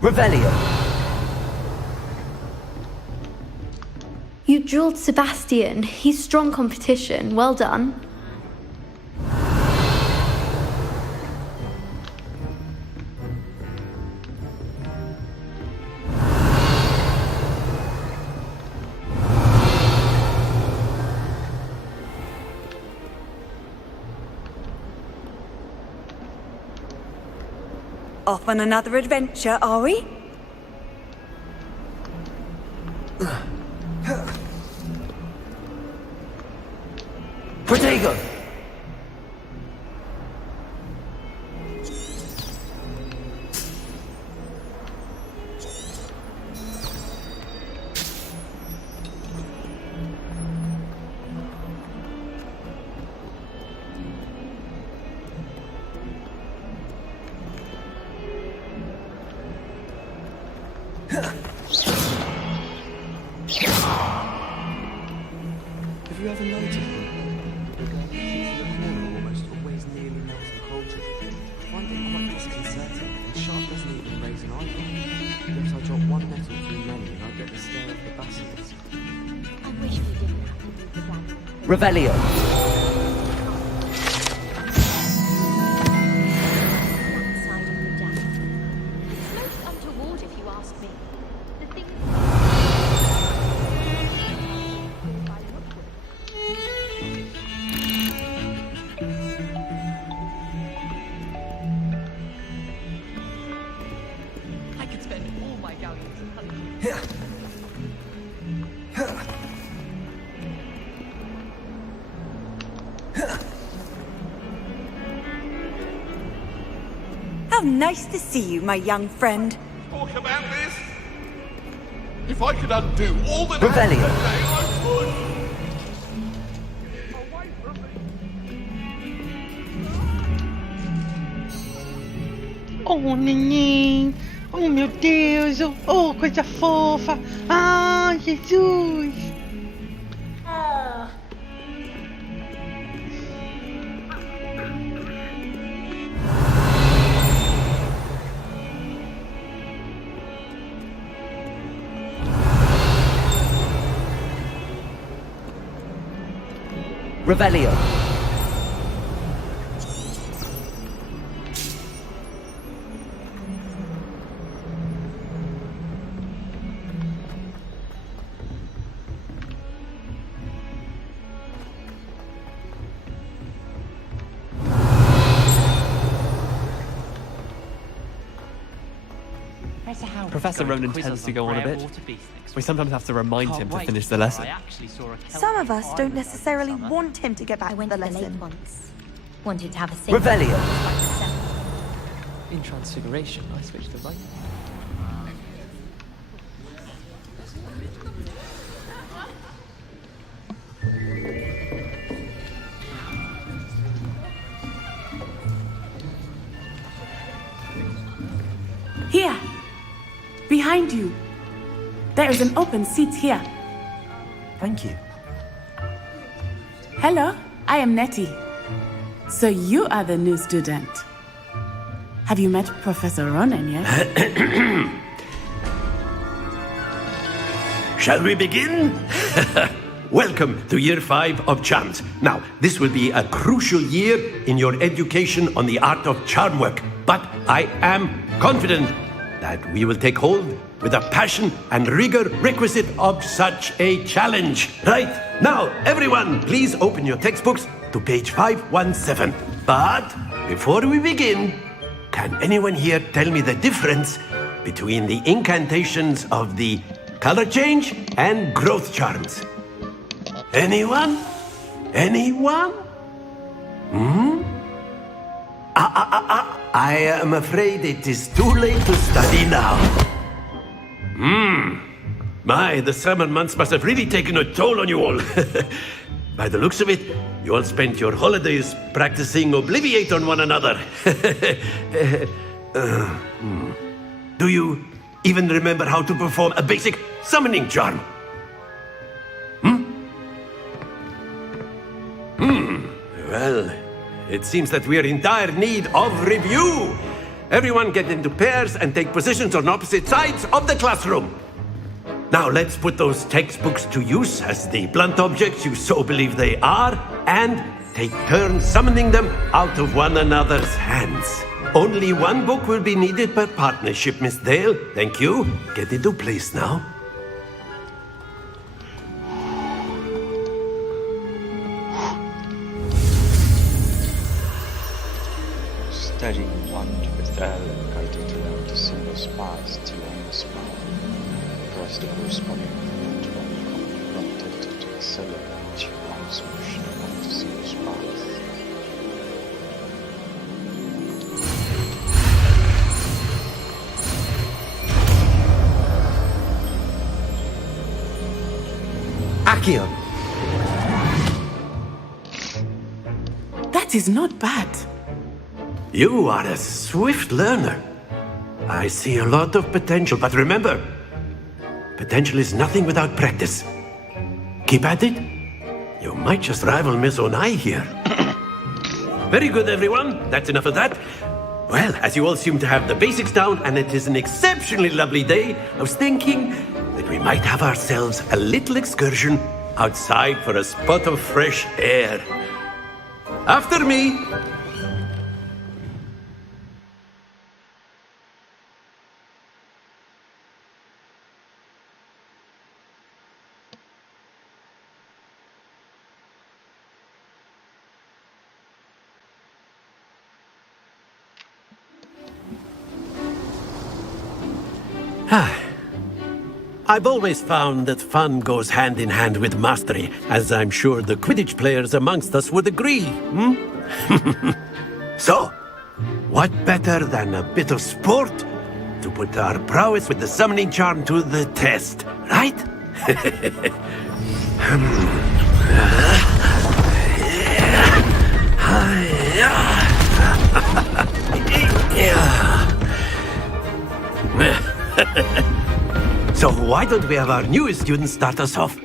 Revelio. You drilled Sebastian. He's strong competition. Well done. Off on another adventure, are we? Protego! Have you ever noticed the girl who sits in the corner almost always nearly melts the culture? I find it quite disconcerting, and Sharp doesn't even raise an eyebrow. Yet I drop one nettle too many and I get the stare of the basilisk. I wish we didn't have to do the one. Revelio. Side of the dam. It's most untoward if you ask me. The thing I could spend all my galleons in honey. How nice to see you, my young friend. Talk about this? If I could undo all that Revelio. happened today, I would. Away from me. Oh, neném. Oh, meu Deus. Oh, coisa fofa. Ah, Jesus. Revelio. Professor Ronan tends to go on a bit. We sometimes have to remind him to finish the lesson. Some of us don't necessarily want him to get back to the lesson. once. Wanted to have a single. Revelio. In Transfiguration, I switched to light. Here! Behind you! There is an open seat here. Thank you. Hello, I am Nettie. So you are the new student. Have you met Professor Ronan yet? Shall we begin? Welcome to Year 5 of Charms. Now, this will be a crucial year in your education on the art of charm work, but I am confident that we will take hold with the passion and rigor requisite of such a challenge. Right, now, everyone, please open your textbooks to page 517. But before we begin, can anyone here tell me the difference between the incantations of the color change and growth charms? Anyone? Anyone? I am afraid it is too late to study now. My, the summer months must have really taken a toll on you all. By the looks of it, you all spent your holidays practicing Obliviate on one another. Do you even remember how to perform a basic summoning charm? Well, it seems that we are in dire need of review. Everyone get into pairs and take positions on opposite sides of the classroom. Now let's put those textbooks to use as the blunt objects you so believe they are, and take turns summoning them out of one another's hands. Only one book will be needed per partnership, Miss Dale. Thank you. Get into place now. Studying wand with L, guided along the single spice to learn the smile. Press the corresponding button prompted to accelerate one's motion along the single spice. Accio. That is not bad. You are a swift learner. I see a lot of potential, but remember, potential is nothing without practice. Keep at it. You might just rival Miss Onai here. Very good, everyone. That's enough of that. Well, as you all seem to have the basics down, and it is an exceptionally lovely day, I was thinking that we might have ourselves a little excursion outside for a spot of fresh air. After me. I've always found that fun goes hand in hand with mastery, as I'm sure the Quidditch players amongst us would agree. So, what better than a bit of sport to put our prowess with the summoning charm to the test, right? So why don't we have our newest student start us off?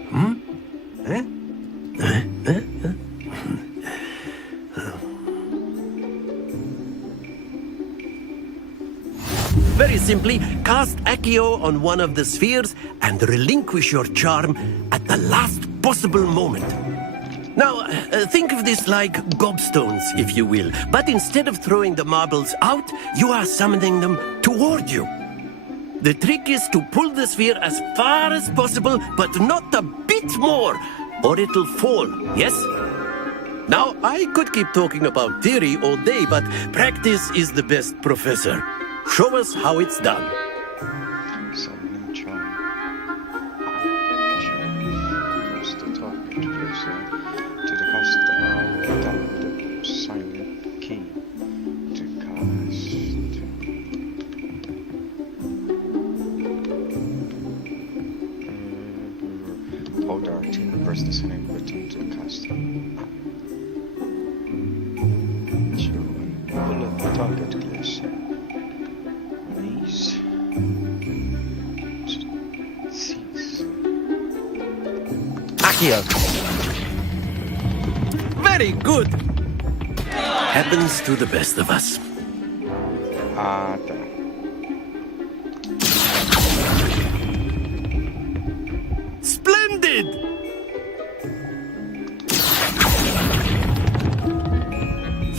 Very simply, cast Accio on one of the spheres and relinquish your charm at the last possible moment. Now, think of this like gobstones, if you will. But instead of throwing the marbles out, you are summoning them toward you. The trick is to pull the sphere as far as possible, but not a bit more, or it'll fall, yes? Now, I could keep talking about theory all day, but practice is the best professor. Show us how it's done. Summoning charm. Press the target cursor to the caster down the silent key to cast. Hold R2 and press the summoning button to cast. Pull up the target cursor. Release. Cease. Accio. Very good. Happens to the best of us. Splendid!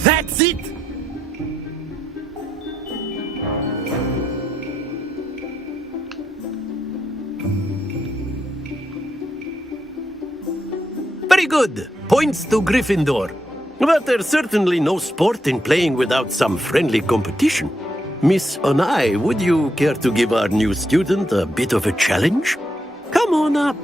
That's it! Very good. Points to Gryffindor. But there's certainly no sport in playing without some friendly competition. Miss Onai, would you care to give our new student a bit of a challenge? Come on up.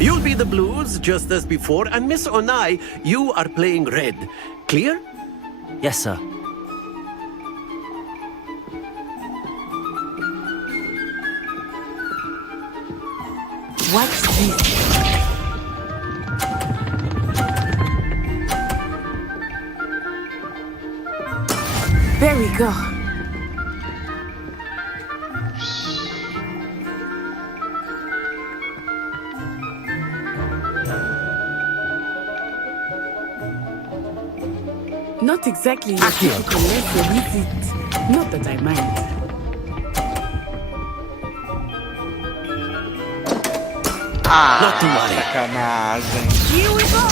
You'll be the blues, just as before, and Miss Onai, you are playing red. Clear? Yes, sir. What's this? There we go. Not exactly your typical lesson, is it? Not that I mind. Not to worry. Sacanagem. Here we go.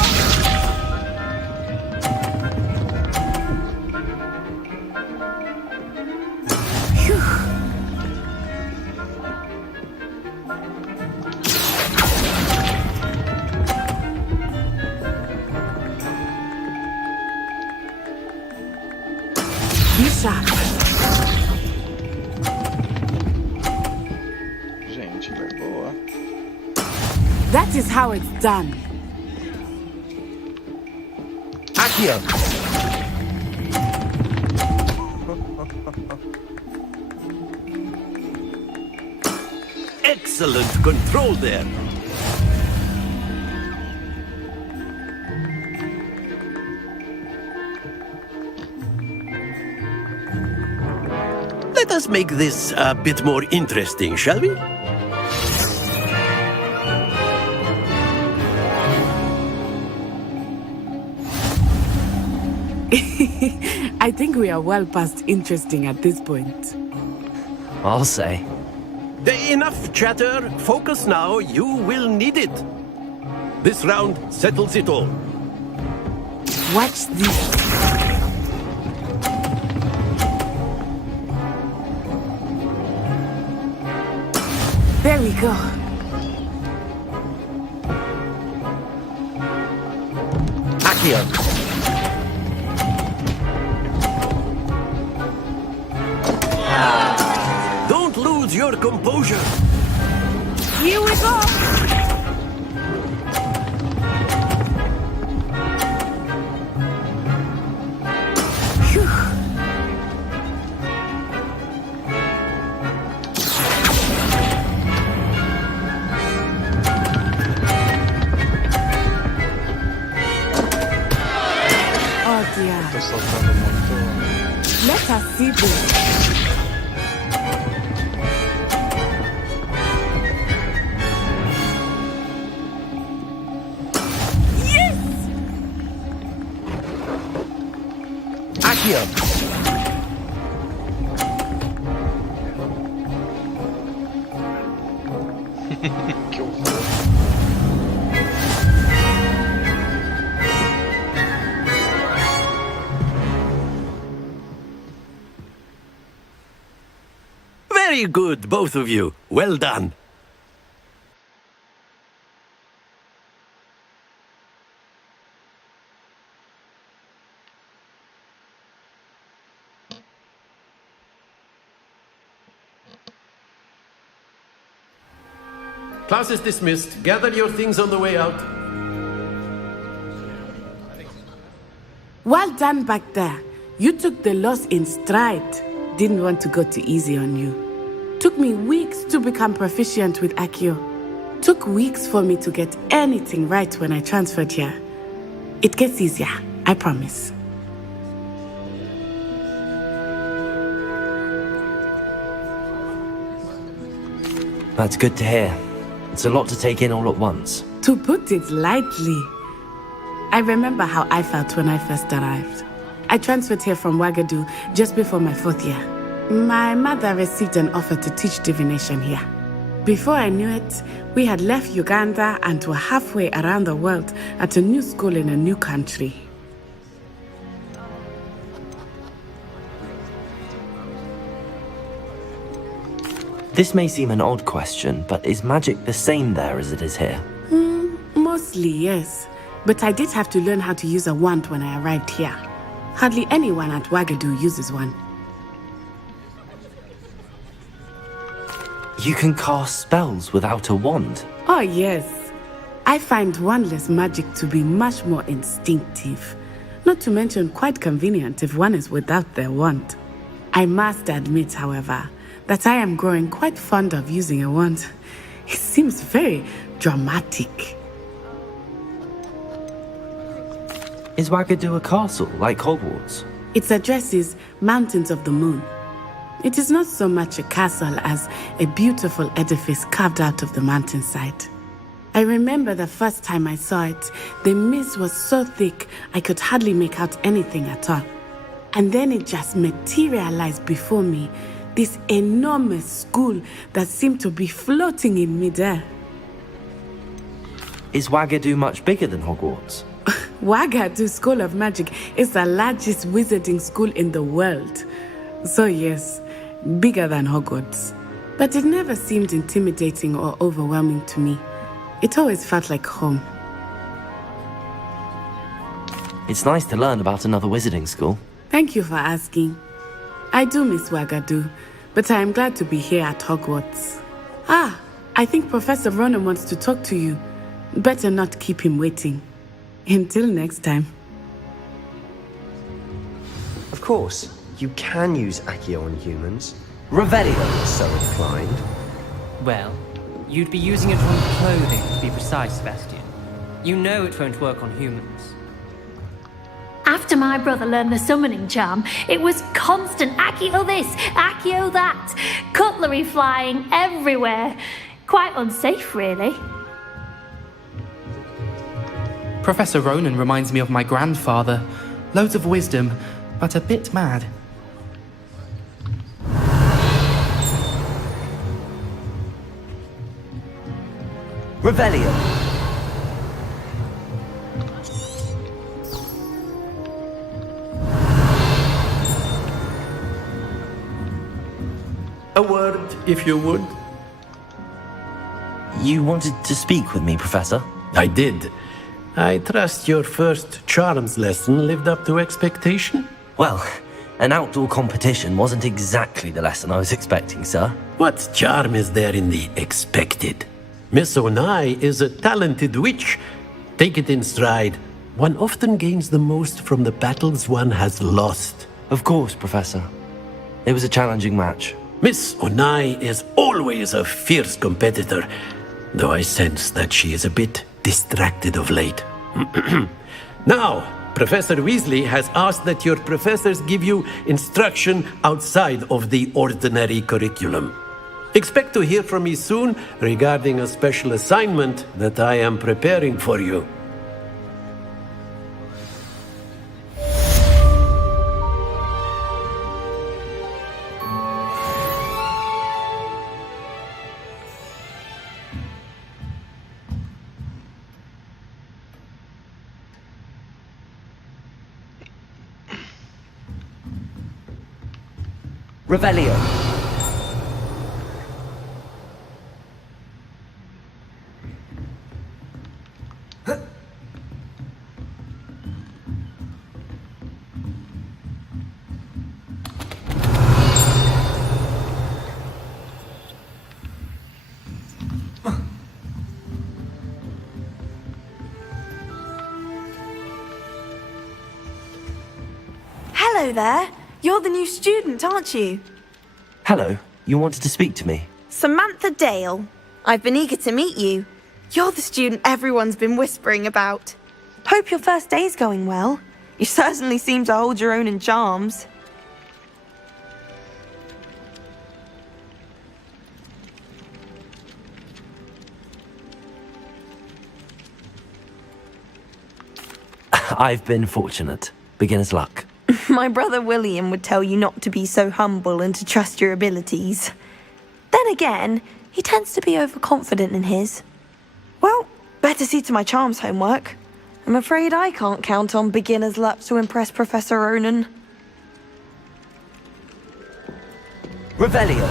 Gente, vai boa. That is how it's done. Accio. Excellent control there. Let us make this a bit more interesting, shall we? I think we are well past interesting at this point. I'll say. Enough chatter. Focus now. You will need it. This round settles it all. Watch this. There we go. Accio. Don't lose your composure. Here we go. Phew. Oh dear. Tô soltando muito. Let us see this. Que horror. Very good, both of you. Well done. Class is dismissed. Gather your things on the way out. Well done back there. You took the loss in stride. Didn't want to go too easy on you. Took me weeks to become proficient with Accio. Took weeks for me to get anything right when I transferred here. It gets easier, I promise. That's good to hear. It's a lot to take in all at once. To put it lightly, I remember how I felt when I first arrived. I transferred here from Ouagadougou just before my 4th year. My mother received an offer to teach divination here. Before I knew it, we had left Uganda and were halfway around the world at a new school in a new country. This may seem an odd question, but is magic the same there as it is here? Mostly, yes. But I did have to learn how to use a wand when I arrived here. Hardly anyone at Wagadu uses one. You can cast spells without a wand? Oh, yes. I find wandless magic to be much more instinctive. Not to mention quite convenient if one is without their wand. I must admit, however, that I am growing quite fond of using a wand. It seems very dramatic. Is Wagadu a castle, like Hogwarts? Its address is Mountains of the Moon. It is not so much a castle as a beautiful edifice carved out of the mountainside. I remember the first time I saw it, the mist was so thick I could hardly make out anything at all. And then it just materialized before me, this enormous school that seemed to be floating in midair. Is Wagadu much bigger than Hogwarts? Wagadu School of Magic is the largest wizarding school in the world. So yes, bigger than Hogwarts. But it never seemed intimidating or overwhelming to me. It always felt like home. It's nice to learn about another wizarding school. Thank you for asking. I do miss Wagadu, but I am glad to be here at Hogwarts. Ah, I think Professor Ronan wants to talk to you. Better not keep him waiting. Until next time. Of course, you can use Accio on humans. Revelio is so inclined. Well, you'd be using it on clothing, to be precise, Sebastian. You know it won't work on humans. After my brother learned the summoning charm, it was constant Accio this, Accio that. Cutlery flying everywhere. Quite unsafe, really. Professor Ronan reminds me of my grandfather. Loads of wisdom, but a bit mad. Revelio. A word, if you would. You wanted to speak with me, Professor? I did. I trust your first charms lesson lived up to expectation? Well, an outdoor competition wasn't exactly the lesson I was expecting, sir. What charm is there in the expected? Miss Onai is a talented witch. Take it in stride. One often gains the most from the battles one has lost. Of course, Professor. It was a challenging match. Miss Onai is always a fierce competitor, though I sense that she is a bit distracted of late. Now, Professor Weasley has asked that your professors give you instruction outside of the ordinary curriculum. Expect to hear from me soon regarding a special assignment that I am preparing for you. Revelio. Hello there. You're the new student, aren't you? Hello, you wanted to speak to me? Samantha Dale. I've been eager to meet you. You're the student everyone's been whispering about. Hope your first day's going well. You certainly seem to hold your own in charms. I've been fortunate. Beginner's luck. My brother William would tell you not to be so humble and to trust your abilities. Then again, he tends to be overconfident in his. Well, better see to my charms homework. I'm afraid I can't count on beginner's luck to impress Professor Ronan. Revelio.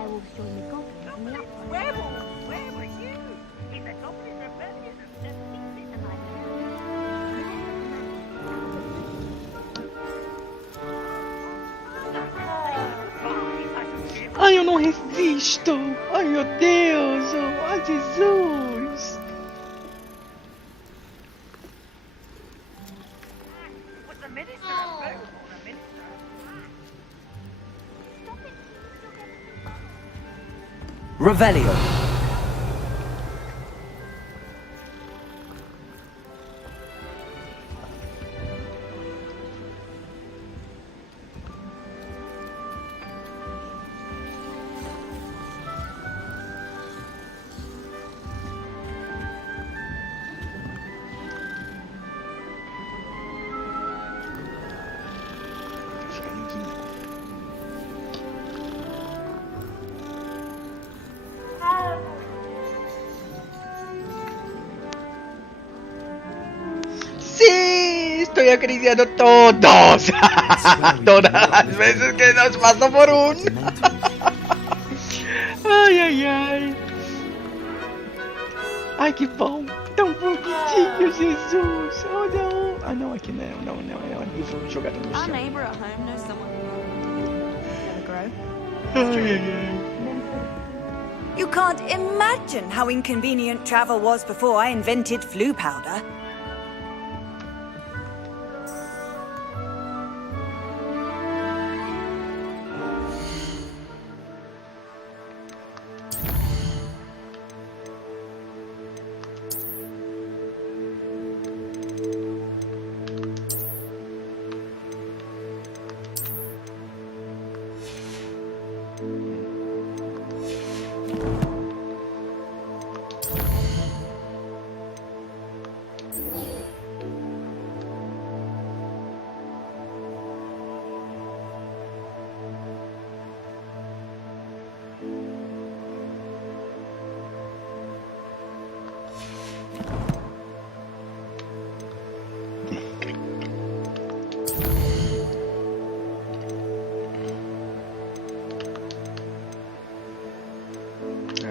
werewolves join the goblins in the uprising. Werewolf, where were you? In the goblin rebellion of the Ai, eu não resisto. Ai, meu Deus. Ai, Jesus. Revelio. Sí, estoy acariciando todos. Todas las veces que nos pasó por un. Ai, ai, ai. Ai, que bom. Tão bonitinho, Jesus. Oh, não. Ah, não, aqui não. É um livro jogado no chão. Our neighbor at home knows someone. Gonna grow. Ai, ai, ai. You can't imagine how inconvenient travel was before I invented flu powder.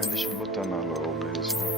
Deixa eu botar na LOL mesmo.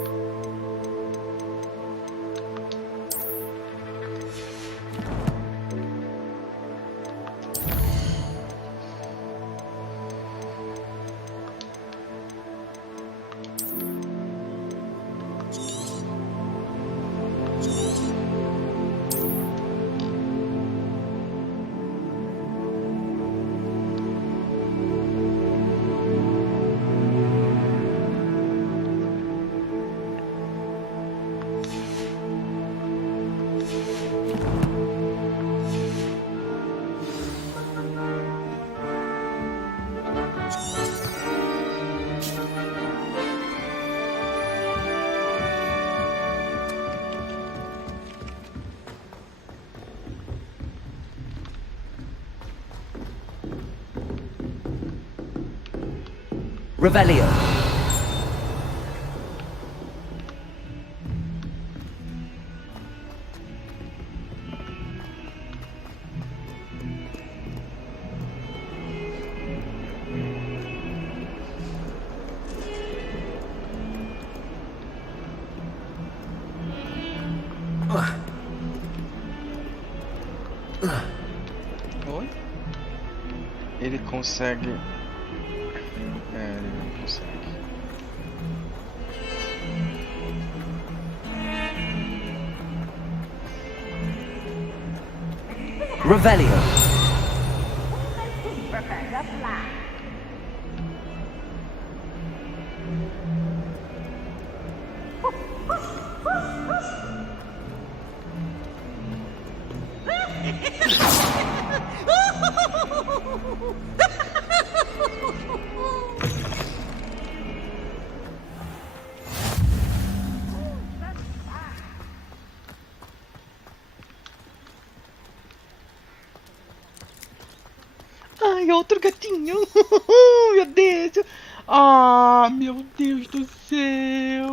Revelio. Oi? Ele consegue. Ele não consegue. Revelio. Ai, outro gatinho. Meu Deus. Ah, meu Deus do céu.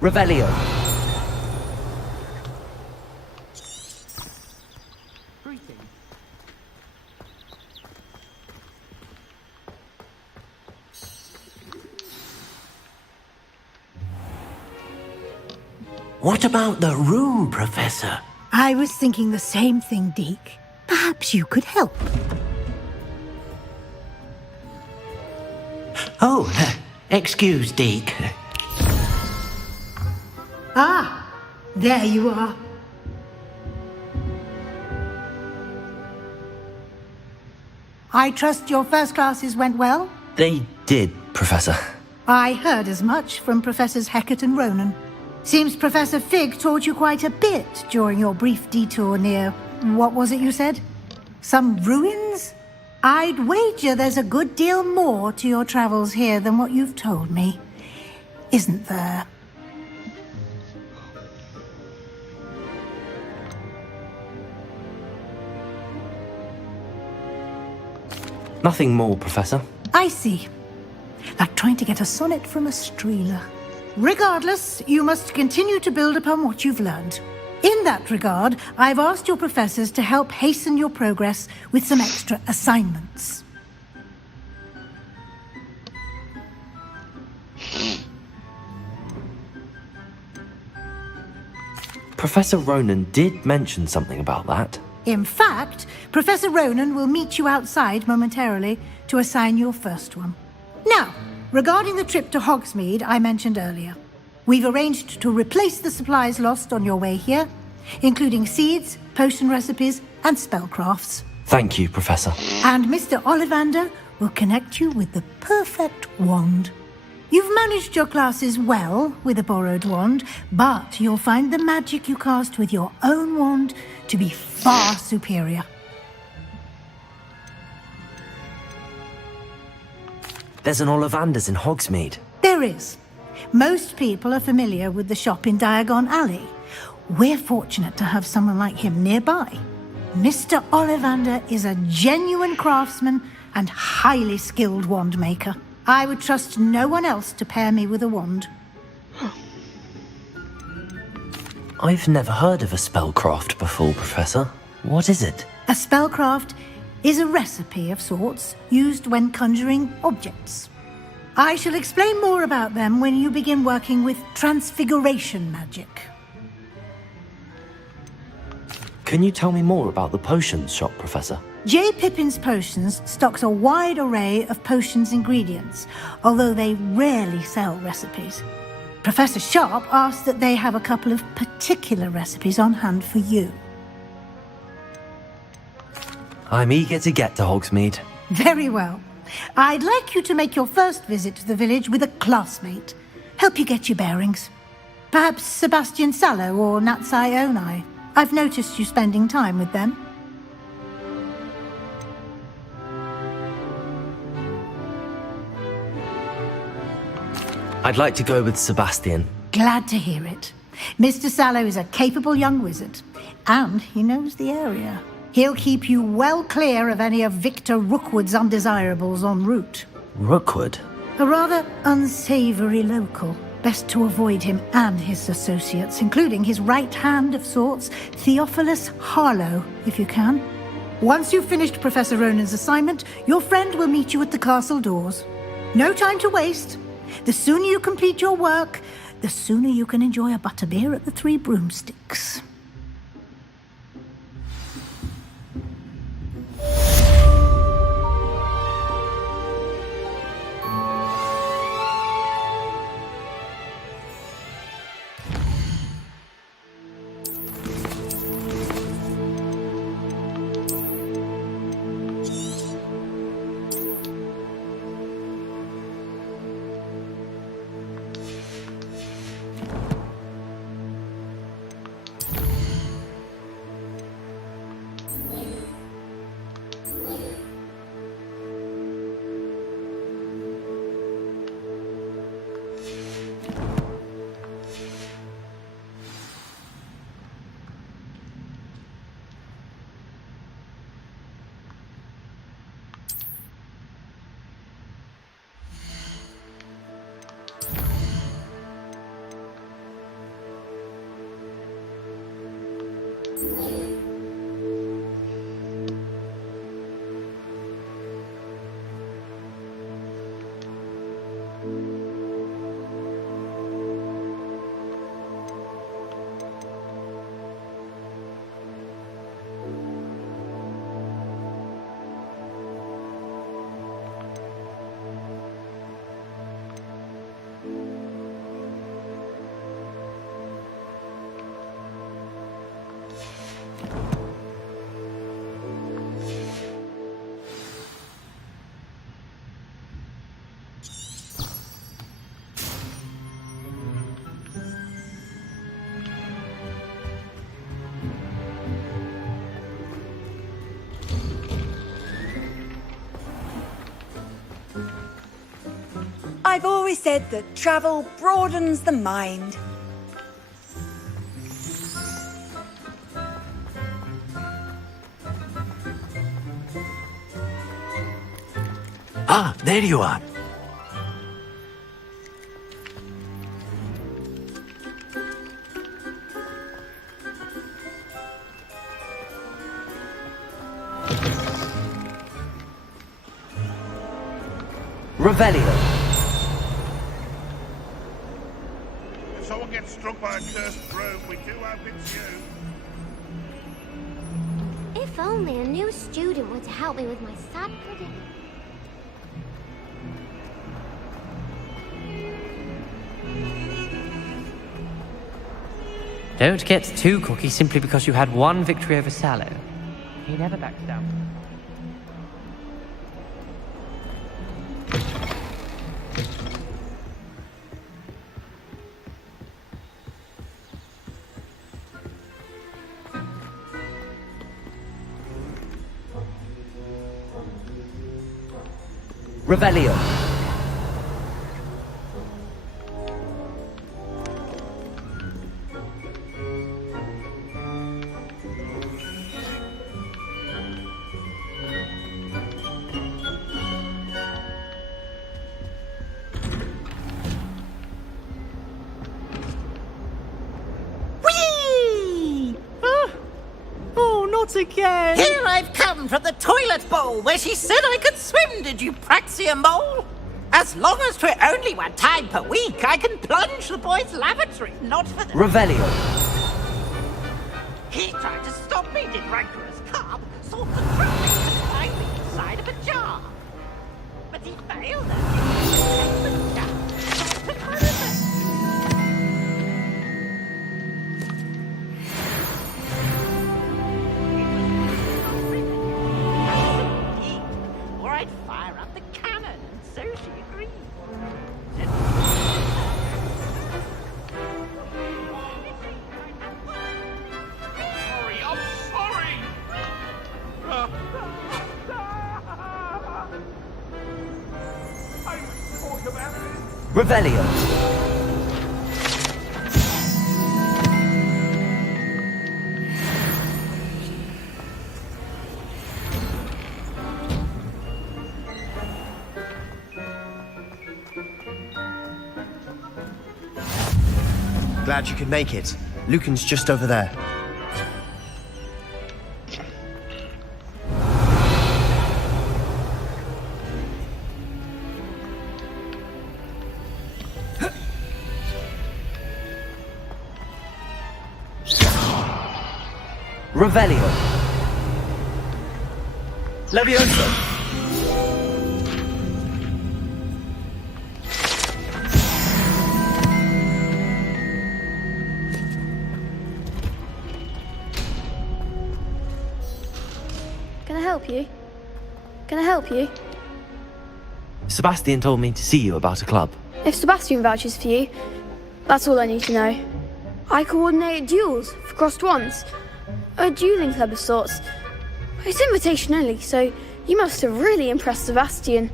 Revelio. Greeting. What about the room, Professor? I was thinking the same thing, Deke. Perhaps you could help. Oh, excuse, Deke. Ah, there you are. I trust your first classes went well? They did, Professor. I heard as much from Professors Hecat and Ronan. Seems Professor Fig taught you quite a bit during your brief detour near... what was it you said? Some ruins? I'd wager there's a good deal more to your travels here than what you've told me. Isn't there? Nothing more, Professor. I see. Like trying to get a sonnet from a streeler. Regardless, you must continue to build upon what you've learned. In that regard, I've asked your professors to help hasten your progress with some extra assignments. Professor Ronan did mention something about that. In fact, Professor Ronan will meet you outside momentarily to assign your first one. Now, regarding the trip to Hogsmeade I mentioned earlier, we've arranged to replace the supplies lost on your way here, including seeds, potion recipes, and spellcrafts. Thank you, Professor. And Mr. Ollivander will connect you with the perfect wand. You've managed your classes well with a borrowed wand, but you'll find the magic you cast with your own wand to be far superior. There's an Ollivander's in Hogsmeade. There is. Most people are familiar with the shop in Diagon Alley. We're fortunate to have someone like him nearby. Mr. Ollivander is a genuine craftsman and highly skilled wand maker. I would trust no one else to pair me with a wand. I've never heard of a spellcraft before, Professor. What is it? A spellcraft is a recipe of sorts used when conjuring objects. I shall explain more about them when you begin working with transfiguration magic. Can you tell me more about the potions shop, Professor? J. Pippin's Potions stocks a wide array of potions ingredients, although they rarely sell recipes. Professor Sharp asked that they have a couple of particular recipes on hand for you. I'm eager to get to Hogsmeade. Very well. I'd like you to make your first visit to the village with a classmate. Help you get your bearings. Perhaps Sebastian Sallow or Natsai Onai. I've noticed you spending time with them. I'd like to go with Sebastian. Glad to hear it. Mr. Sallow is a capable young wizard, and he knows the area. He'll keep you well clear of any of Victor Rookwood's undesirables en route. Rookwood? A rather unsavory local. Best to avoid him and his associates, including his right hand of sorts, Theophilus Harlow, if you can. Once you've finished Professor Ronan's assignment, your friend will meet you at the castle doors. No time to waste. The sooner you complete your work, the sooner you can enjoy a butterbeer at the Three Broomsticks. I've always said that travel broadens the mind. Ah, there you are. Revelio. If someone gets struck by a cursed broom, we do hope it's you. If only a new student were to help me with my sad pudding. Don't get too cocky simply because you had one victory over Sallow. He never backs down. Revelio. Not again! Here I've come from the toilet bowl where she said I could swim, did you praxia mole? As long as 'twere only one time per week, I can plunge the boy's lavatory, not for the... Revelio. He tried to stop me, did rancorous carp, sought the traffic to find me inside of a jar. But he failed us. Revelio. Glad you could make it. Lucan's just over there. Revelio. Levioso. Can I help you? Can I help you? Sebastian told me to see you about a club. If Sebastian vouches for you, that's all I need to know. I coordinate duels for crossed ones. A dueling club of sorts. It's invitation only, so you must have really impressed Sebastian.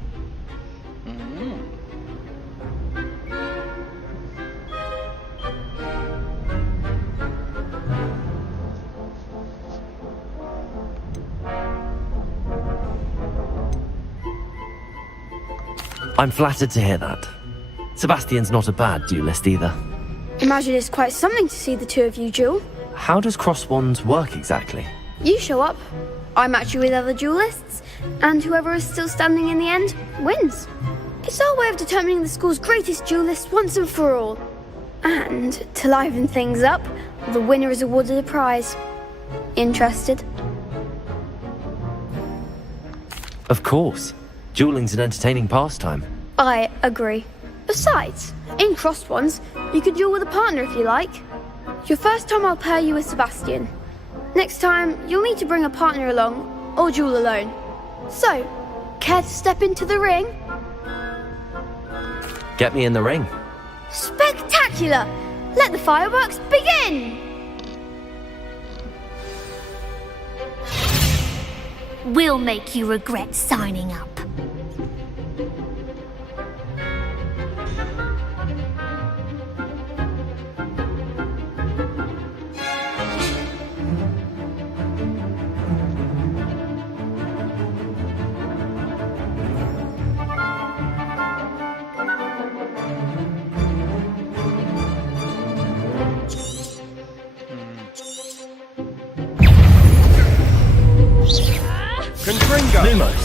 I'm flattered to hear that. Sebastian's not a bad duelist either. Imagine it's quite something to see the two of you duel. How does cross wands work exactly? You show up, I match you with other duelists, and whoever is still standing in the end wins. It's our way of determining the school's greatest duelist once and for all. And to liven things up, the winner is awarded a prize. Interested? Of course. Dueling's an entertaining pastime. I agree. Besides, in crossed ones, you could duel with a partner if you like. Your first time I'll pair you with Sebastian. Next time, you'll need to bring a partner along, or duel alone. So, care to step into the ring? Get me in the ring. Spectacular! Let the fireworks begin! We'll make you regret signing up. Confringo. Lumos.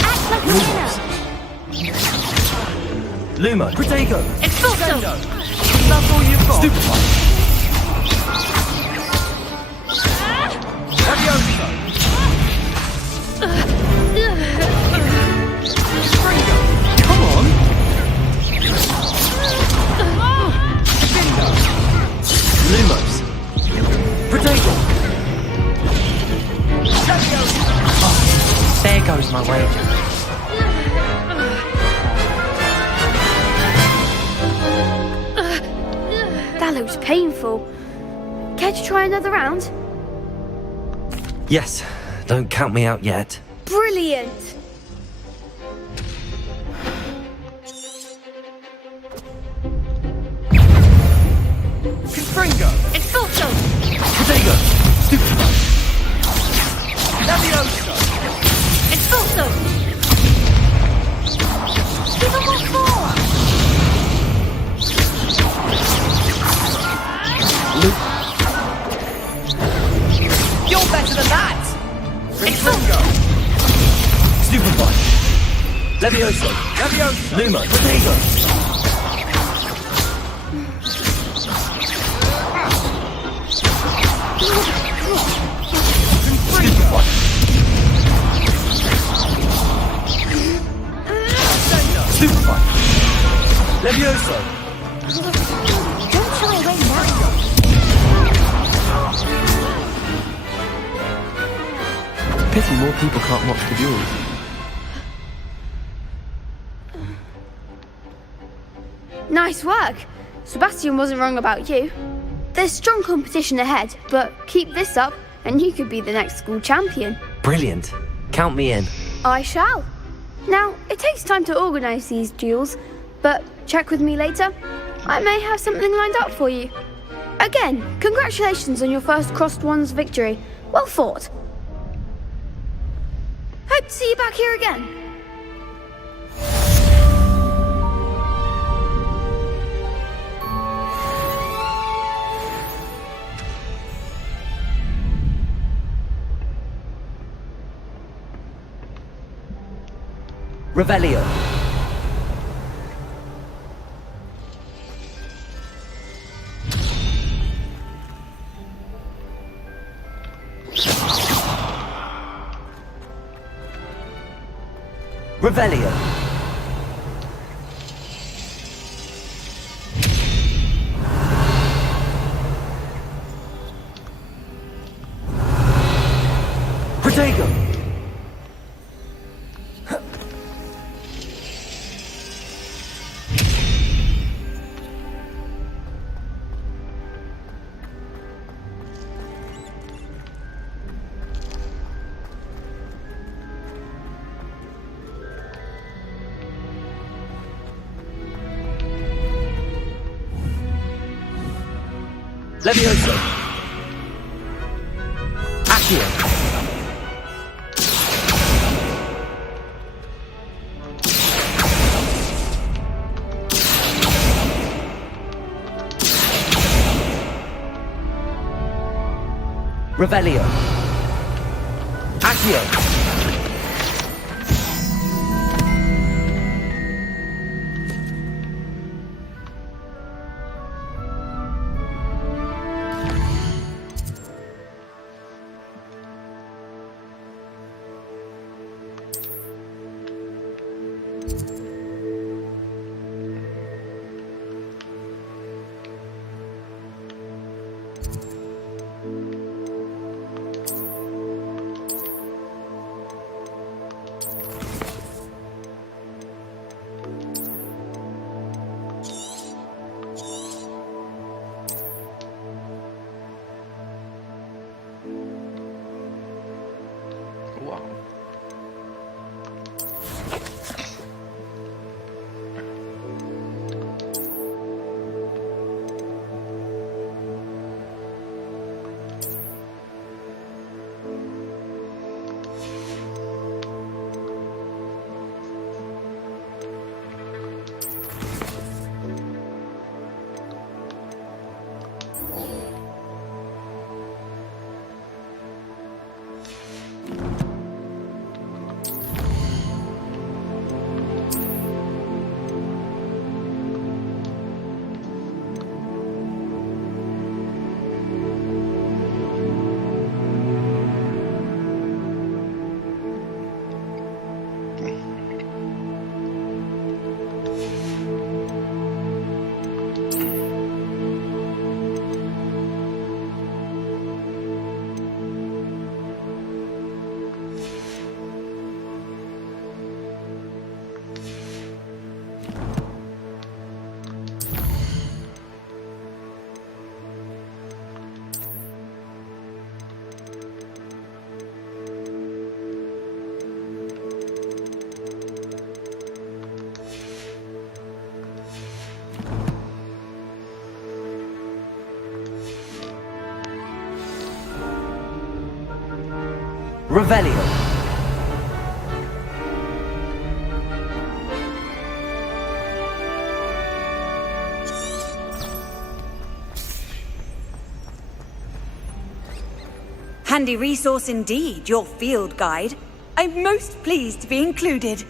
Act like a winner. Lumo. Protego. Expulso. That's all you've got. Stupefy. Levioso. Come on! Lumos. Protego. Oh, there goes my wager. That looks painful. Care to try another round? Yes, don't count me out yet. Brilliant! Confringo. Expulso. Protego. Stupefy. Levioso. Expulso. Give him what for? You're better than that! Confringo. Stupefy. Levioso. Levioso. Lumo. Protego. Stupefy. Levioso. Don't shy away now. Pity more people can't watch the duels. Nice work! Sebastian wasn't wrong about you. There's strong competition ahead, but keep this up and you could be the next school champion. Brilliant. Count me in. I shall. Now, it takes time to organise these duels, but check with me later. I may have something lined up for you. Again, congratulations on your first Crossed Ones victory. Well fought. Hope to see you back here again. Revelio. Revelio. Protego. Levioso. Accio. Revelio. Accio. Wow. Revelio. Handy resource indeed, your field guide. I'm most pleased to be included.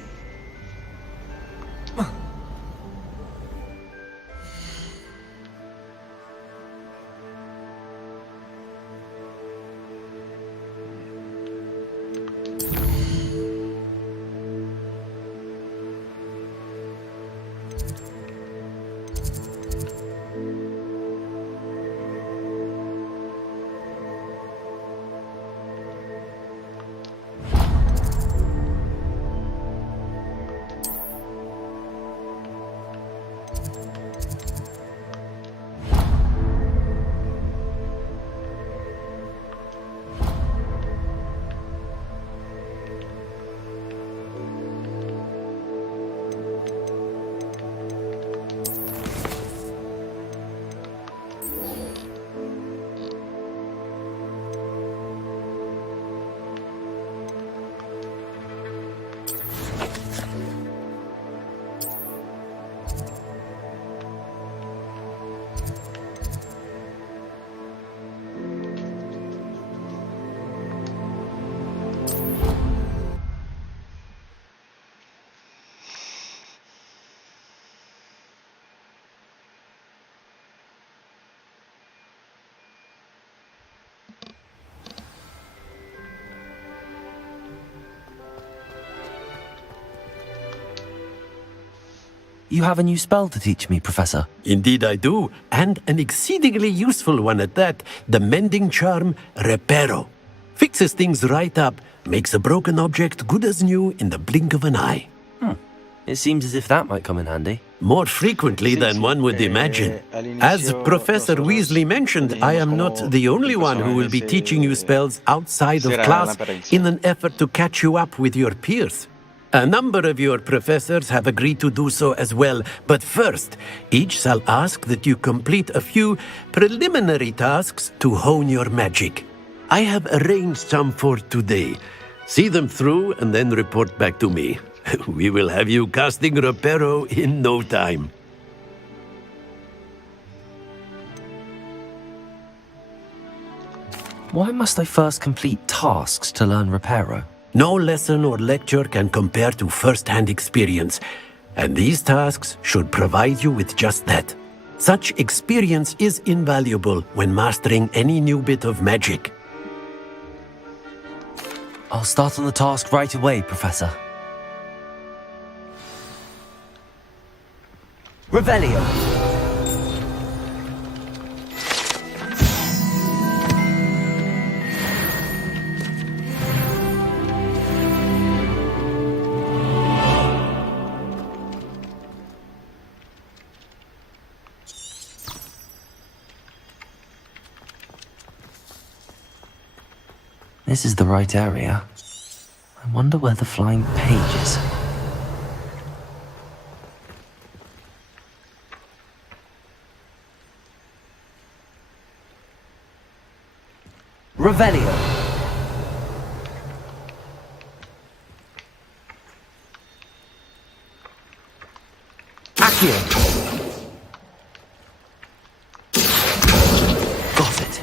You have a new spell to teach me, Professor. Indeed I do, and an exceedingly useful one at that. The mending charm, Reparo. Fixes things right up, makes a broken object good as new in the blink of an eye. It seems as if that might come in handy. More frequently than one would imagine. As Professor Weasley mentioned, I am not the only one who will be teaching you spells outside of class in an effort to catch you up with your peers. A number of your professors have agreed to do so as well, but first, each shall ask that you complete a few preliminary tasks to hone your magic. I have arranged some for today. See them through and then report back to me. We will have you casting Reparo in no time. Why must I first complete tasks to learn Reparo? No lesson or lecture can compare to first-hand experience, and these tasks should provide you with just that. Such experience is invaluable when mastering any new bit of magic. I'll start on the task right away, Professor. Revelio. This is the right area. I wonder where the flying page is. Revelio. Accio. Got it.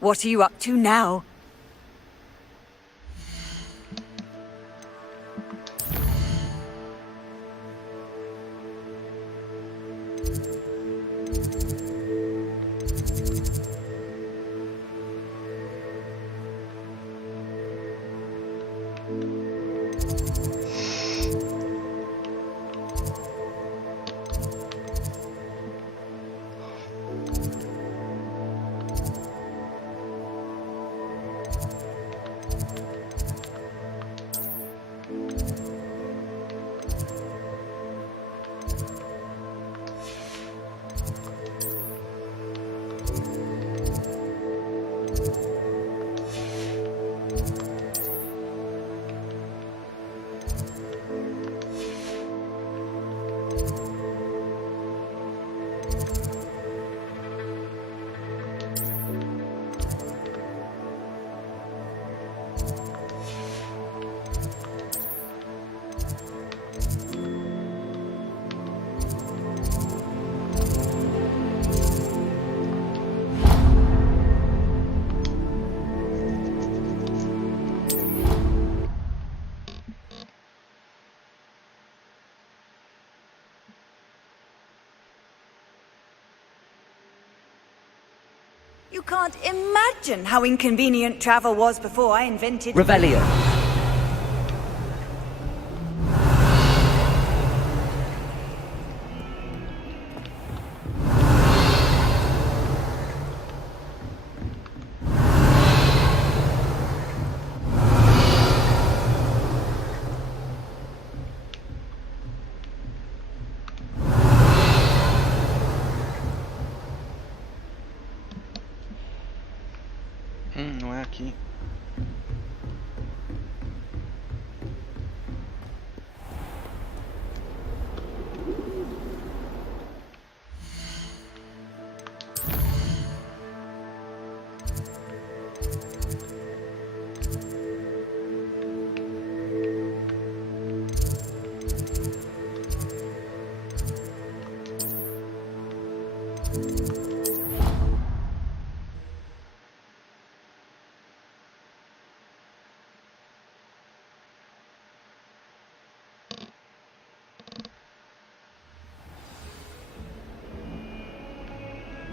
What are you up to now? You can't imagine how inconvenient travel was before I invented... Revelio. Não é aqui.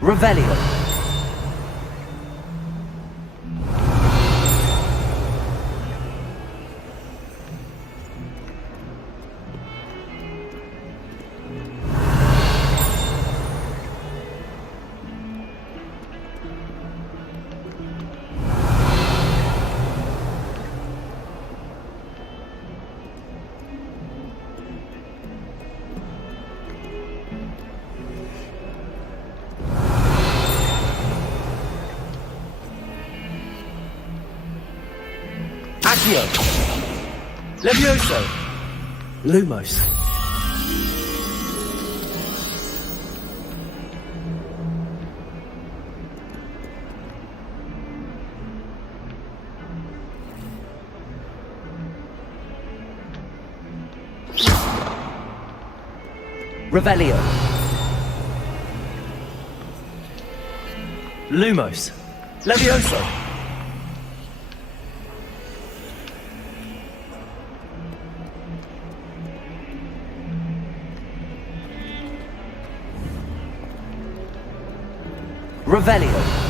Revelio. Accio. Levioso. Lumos. Revelio. Lumos. Levioso. Revelio.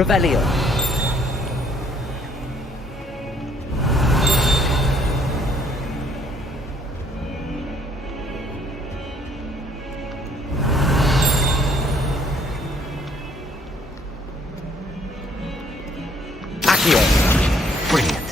Revelio. Accio. Brilliant.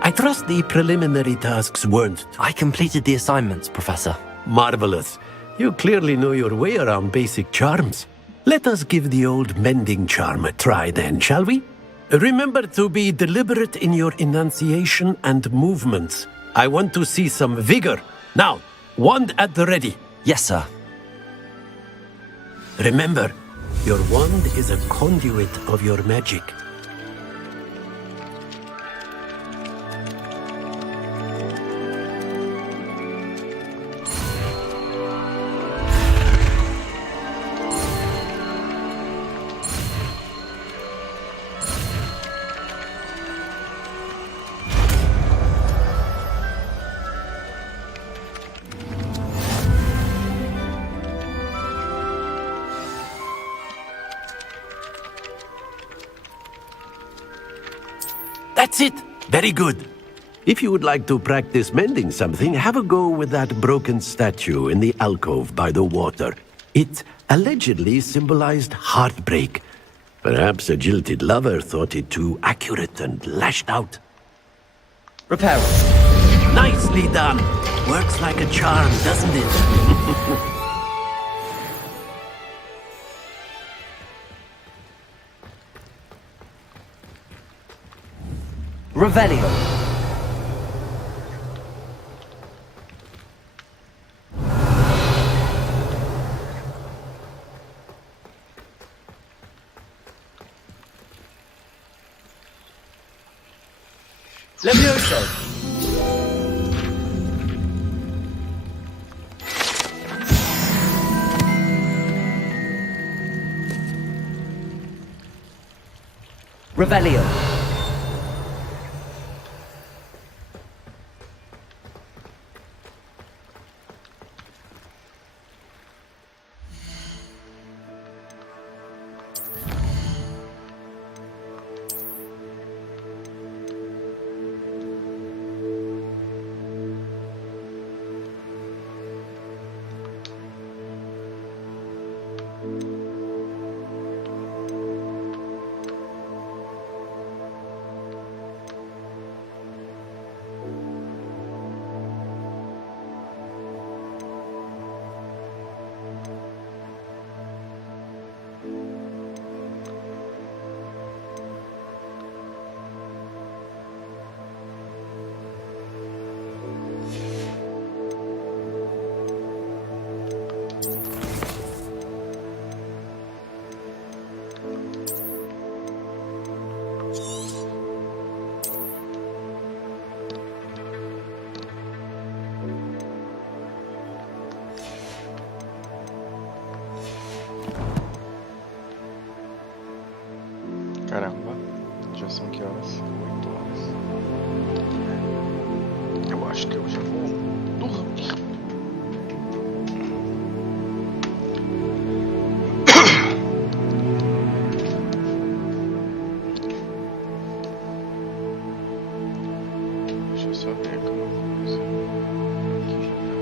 I trust the preliminary tasks weren't... I completed the assignments, Professor. Marvelous. You clearly know your way around basic charms. Let us give the old mending charm a try then, shall we? Remember to be deliberate in your enunciation and movements. I want to see some vigor. Now, wand at the ready. Yes, sir. Remember, your wand is a conduit of your magic. That's it! Very good. If you would like to practice mending something, have a go with that broken statue in the alcove by the water. It allegedly symbolized heartbreak. Perhaps a jilted lover thought it too accurate and lashed out. Repair it. Nicely done! Works like a charm, doesn't it? Revelio. Levioso. Revelio. Caramba, já são que horas? 8 horas. Eu acho que eu já vou dormir. Deixa eu só ver aqui uma coisa. Aqui já tá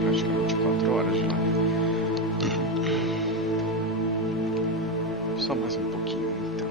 praticamente 4 horas já. Só mais um pouquinho então.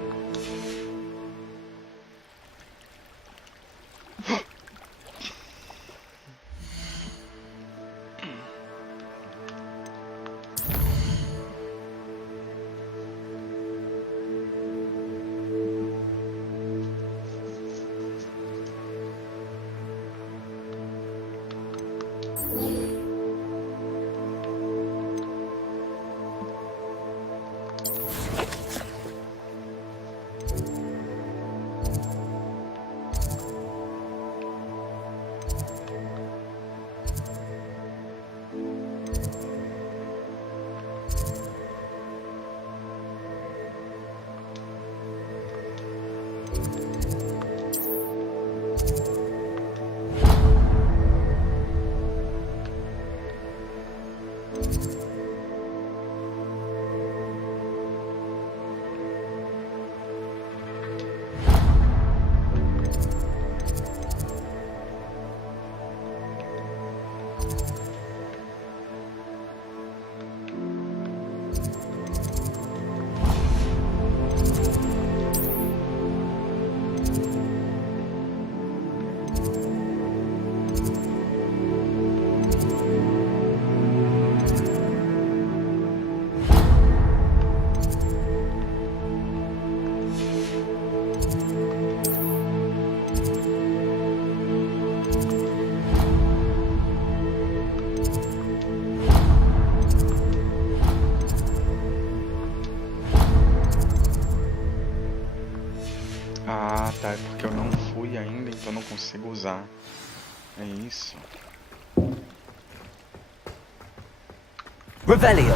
consigo usar. É isso. Revelio.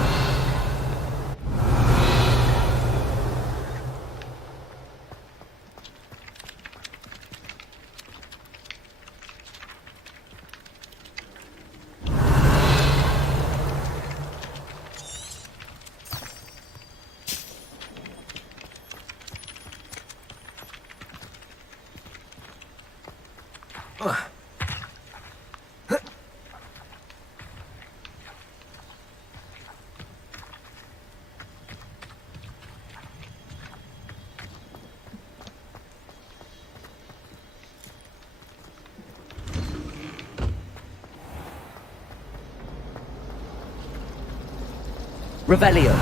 Revelio.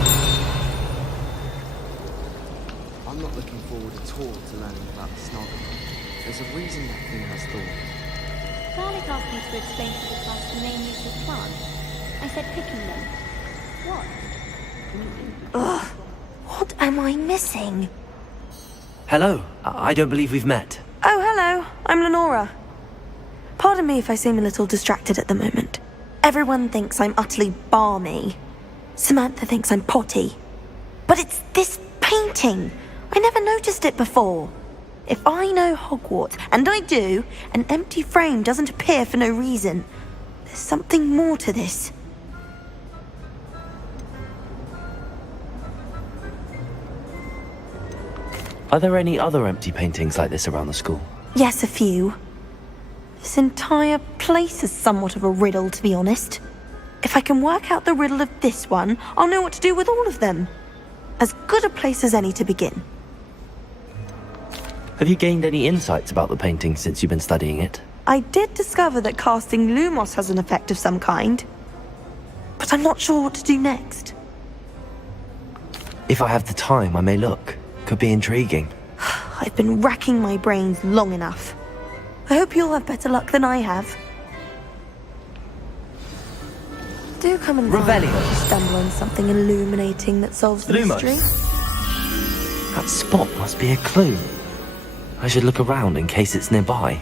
I'm not looking forward at all to learning about the snog. There's a reason that thing has thought. Garlic asked me to explain to the class the main use of plants. I said picking them. What? Ugh. What am I missing? Hello. I don't believe we've met. Oh, hello. I'm Lenora. Pardon me if I seem a little distracted at the moment. Everyone thinks I'm utterly balmy. Samantha thinks I'm potty. But it's this painting. I never noticed it before. If I know Hogwarts, and I do, an empty frame doesn't appear for no reason. There's something more to this. Are there any other empty paintings like this around the school? Yes, a few. This entire place is somewhat of a riddle, to be honest. If I can work out the riddle of this one, I'll know what to do with all of them. As good a place as any to begin. Have you gained any insights about the painting since you've been studying it? I did discover that casting Lumos has an effect of some kind. But I'm not sure what to do next. If I have the time, I may look. Could be intriguing. I've been racking my brains long enough. I hope you'll have better luck than I have. Do come and find me if you stumble on something illuminating that solves the mystery. That spot must be a clue. I should look around in case it's nearby.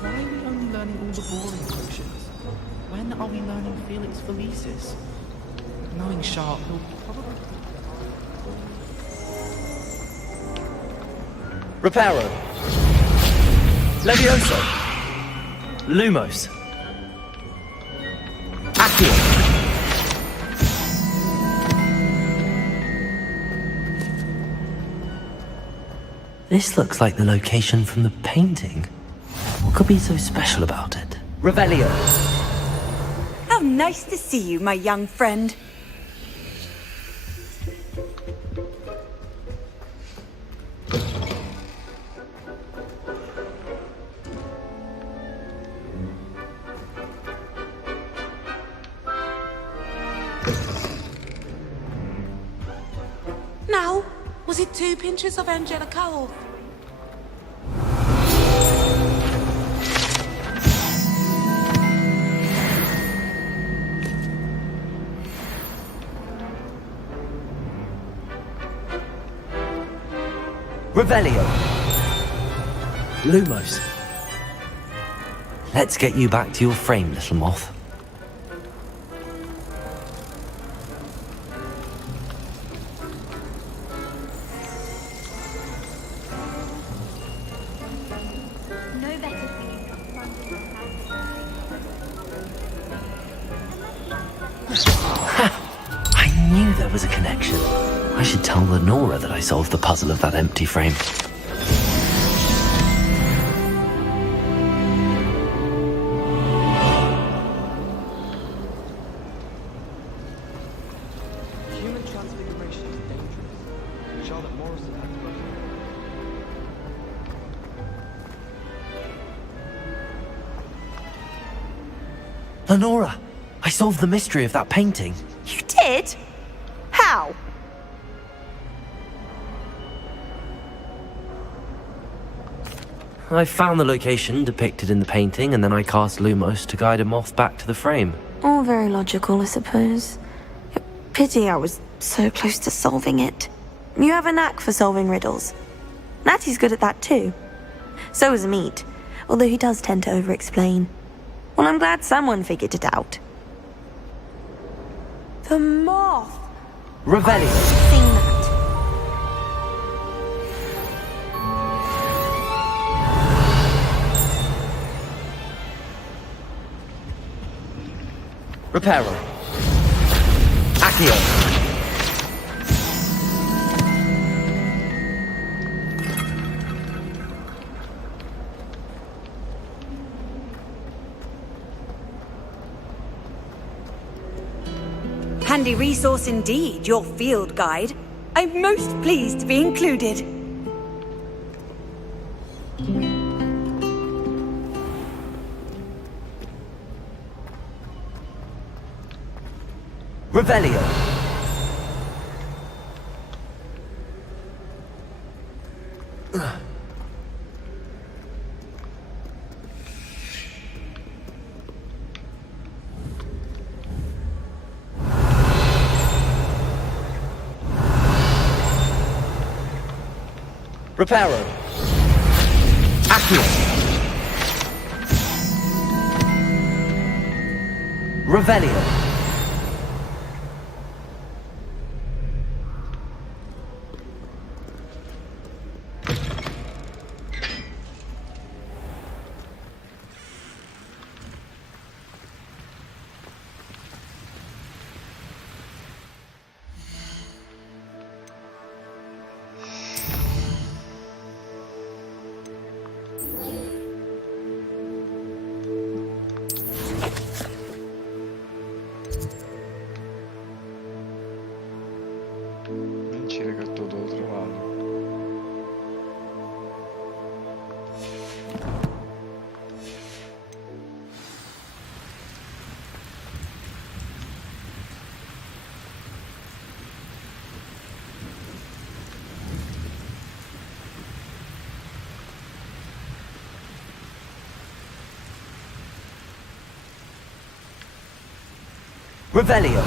Why are we only learning all the boring potions? When are we learning Felix Felicis? Knowing Sharp, he'll probably... Reparo. Levioso. Lumos. Accio. This looks like the location from the painting. What could be so special about it? Revelio. How nice to see you, my young friend. Now, was it 2 pinches of Angelica or... Revelio. Lumos. Let's get you back to your frame, little moth. No better singing comes I knew there was a connection. I should tell Lenora that I solved the puzzle of that empty frame. Human transfiguration is dangerous. Charlotte Morrison had to go through it. Lenora, I solved the mystery of that painting. You did? How? I found the location depicted in the painting, and then I cast Lumos to guide a moth back to the frame. All very logical, I suppose. Pity I was So close to solving it. You have a knack for solving riddles. Natty's good at that too. So is Meat, although he does tend to over-explain. Well, I'm glad someone figured it out. The moth! Revelio. Sing that. Reparo. Accio. Handy resource indeed, your field guide. I'm most pleased to be included. Revelio. Reparo. Accio. Revelio. Mentira que eu tô do outro lado. Revelio.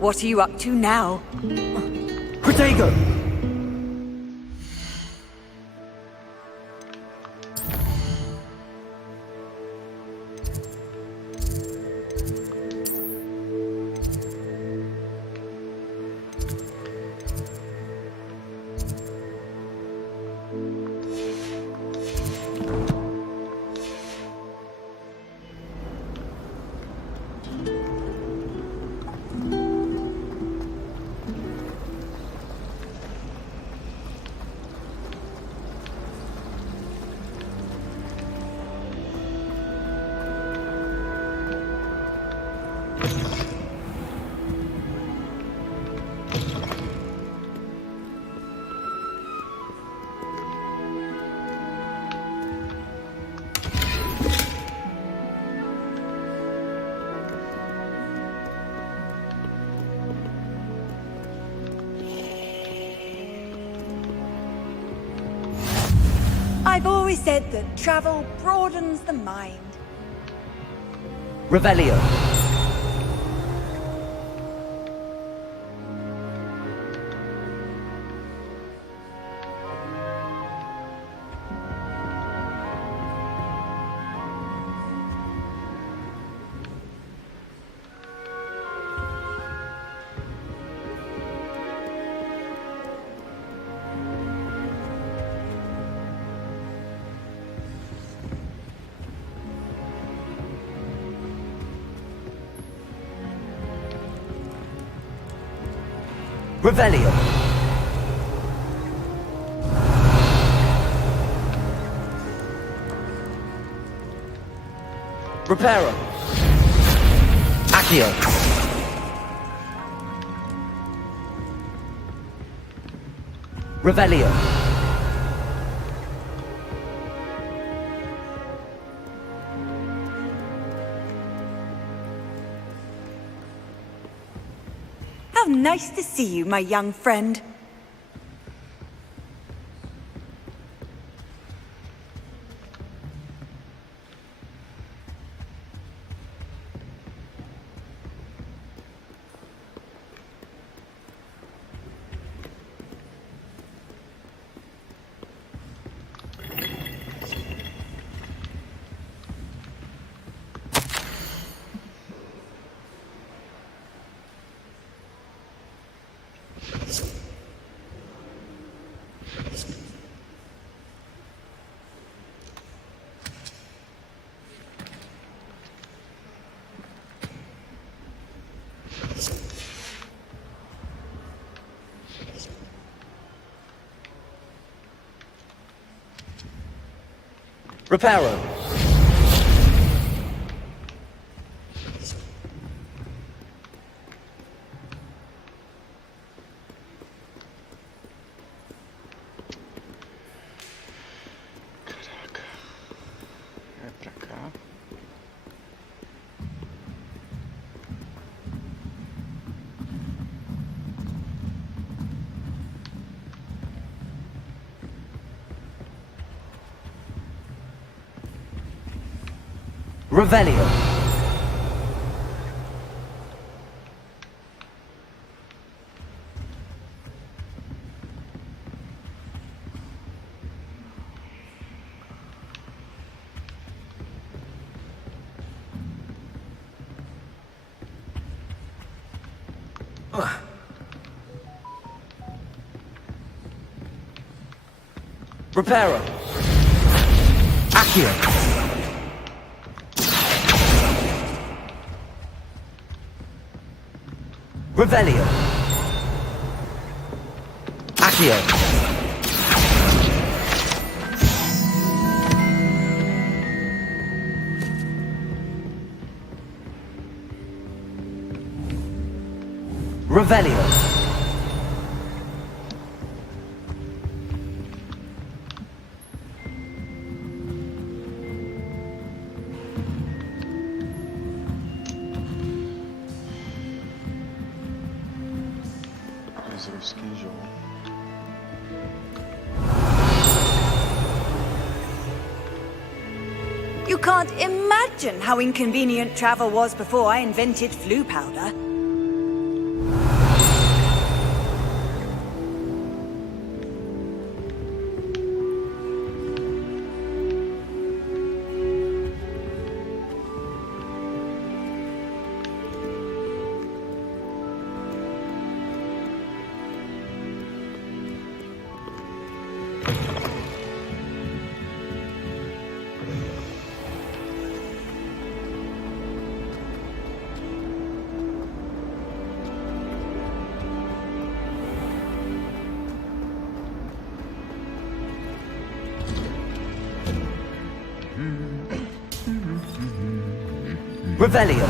What are you up to now? Protego. I've always said that travel broadens the mind. Revelio. Revelio. Reparo. Accio. Revelio. How nice to see you, my young friend. Reparo. Caraca. Vai pra cá. Revelio. Reparo. Accio. Revelio. Accio. Revelio. You can't imagine how inconvenient travel was before I invented flu powder. Revelio.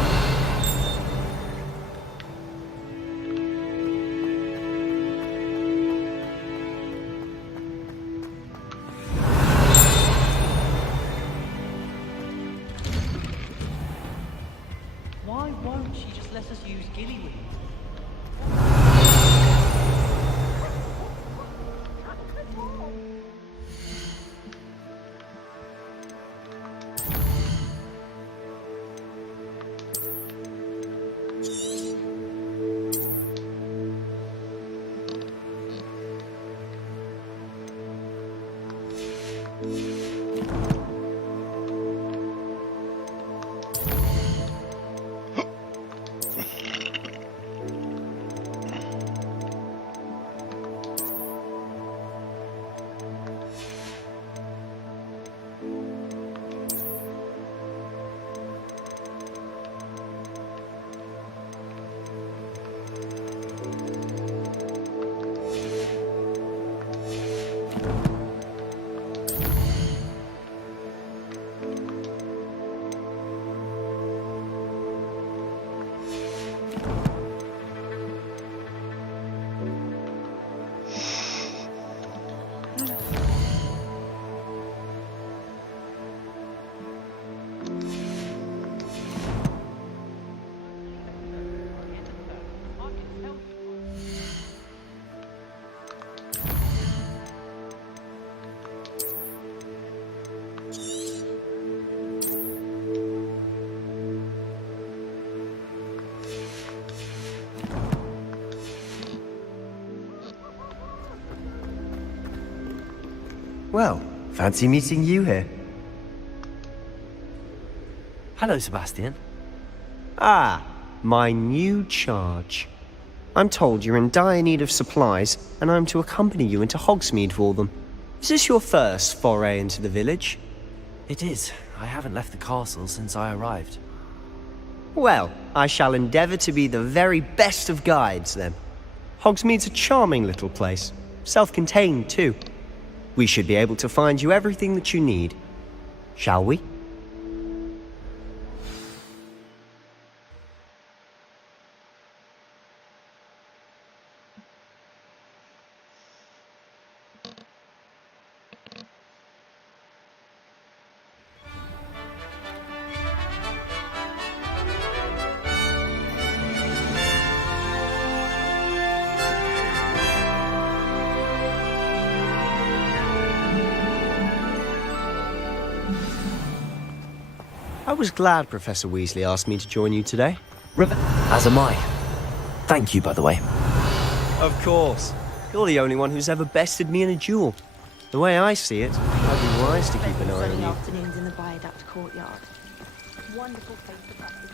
Why won't she just let us use Gillyweed? Well, fancy meeting you here. Hello, Sebastian. Ah, my new charge. I'm told you're in dire need of supplies, and I'm to accompany you into Hogsmeade for them. Is this your first foray into the village? It is. I haven't left the castle since I arrived. Well, I shall endeavour to be the very best of guides, then. Hogsmeade's a charming little place. Self-contained, too. We should be able to find you everything that you need. Shall we? I was glad Professor Weasley asked me to join you today. As am I. Thank you, by the way. Of course. You're the only one who's ever bested me in a duel. The way I see it, I'd be wise to keep an eye on you. Afternoons in the viaduct courtyard. Wonderful place to practice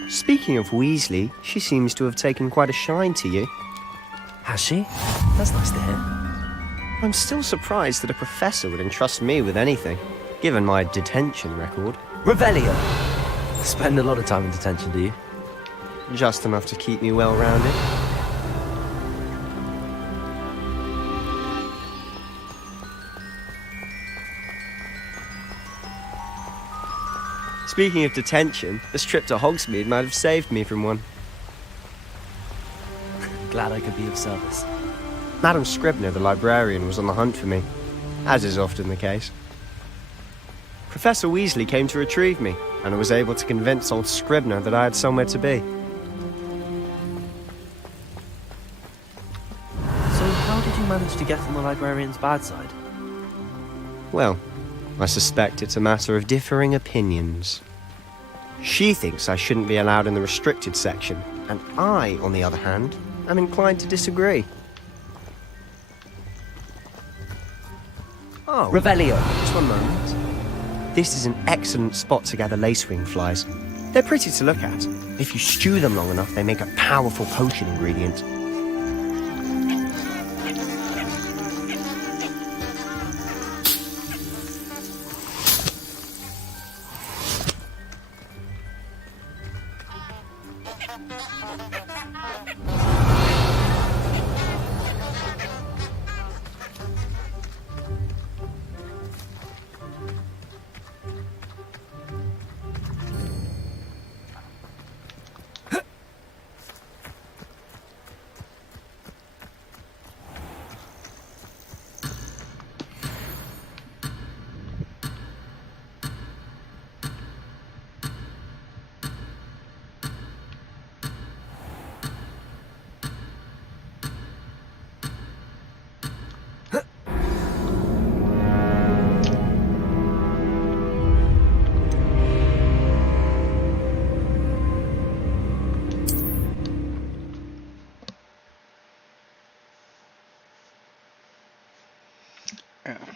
Accio. Speaking of Weasley, she seems to have taken quite a shine to you. Has she? That's nice to hear. I'm still surprised that a professor would entrust me with anything, given my detention record. Revelio! Spend a lot of time in detention, do you? Just enough to keep me well-rounded. Speaking of detention, this trip to Hogsmeade might have saved me from one. Glad I could be of service. Madam Scribner, the librarian, was on the hunt for me, as is often the case. Professor Weasley came to retrieve me, and I was able to convince old Scribner that I had somewhere to be. So how did you manage to get on the librarian's bad side? Well, I suspect it's a matter of differing opinions. She thinks I shouldn't be allowed in the restricted section, and I, on the other hand, am inclined to disagree. Oh, Revelio! Just one moment. This is an excellent spot to gather lacewing flies. They're pretty to look at. If you stew them long enough, they make a powerful potion ingredient.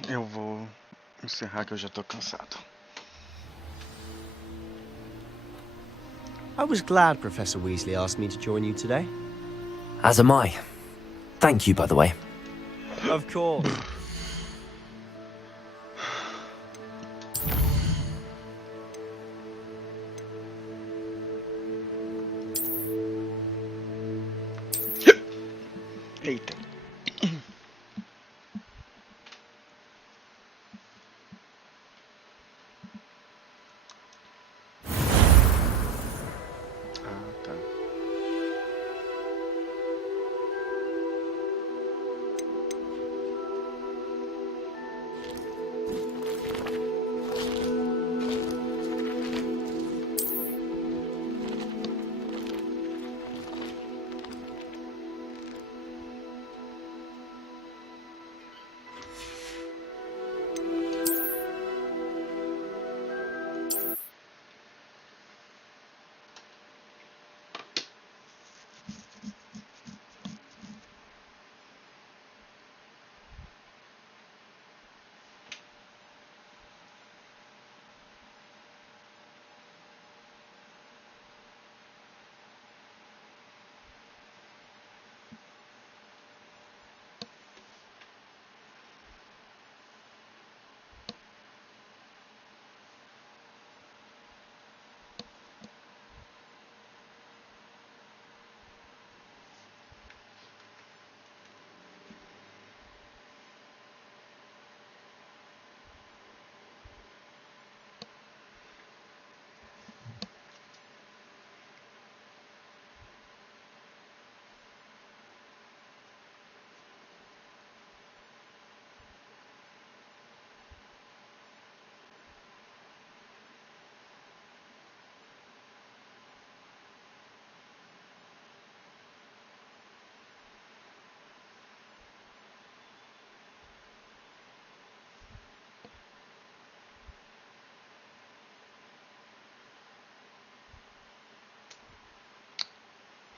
Eu vou encerrar que eu já tô cansado. I was glad Professor Weasley asked me to join you today. As am I. Thank you, by the way. Of course. Eita.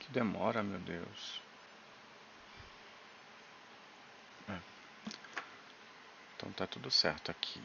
Que demora, meu Deus. Então tá tudo certo aqui.